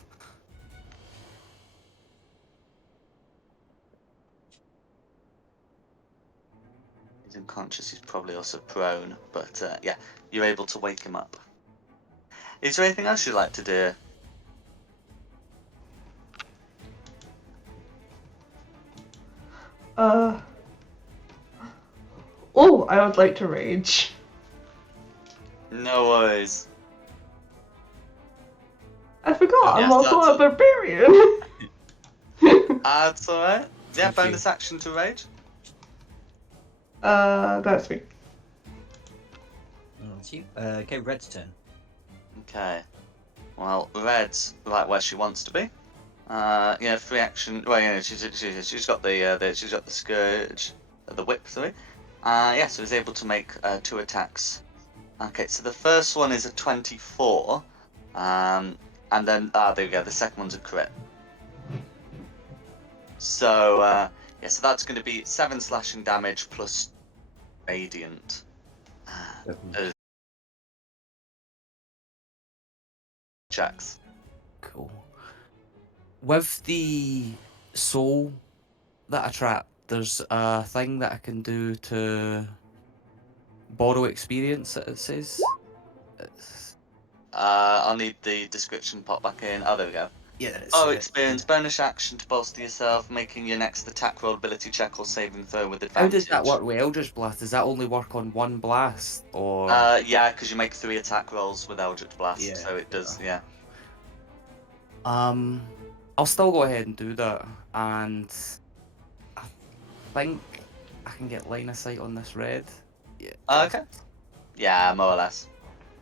He's unconscious. He's probably also prone, but yeah, you're able to wake him up. Is there anything else you'd like to do? Oh, I would like to rage. No worries. I forgot, I'm Yes, also that's a barbarian. That's alright. Yeah, Thank bonus you. action to rage. That's me. That's you. Okay, Red's turn. Okay. Well, Red's right where she wants to be. Yeah, free action. Well, yeah, she's got she's got the scourge, the whip, sorry. Yeah, so he's able to make 2 attacks. Okay, so the first one is a 24, and then there we go. The second one's a crit. So yeah, so that's going to be 7 slashing damage plus radiant. Checks. Cool. With the soul that I trap, there's a thing that I can do to borrow experience, it says. I'll need the description pop back in. Oh, there we go. Yeah, it's, Oh, experience bonus action to bolster yourself, making your next attack roll ability check or saving throw with How advantage. does that work with Eldritch Blast? Does that only work on one blast, or...? Yeah, because you make 3 attack rolls with Eldritch Blast, Yeah, so it does, yeah. I'll still go ahead and do that, and I think I can get line of sight on this red. Yeah. Okay. Yeah, more or less.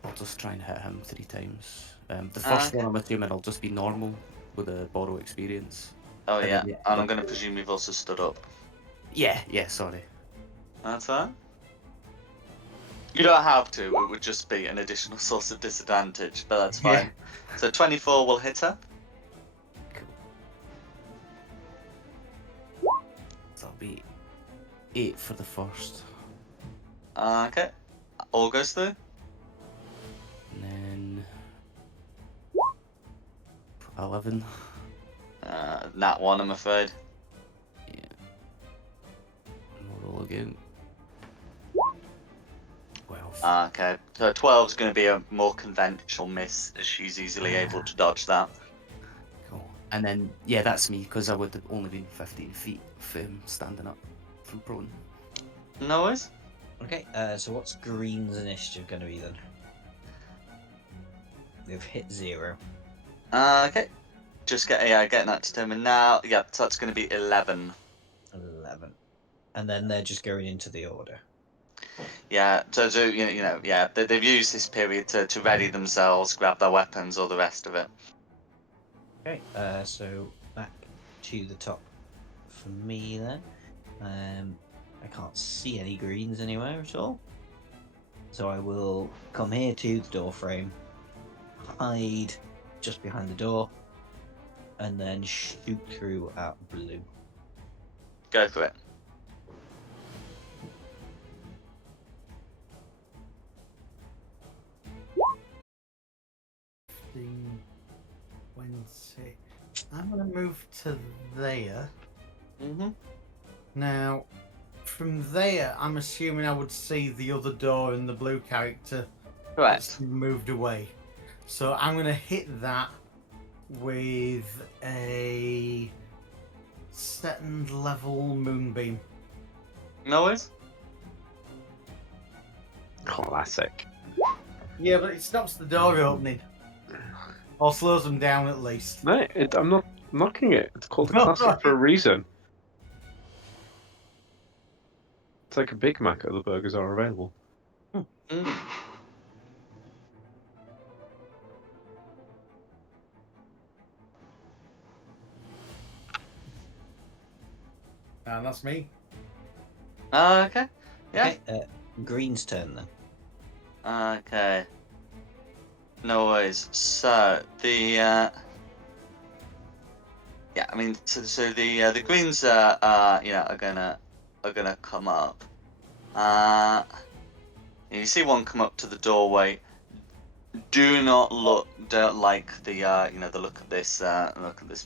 I'll just try and hit him 3 times. The first Okay. one, I'm assuming, will just be normal with a borrow experience. Oh, And yeah, then and I'm going to presume you've also stood up. Yeah, sorry. That's fine. You don't have to, it would just be an additional source of disadvantage, but that's fine. Yeah. So 24 will hit her. Cool. So that'll be 8 for the first. Okay. All goes through. And then... 11. Nat 1, I'm afraid. Yeah. And we'll roll again. 12. Okay, so 12 is going to be a more conventional miss, as she's easily able to dodge that. Cool. And then, yeah, that's me, because I would have only been 15 feet from standing up from prone. No worries. Okay, so what's Green's initiative going to be then? They've hit 0. Okay, just getting that determined now. Yeah, so that's going to be 11. 11. And then they're just going into the order. Yeah, so you know, yeah, they've used this period to ready themselves, grab their weapons, all the rest of it. Okay, so back to the top for me then. I can't see any greens anywhere at all. So I will come here to the door frame, hide just behind the door, and then shoot through at blue. Go for it. I'm going to move to there. Mm-hmm. Now, from there, I'm assuming I would see the other door and the blue character Correct. moved away. So I'm going to hit that with a second level moonbeam. No worries. Classic. Yeah, but it stops the door opening. Or slows them down at least. No, I'm not knocking it. It's called a classic for a reason. It's like a Big Mac, other burgers are available. Mm. And that's me. Okay. Yeah. Okay, Green's turn then. Okay. No worries. So the yeah, I mean, so the greens are gonna come up. You see one come up to the doorway. Don't like the the look of this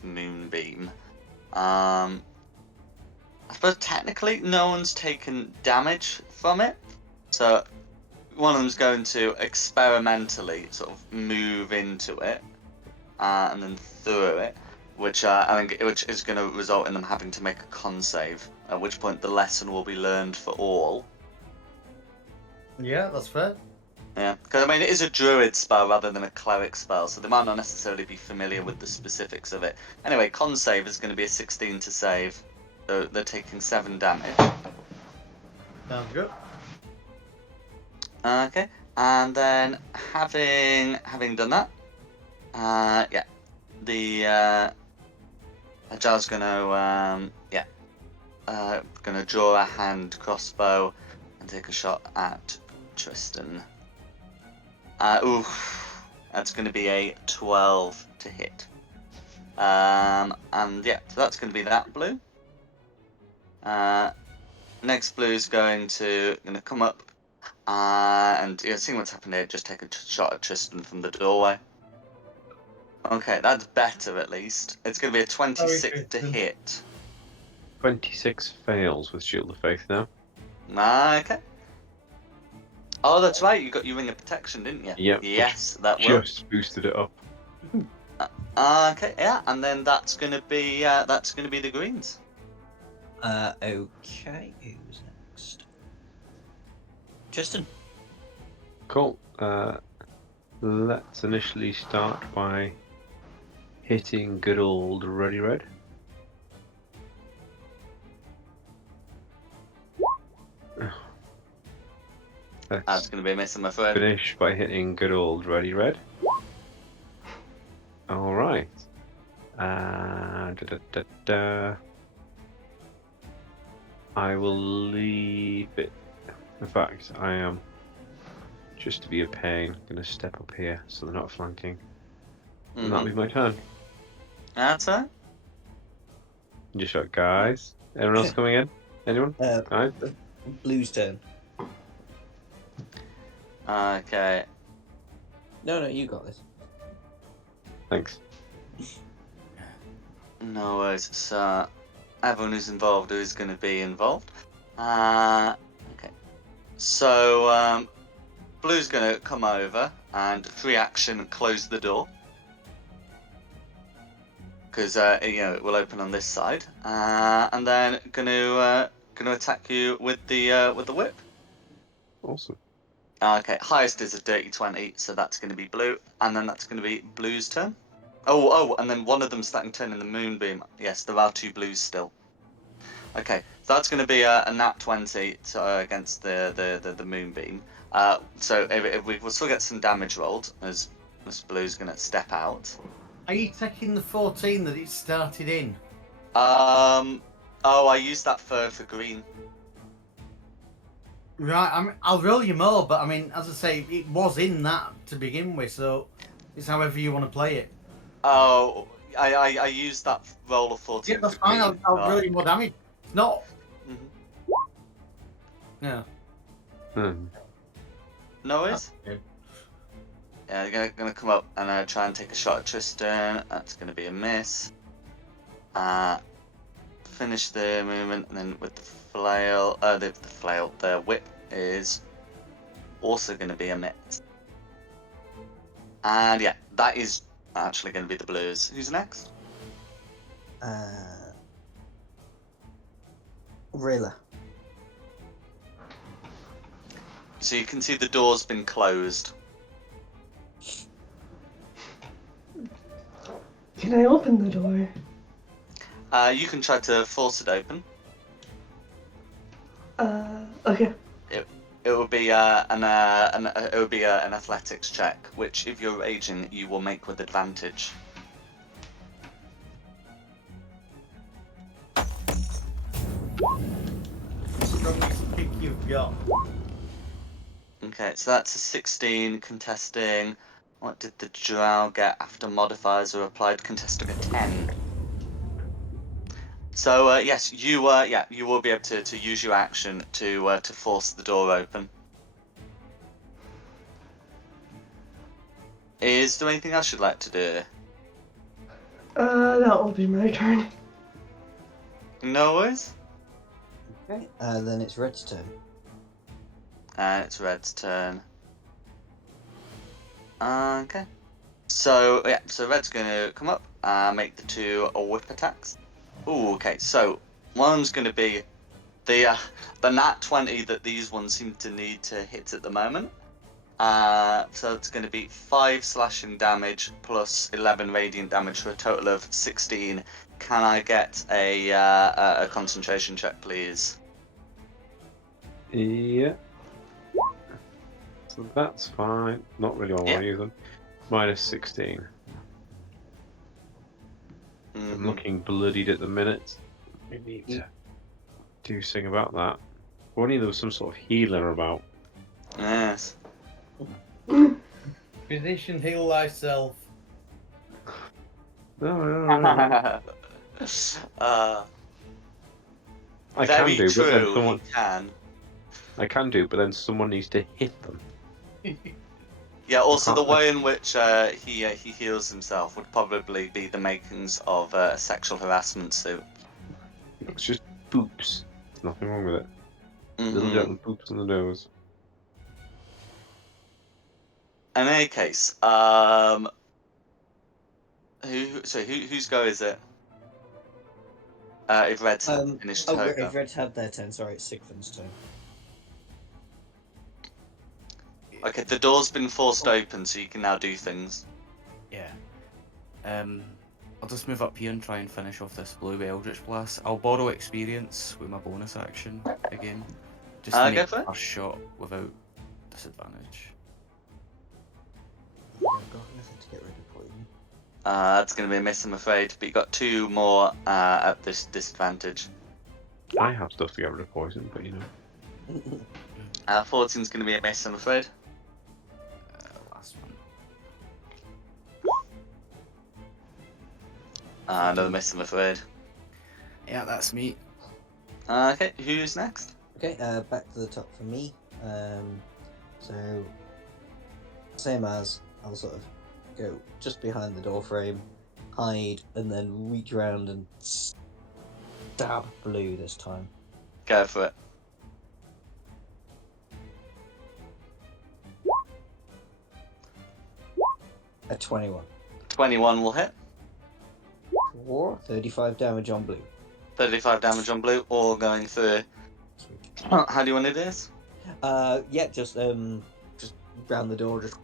moonbeam. I suppose technically no one's taken damage from it, so one of them's going to experimentally sort of move into it and then through it, which which is going to result in them having to make a con save. At which point the lesson will be learned for all. Yeah, that's fair. Yeah, because I mean it is a druid spell rather than a cleric spell, so they might not necessarily be familiar with the specifics of it. Anyway, con save is going to be a 16 to save, so they're taking 7 damage. Sounds good. Okay, and then having done that, yeah, the Ajar's gonna draw a hand crossbow and take a shot at Tristan. Oof, that's gonna be a 12 to hit. And yeah, so that's gonna be that blue. Next blue is gonna come up and seeing what's happened here, just take a shot at Tristan from the doorway. Okay, that's better at least. It's going to be a 26 to hit. 26 fails with Shield of Faith now. Okay. Oh, that's right. You got your Ring of Protection, didn't you? Yep. Yes, that will. Just boosted it up. Okay, yeah, and then that's going to be the greens. Okay, who's next? Tristan. Cool. Let's initially start by hitting good old Ruddy Red. That's going to be a miss, I'm afraid. Finish by hitting good old Ruddy Red. Alright. I will leave it. In fact, I am, just to be a pain, going to step up here so they're not flanking. And that'll be my turn. That's it. Just shot, guys. Anyone else coming in? Anyone? Guys? Blue's turn. Okay. No, you got this. Thanks. No worries. So, everyone who's involved is going to be involved. Okay. So, Blue's going to come over and free action close the door. Because it will open on this side, and then gonna attack you with the whip. Awesome. Okay, highest is a dirty 20, so that's going to be blue, and then that's going to be Blue's turn. Oh, and then one of them starting turning the moonbeam. Yes, there are 2 blues still. Okay, so that's going to be a nat 20 against the moonbeam. So if we'll still get some damage rolled as Blue's going to step out. Are you taking the 14 that it started in? Oh, I used that for green. Right, I'll roll you more, but I mean, as I say, it was in that to begin with, so it's however you want to play it. Oh, I used that roll of 14 Yeah, that's for fine. green. I'll roll you more damage. It's not. Mm-hmm. Yeah. No worries. Okay. Yeah, they're gonna come up and try and take a shot at Tristan. That's gonna be a miss. Finish the movement, and then with the flail, the whip is also gonna be a miss. And yeah, that is actually gonna be the blues. Who's next? Rilla. So you can see the door's been closed. Can I open the door? You can try to force it open. Okay. it would be an athletics check, which if you're raging, you will make with advantage. Strongest kick you've got. Okay, so that's a 16 contesting. What did the drow get after modifiers are applied? Contesting a 10. So yes, you will be able to use your action to force the door open. Is there anything else you'd like to do? That will be my turn. No worries. Okay, then it's Red's turn. And it's Red's turn. Okay. So yeah, so Red's gonna come up and make the 2 whip attacks. Ooh, okay. So one's gonna be the nat 20 that these ones seem to need to hit at the moment. So it's going to be 5 slashing damage plus 11 radiant damage for a total of 16. Can I get a concentration check, please? Yeah. So that's fine. Not really what I want to use them. Minus 16. I'm looking bloodied at the minute. We need to do something about that. If only there was some sort of healer about. Yes. Physician, heal thyself. No. I Very can do, true. but then someone. He can. I can do, but then someone needs to hit them. Yeah. Also, the can't- way in which he heals himself would probably be the makings of a sexual harassment suit. It's just boops. There's nothing wrong with it. Little Mhm. gentleman boops on the nose. In any case, whose go is it? If Red's finished her go. If Red's had their turn, sorry, it's Sigfrin's turn. Okay, the door's been forced open, so you can now do things. Yeah. I'll just move up here and try and finish off this blue Eldritch Blast. I'll borrow experience with my bonus action again. Just to Go make for it. a shot without disadvantage. Yeah, I've got nothing to get rid of poison. That's going to be a miss, I'm afraid. But you got 2 more at this disadvantage. I have stuff to get rid of poison, but you know. 14's going to be a miss, I'm afraid. Last one. Another miss, I'm afraid. Yeah, that's me. Okay, who's next? Okay, back to the top for me. So same as I'll sort of go just behind the door frame, hide, and then reach around and stab Blue this time. Go for it. A 21. 21 will hit. Or 35 damage on Blue. 35 damage on Blue, all going through. How do you want to do this? Yeah, just round the door, just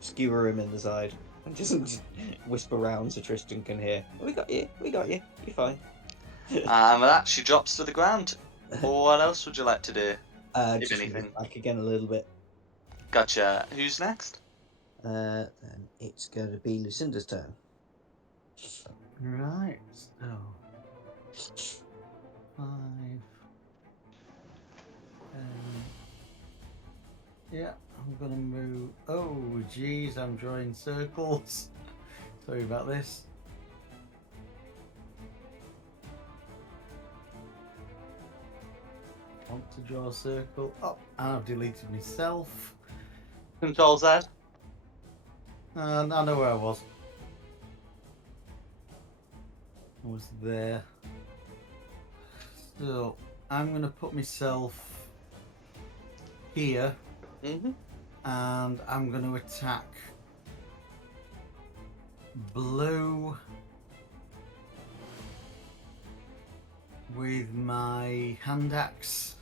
skewer him in the side, and just whisper round so Tristan can hear. We got you, you're fine. And with that, she drops to the ground. What else would you like to do? If Just anything. move back again a little bit. Gotcha. Who's next? Then it's going to be Lucinda's turn. Right. So 5. Yeah, I'm gonna move. Oh, geez, I'm drawing circles. Sorry about this. Want to draw a circle. Oh, and I've deleted myself. Control Z. I know where I was. I was there. So I'm gonna put myself here, and I'm gonna attack Blue with my hand axe.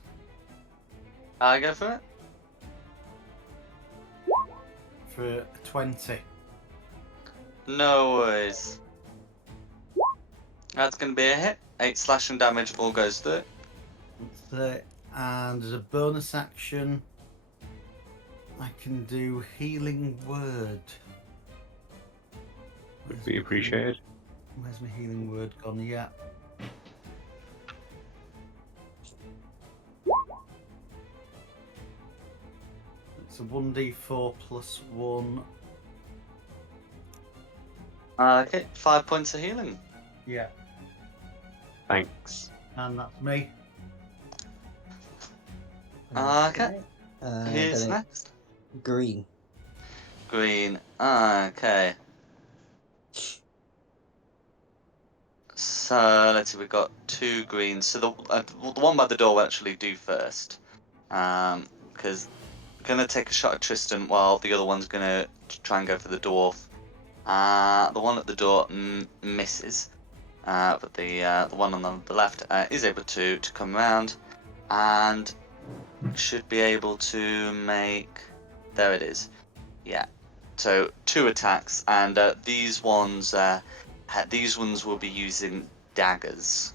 Go for it. For 20. No worries. That's going to be a hit. 8 slashing damage, all goes through. So And as a bonus action, I can do Healing Word. Would be appreciated. Where's my Healing Word gone? Yeah. It's a 1d4 plus 1. Okay, 5 points of healing. Yeah. Thanks. And that's me. Okay. Who's Then next? green. Green. Okay. So let's see, we've got 2 greens. So the one by the door will actually do first, because we're gonna take a shot at Tristan while the other one's gonna try and go for the dwarf. The one at the door misses, but the one on the left is able to come around and should be able to make. There it is. Yeah. So 2 attacks, and these ones will be using daggers.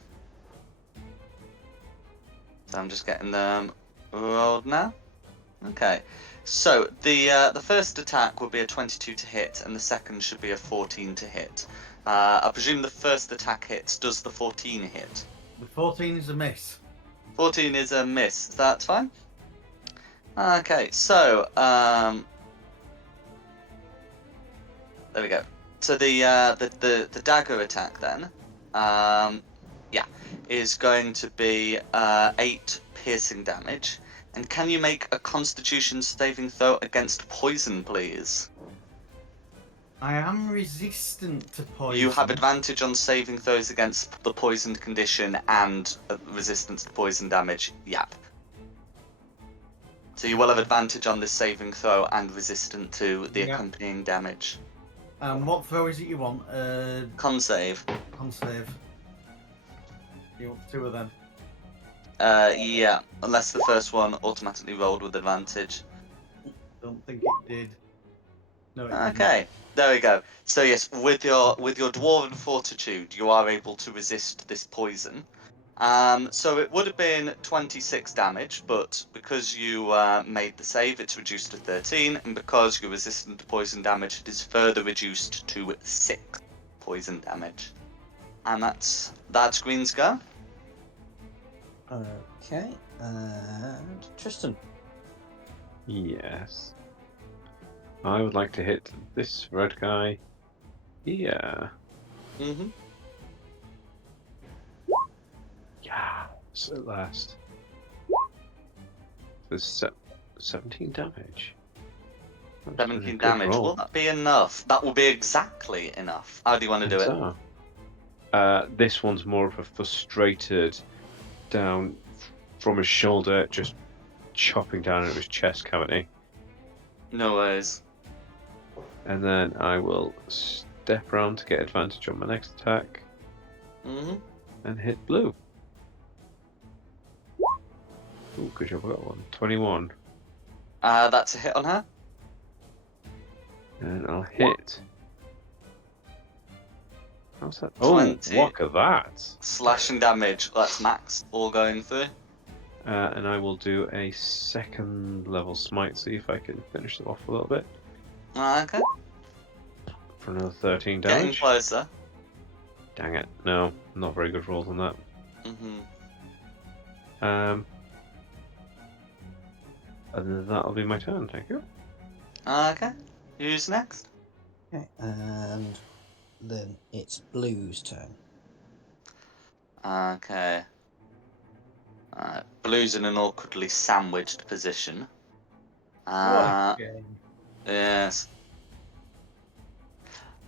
So I'm just getting them rolled now. Okay. So the first attack will be a 22 to hit, and the second should be a 14 to hit. I presume the first attack hits. Does the 14 hit? The 14 is a miss. 14 is a miss. That's fine. Okay. So there we go. So the dagger attack then, yeah, is going to be 8 piercing damage. And can you make a Constitution saving throw against poison, please? I am resistant to poison. You have advantage on saving throws against the poisoned condition and resistance to poison damage. Yep. So you will have advantage on this saving throw and resistant to the accompanying damage. What throw is it you want? Con save. Con save. You want 2 of them? Yeah, unless the first one automatically rolled with advantage. Don't think it did. No, it didn't. Okay, there we go. So yes, with your dwarven fortitude, you are able to resist this poison. So it would have been 26 damage, but because you made the save, it's reduced to 13, and because you're resistant to poison damage, it is further reduced to 6 poison damage. And that's Green's go. Okay. And Tristan. Yes. I would like to hit this red guy here. Mm-hmm. Yes, at last. There's 17 damage. That's been a 17 good damage. roll. Will that be enough? That will be exactly enough. How do you want to do it? This one's more of a frustrated down from his shoulder, just chopping down at his chest cavity. No worries. And then I will step around to get advantage on my next attack Mm-hmm. and hit blue. Ooh, good job, I got one. 21. That's a hit on her. And I'll hit. How's that? 20. Oh, look at that! Slashing damage. That's max. All going through. And I will do a second level smite, see if I can finish them off a little bit. Okay. For another 13 Getting damage. closer. Dang it. No, not very good rolls on that. Mm-hmm. And then that'll be my turn, thank you. Okay. Who's next? Okay. And then it's Blue's turn. Okay. Blue's in an awkwardly sandwiched position. What a game. Yes.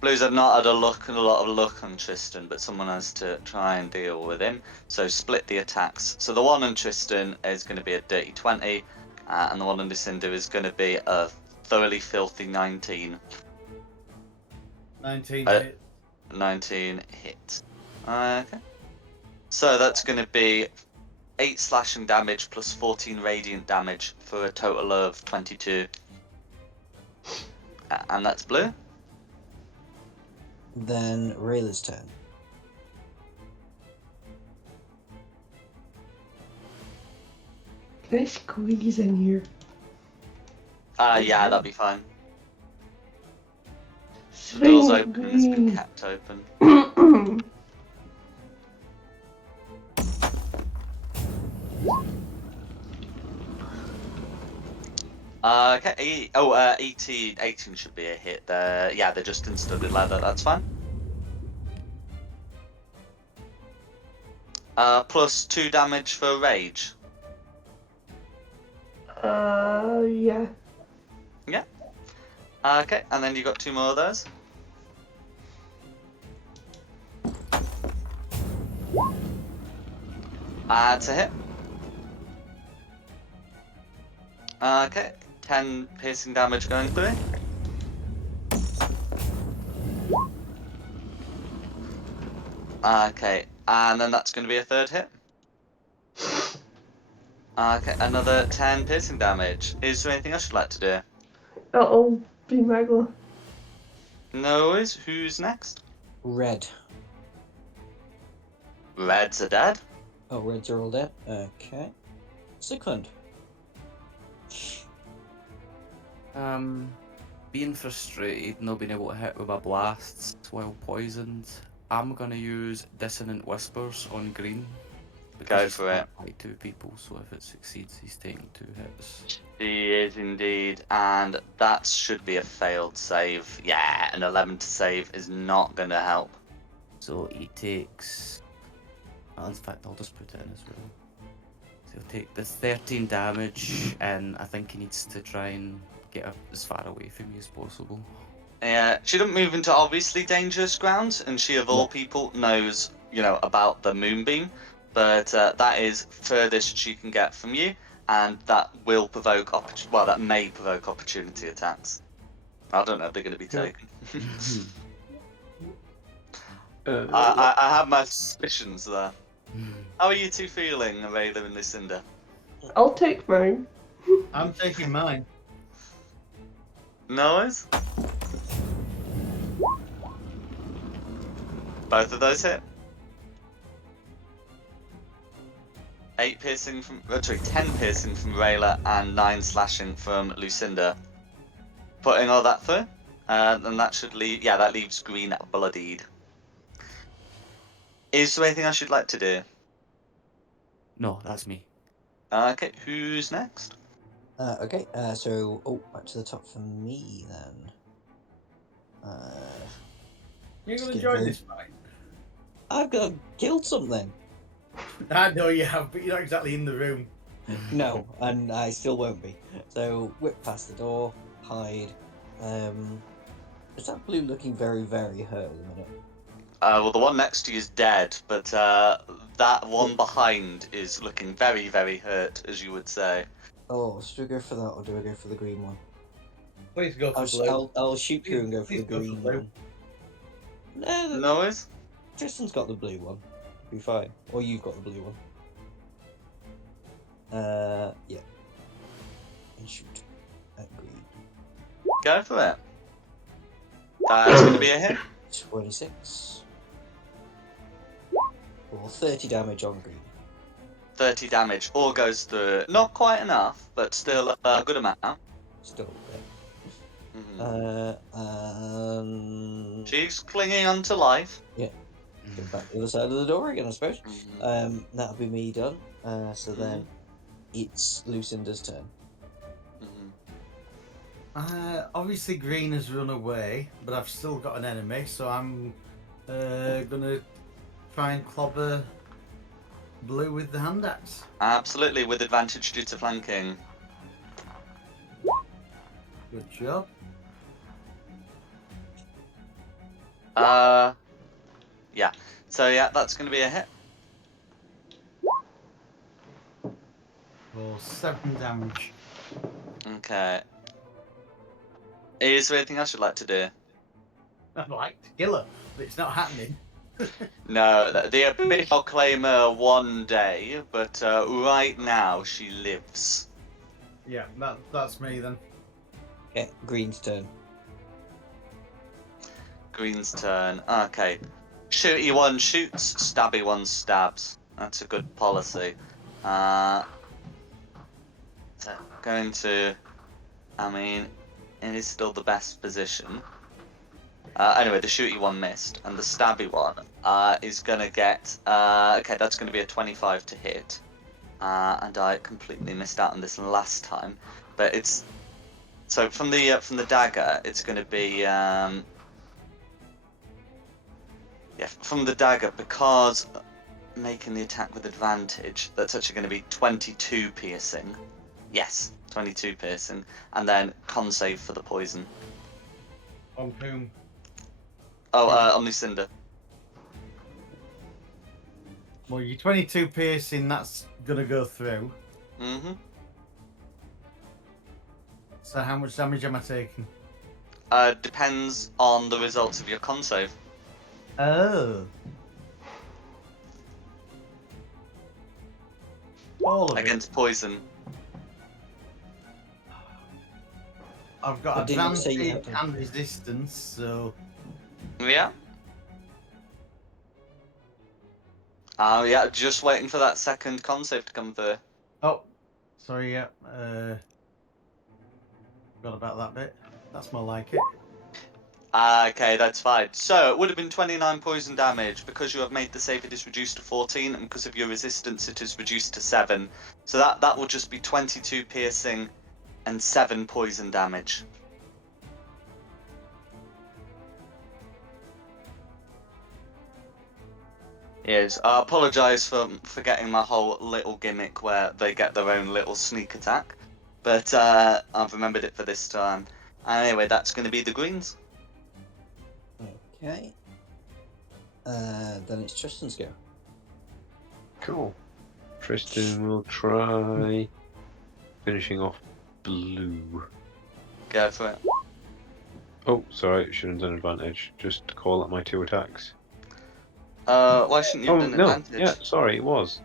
Blues have not had a lot of luck on Tristan, but someone has to try and deal with him. So split the attacks. So the one on Tristan is going to be a dirty 20, and the one on Lucinda is going to be a thoroughly filthy 19. 19 hit. 19 hit. Okay. So that's going to be 8 slashing damage plus 14 radiant damage for a total of 22. And that's blue. Then Rayla's turn. Can I squeeze in here? Yeah, that'd be fine. The Swing door's open, it's been kept open. green. Okay, 18 should be a hit. Yeah, they're just in studded leather, that's fine. Plus 2 damage for rage. Yeah. Yeah. Okay, and then you got 2 more of those. To hit. Okay, 10 piercing damage going through. Okay, and then that's going to be a 3rd hit. Okay, another 10 piercing damage. Is there anything else you'd like to do? That'll be my goal. No worries. Who's next? Red. Reds are dead. Oh, reds are all dead. Okay. Second. Being frustrated, not being able to hit with my blasts while poisoned, I'm gonna use Dissonant Whispers on green. Go he's for it. hit by 2 people, so if it succeeds, he's taking 2 hits. He is indeed, and that should be a failed save. Yeah, an 11 to save is not going to help. So he takes. In fact, I'll just put it in as well. So he'll take the 13 damage, and I think he needs to try and get as far away from me as possible. She doesn't move into obviously dangerous ground, and she of all Yeah. people knows, about the moonbeam. But that is furthest she can get from you, and that will provoke that may provoke opportunity attacks. I don't know if they're going to be taken. I have my suspicions there. How are you two feeling, Rayla and Lucinda? I'll take mine. I'm taking mine. Noise? Both of those hit. 10 piercing from Rayla and 9 slashing from Lucinda. Putting all that through, and that should leave. Yeah, that leaves green bloodied. Is there anything else you'd like to do? No, that's me. Okay, who's next? Okay, so back to the top for me then. You're Just gonna get join very- this fight? I've got killed something. I know you have, but you're not exactly in the room. No, and I still won't be. So whip past the door, hide. Is that blue looking very, very hurt at the minute? Well, the one next to you is dead, but that one behind is looking very, very hurt, as you would say. Oh, should we go for that or do I go for the green one? Please go for blue. I'll shoot through and go for the Please go for green blue. one. No, Noise? Tristan's got the blue one. Be fine. Or you've got the blue one. Yeah. And shoot at green. Go for it. That's going to be a hit. 26. Or 30 damage on green. 30 damage. All goes through. Not quite enough, but still a good amount. Still there. Mhm. And She's clinging on to life. go back to the other side of the door again, I suppose. Mhm. That'll be me done. So then it's Lucinda's turn. Mhm. Obviously green has run away, but I've still got an enemy, so I'm gonna try and clobber blue with the hand axe. Absolutely, with advantage due to flanking. Good job. Yeah. So yeah, that's going to be a hit. For 7 damage. Okay. Is there anything else you'd like to do? I'd like to kill her, but it's not happening. No, the ability I'll claim her one day, but right now she lives. Yeah, that's me then. Okay, green's turn. Green's turn. Okay. Shooty one shoots, stabby one stabs. That's a good policy. So, going to... I mean, it is still the best position. Anyway, the shooty one missed, and the stabby one is going to get... okay, that's going to be a 25 to hit. And I completely missed out on this last time. But it's... So, from the dagger, it's going to be... yeah, from the dagger, because making the attack with advantage, that's actually going to be 22 piercing. Yes, 22 piercing. And then con save for the poison. On whom? Oh, on Lucinda. Well, your 22 piercing, that's gonna go through. Mm-hmm. So how much damage am I taking? Depends on the results of your con save. Oh. All of Against poison. it. I've got But didn't you say you advantage had and resistance, so... Yeah. Yeah, just waiting for that second con save to come through. Oh, sorry, yeah. Forgot about that bit. That's more like it. Okay, that's fine. So, it would have been 29 poison damage. Because you have made the save, it is reduced to 14, and because of your resistance, it is reduced to 7. So that will just be 22 piercing and 7 poison damage. Yes, I apologise for forgetting my whole little gimmick where they get their own little sneak attack. But I've remembered it for this time. Anyway, that's going to be the greens. Okay. Then it's Tristan's go. Cool. Tristan will try finishing off blue. Go for it. Oh, sorry, shouldn't have done advantage. Just call up my 2 attacks. Why shouldn't you Oh, have done no, advantage? yeah, sorry, it was.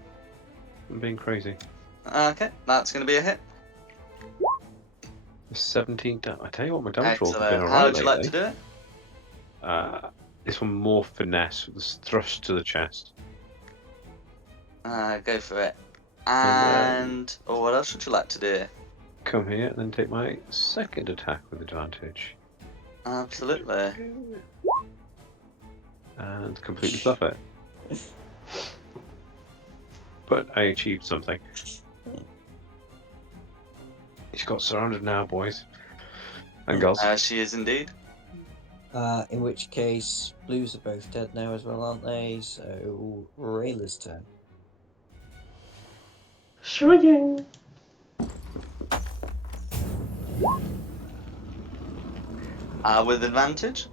I'm being crazy. Okay, that's going to be a hit. 17 damage. I tell you what, my damage rolls have been Excellent. alright How would you like to lately. do it? This one more finesse with the thrust to the chest. Go for it. And And oh, what else would you like to do? come here and then take my second attack with advantage. Absolutely. And completely fluff it. But I achieved something. He's got surrounded now, boys. And girls. She is indeed. In which case, blues are both dead now as well, aren't they? So, Rayla's turn. Shrugging. With advantage.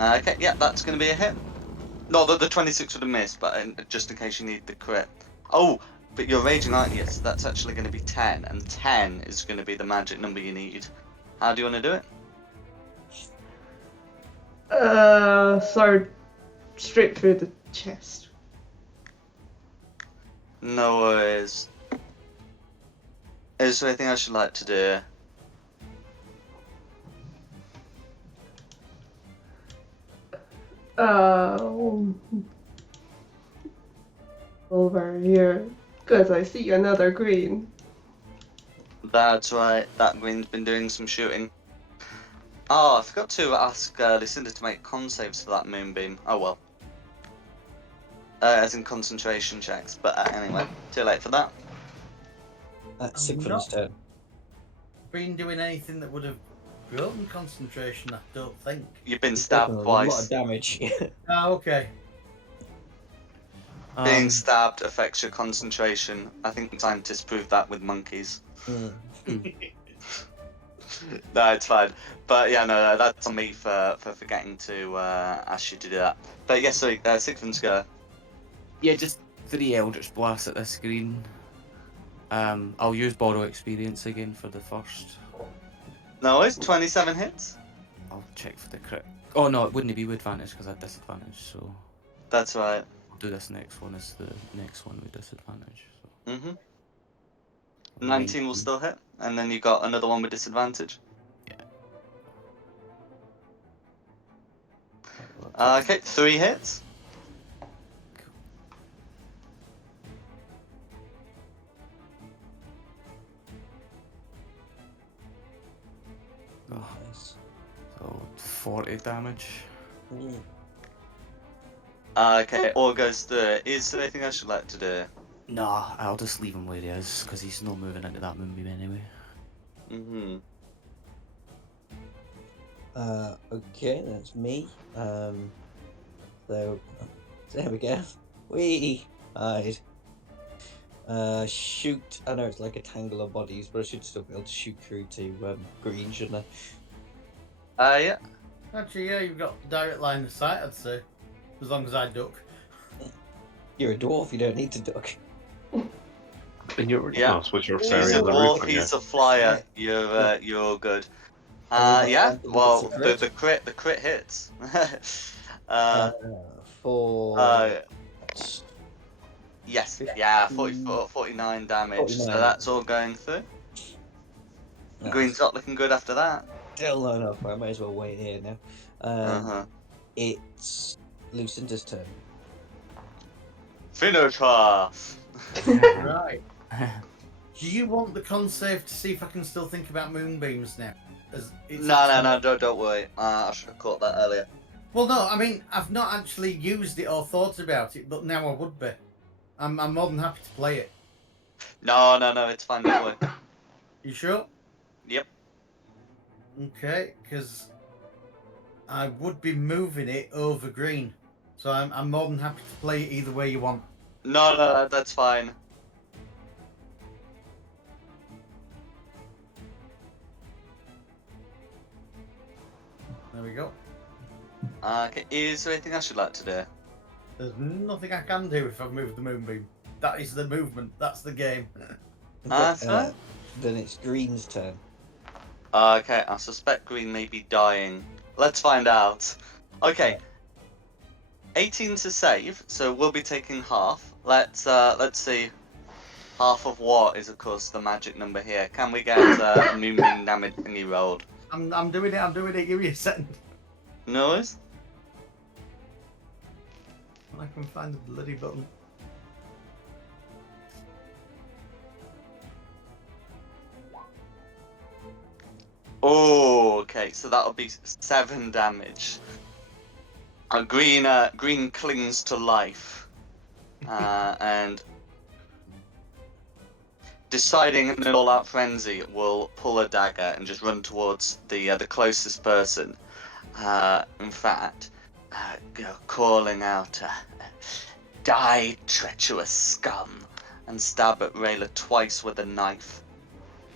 Okay, yeah, that's going to be a hit. No, the 26 would have missed, but just in case you need the crit. Oh, but you're raging, aren't you? So that's actually going to be 10, and 10 is going to be the magic number you need. How do you want to do it? So straight through the chest. No worries. Is there anything else you'd like to do? Over here. Good, I see another green. That's right, that green's been doing some shooting. Oh, I forgot to ask Lucinda to make con saves for that moonbeam. Oh well. As in concentration checks, but anyway, too late for that. Sigfrid's turn. Been doing anything that would have broken concentration, I don't think. You've been He's stabbed taken a lot of twice. damage. Ah, okay. Being stabbed affects your concentration. I think scientists proved that with monkeys. No, it's fine. But yeah, no, that's on me for forgetting to ask you to do that. But yes, sorry, Sigmund's go. Yeah, just 3 Eldritch Blasts at this screen. I'll use Borrow Experience again for the first. No, it's 27 hits. I'll check for the crit. Oh no, it wouldn't be with advantage because I had disadvantage, so That's right. I'll do this next one as the next one with disadvantage. So. Mhm. 19 will still hit, and then you got another one with disadvantage. Yeah. Okay, 3 hits. 40 damage. Mm. Okay, all goes through. Is there anything else you'd like to do? Nah, I'll just leave him where he is, because he's not moving into that moonbeam anyway. Okay, that's me. So there we go. Wee hide. Shoot. I know it's like a tangle of bodies, but I should still be able to shoot through to green, shouldn't I? Yeah. Actually, yeah, you've got direct line of sight, I'd say. As long as I duck. You're a dwarf. You don't need to duck. And you're Yeah. oh, I suppose you're a He's fairy a on the roof, dwarf, aren't you? he's a flyer. Yeah. You're all good. I mean, Yeah. it's Well, a the crit hits. for Yes. Yeah. 50 49 damage. So 49. that's all going through. Nice. Green's not looking good after that. Still not enough. I might as well wait here now. It's Lucinda's turn. Finish her. Right. Do you want the con save to see if I can still think about moonbeams now? No, don't worry. I should have caught that earlier. Well, no, I mean, I've not actually used it or thought about it, but now I would be. I'm more than happy to play it. No, it's fine, don't worry. You sure? Yep. Okay, because I would be moving it over green. So I'm more than happy to play it either way you want. No, that's fine. There we go. Okay, is there anything else you'd like to do? There's nothing I can do if I've moved the moonbeam. That is the movement. That's the game. Sir? Then it's Green's turn. Okay, I suspect Green may be dying. Let's find out. Okay. 18 to save, so we'll be taking half. Let's see. Half of what is, of course, the magic number here. Can we get a moonbeam damage thingy rolled? I'm doing it. Give me a second. No worries. I can find the bloody button. Oh, okay, so that'll be 7 damage. Green clings to life, and deciding in an all-out frenzy, will pull a dagger and just run towards the closest person. In fact, calling out, "Die, treacherous scum!" and stab at Rayla twice with a knife.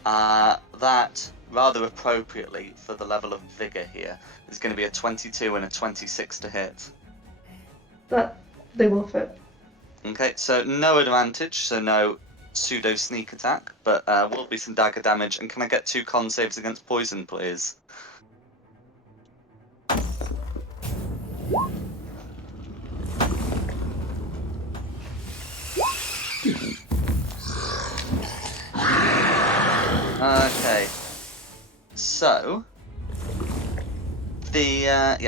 That, rather appropriately for the level of vigor here, is going to be a 22 and a 26 to hit. That they will fit. Okay, so no advantage, so no pseudo sneak attack, but will be some dagger damage. And can I get 2 con saves against poison, please? Okay, so the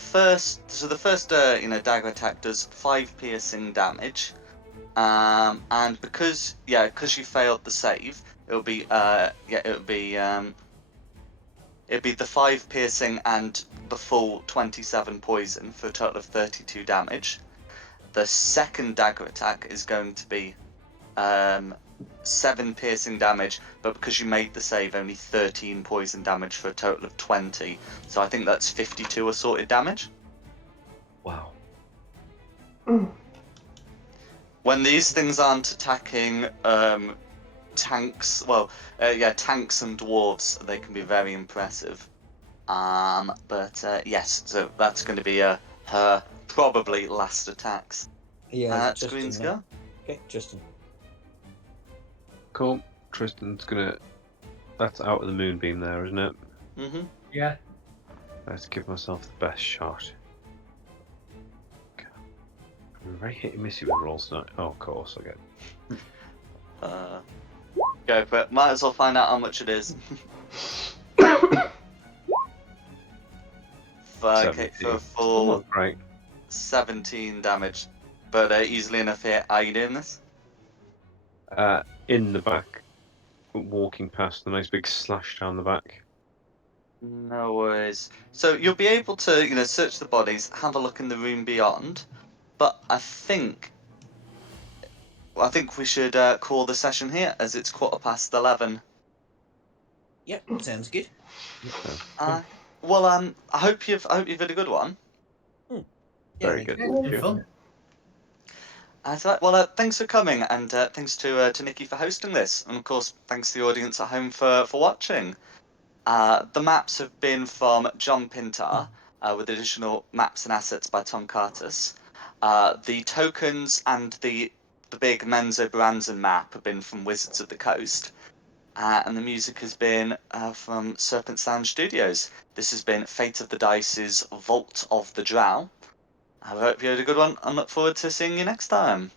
first dagger attack does 5 piercing damage, and because you failed the save, it'll be the 5 piercing and the full 27 poison for a total of 32 damage. The second dagger attack is going to be 7 piercing damage, but because you made the save, only 13 poison damage for a total of 20. So I think that's 52 assorted damage. Wow. When these things aren't attacking tanks, tanks and dwarves, they can be very impressive. Yes, so that's going to be her probably last attacks. Yeah, It's Green's go. Okay, Justin. Cool. Tristan's gonna. That's out of the moonbeam there, isn't it? Mm-hmm. Yeah. Let's give myself the best shot. Okay. I'm very hit and missy with rolls tonight. Oh, of course, I get. Go for it. Might as well find out how much it is. Okay, for a full Not great. 17 damage, but easily enough here. Are you doing this? In the back, walking past the nice big slash down the back. No worries. So you'll be able to, search the bodies, have a look in the room beyond. But I think we should call the session here, as it's 11:15. Yep, sounds good. Uh, well, I hope you've had a good one. Yeah, Very thank good. Yeah, you. it's Thank been you. fun. Well, thanks for coming, and thanks to Nikki for hosting this, and of course, thanks to the audience at home for watching. The maps have been from John Pintar, with additional maps and assets by Tom Curtis. The tokens and the big Menzo Branson map have been from Wizards of the Coast. And the music has been from Serpent Sound Studios. This has been Fate of the Dice's Vault of the Drow. I hope you had a good one and look forward to seeing you next time.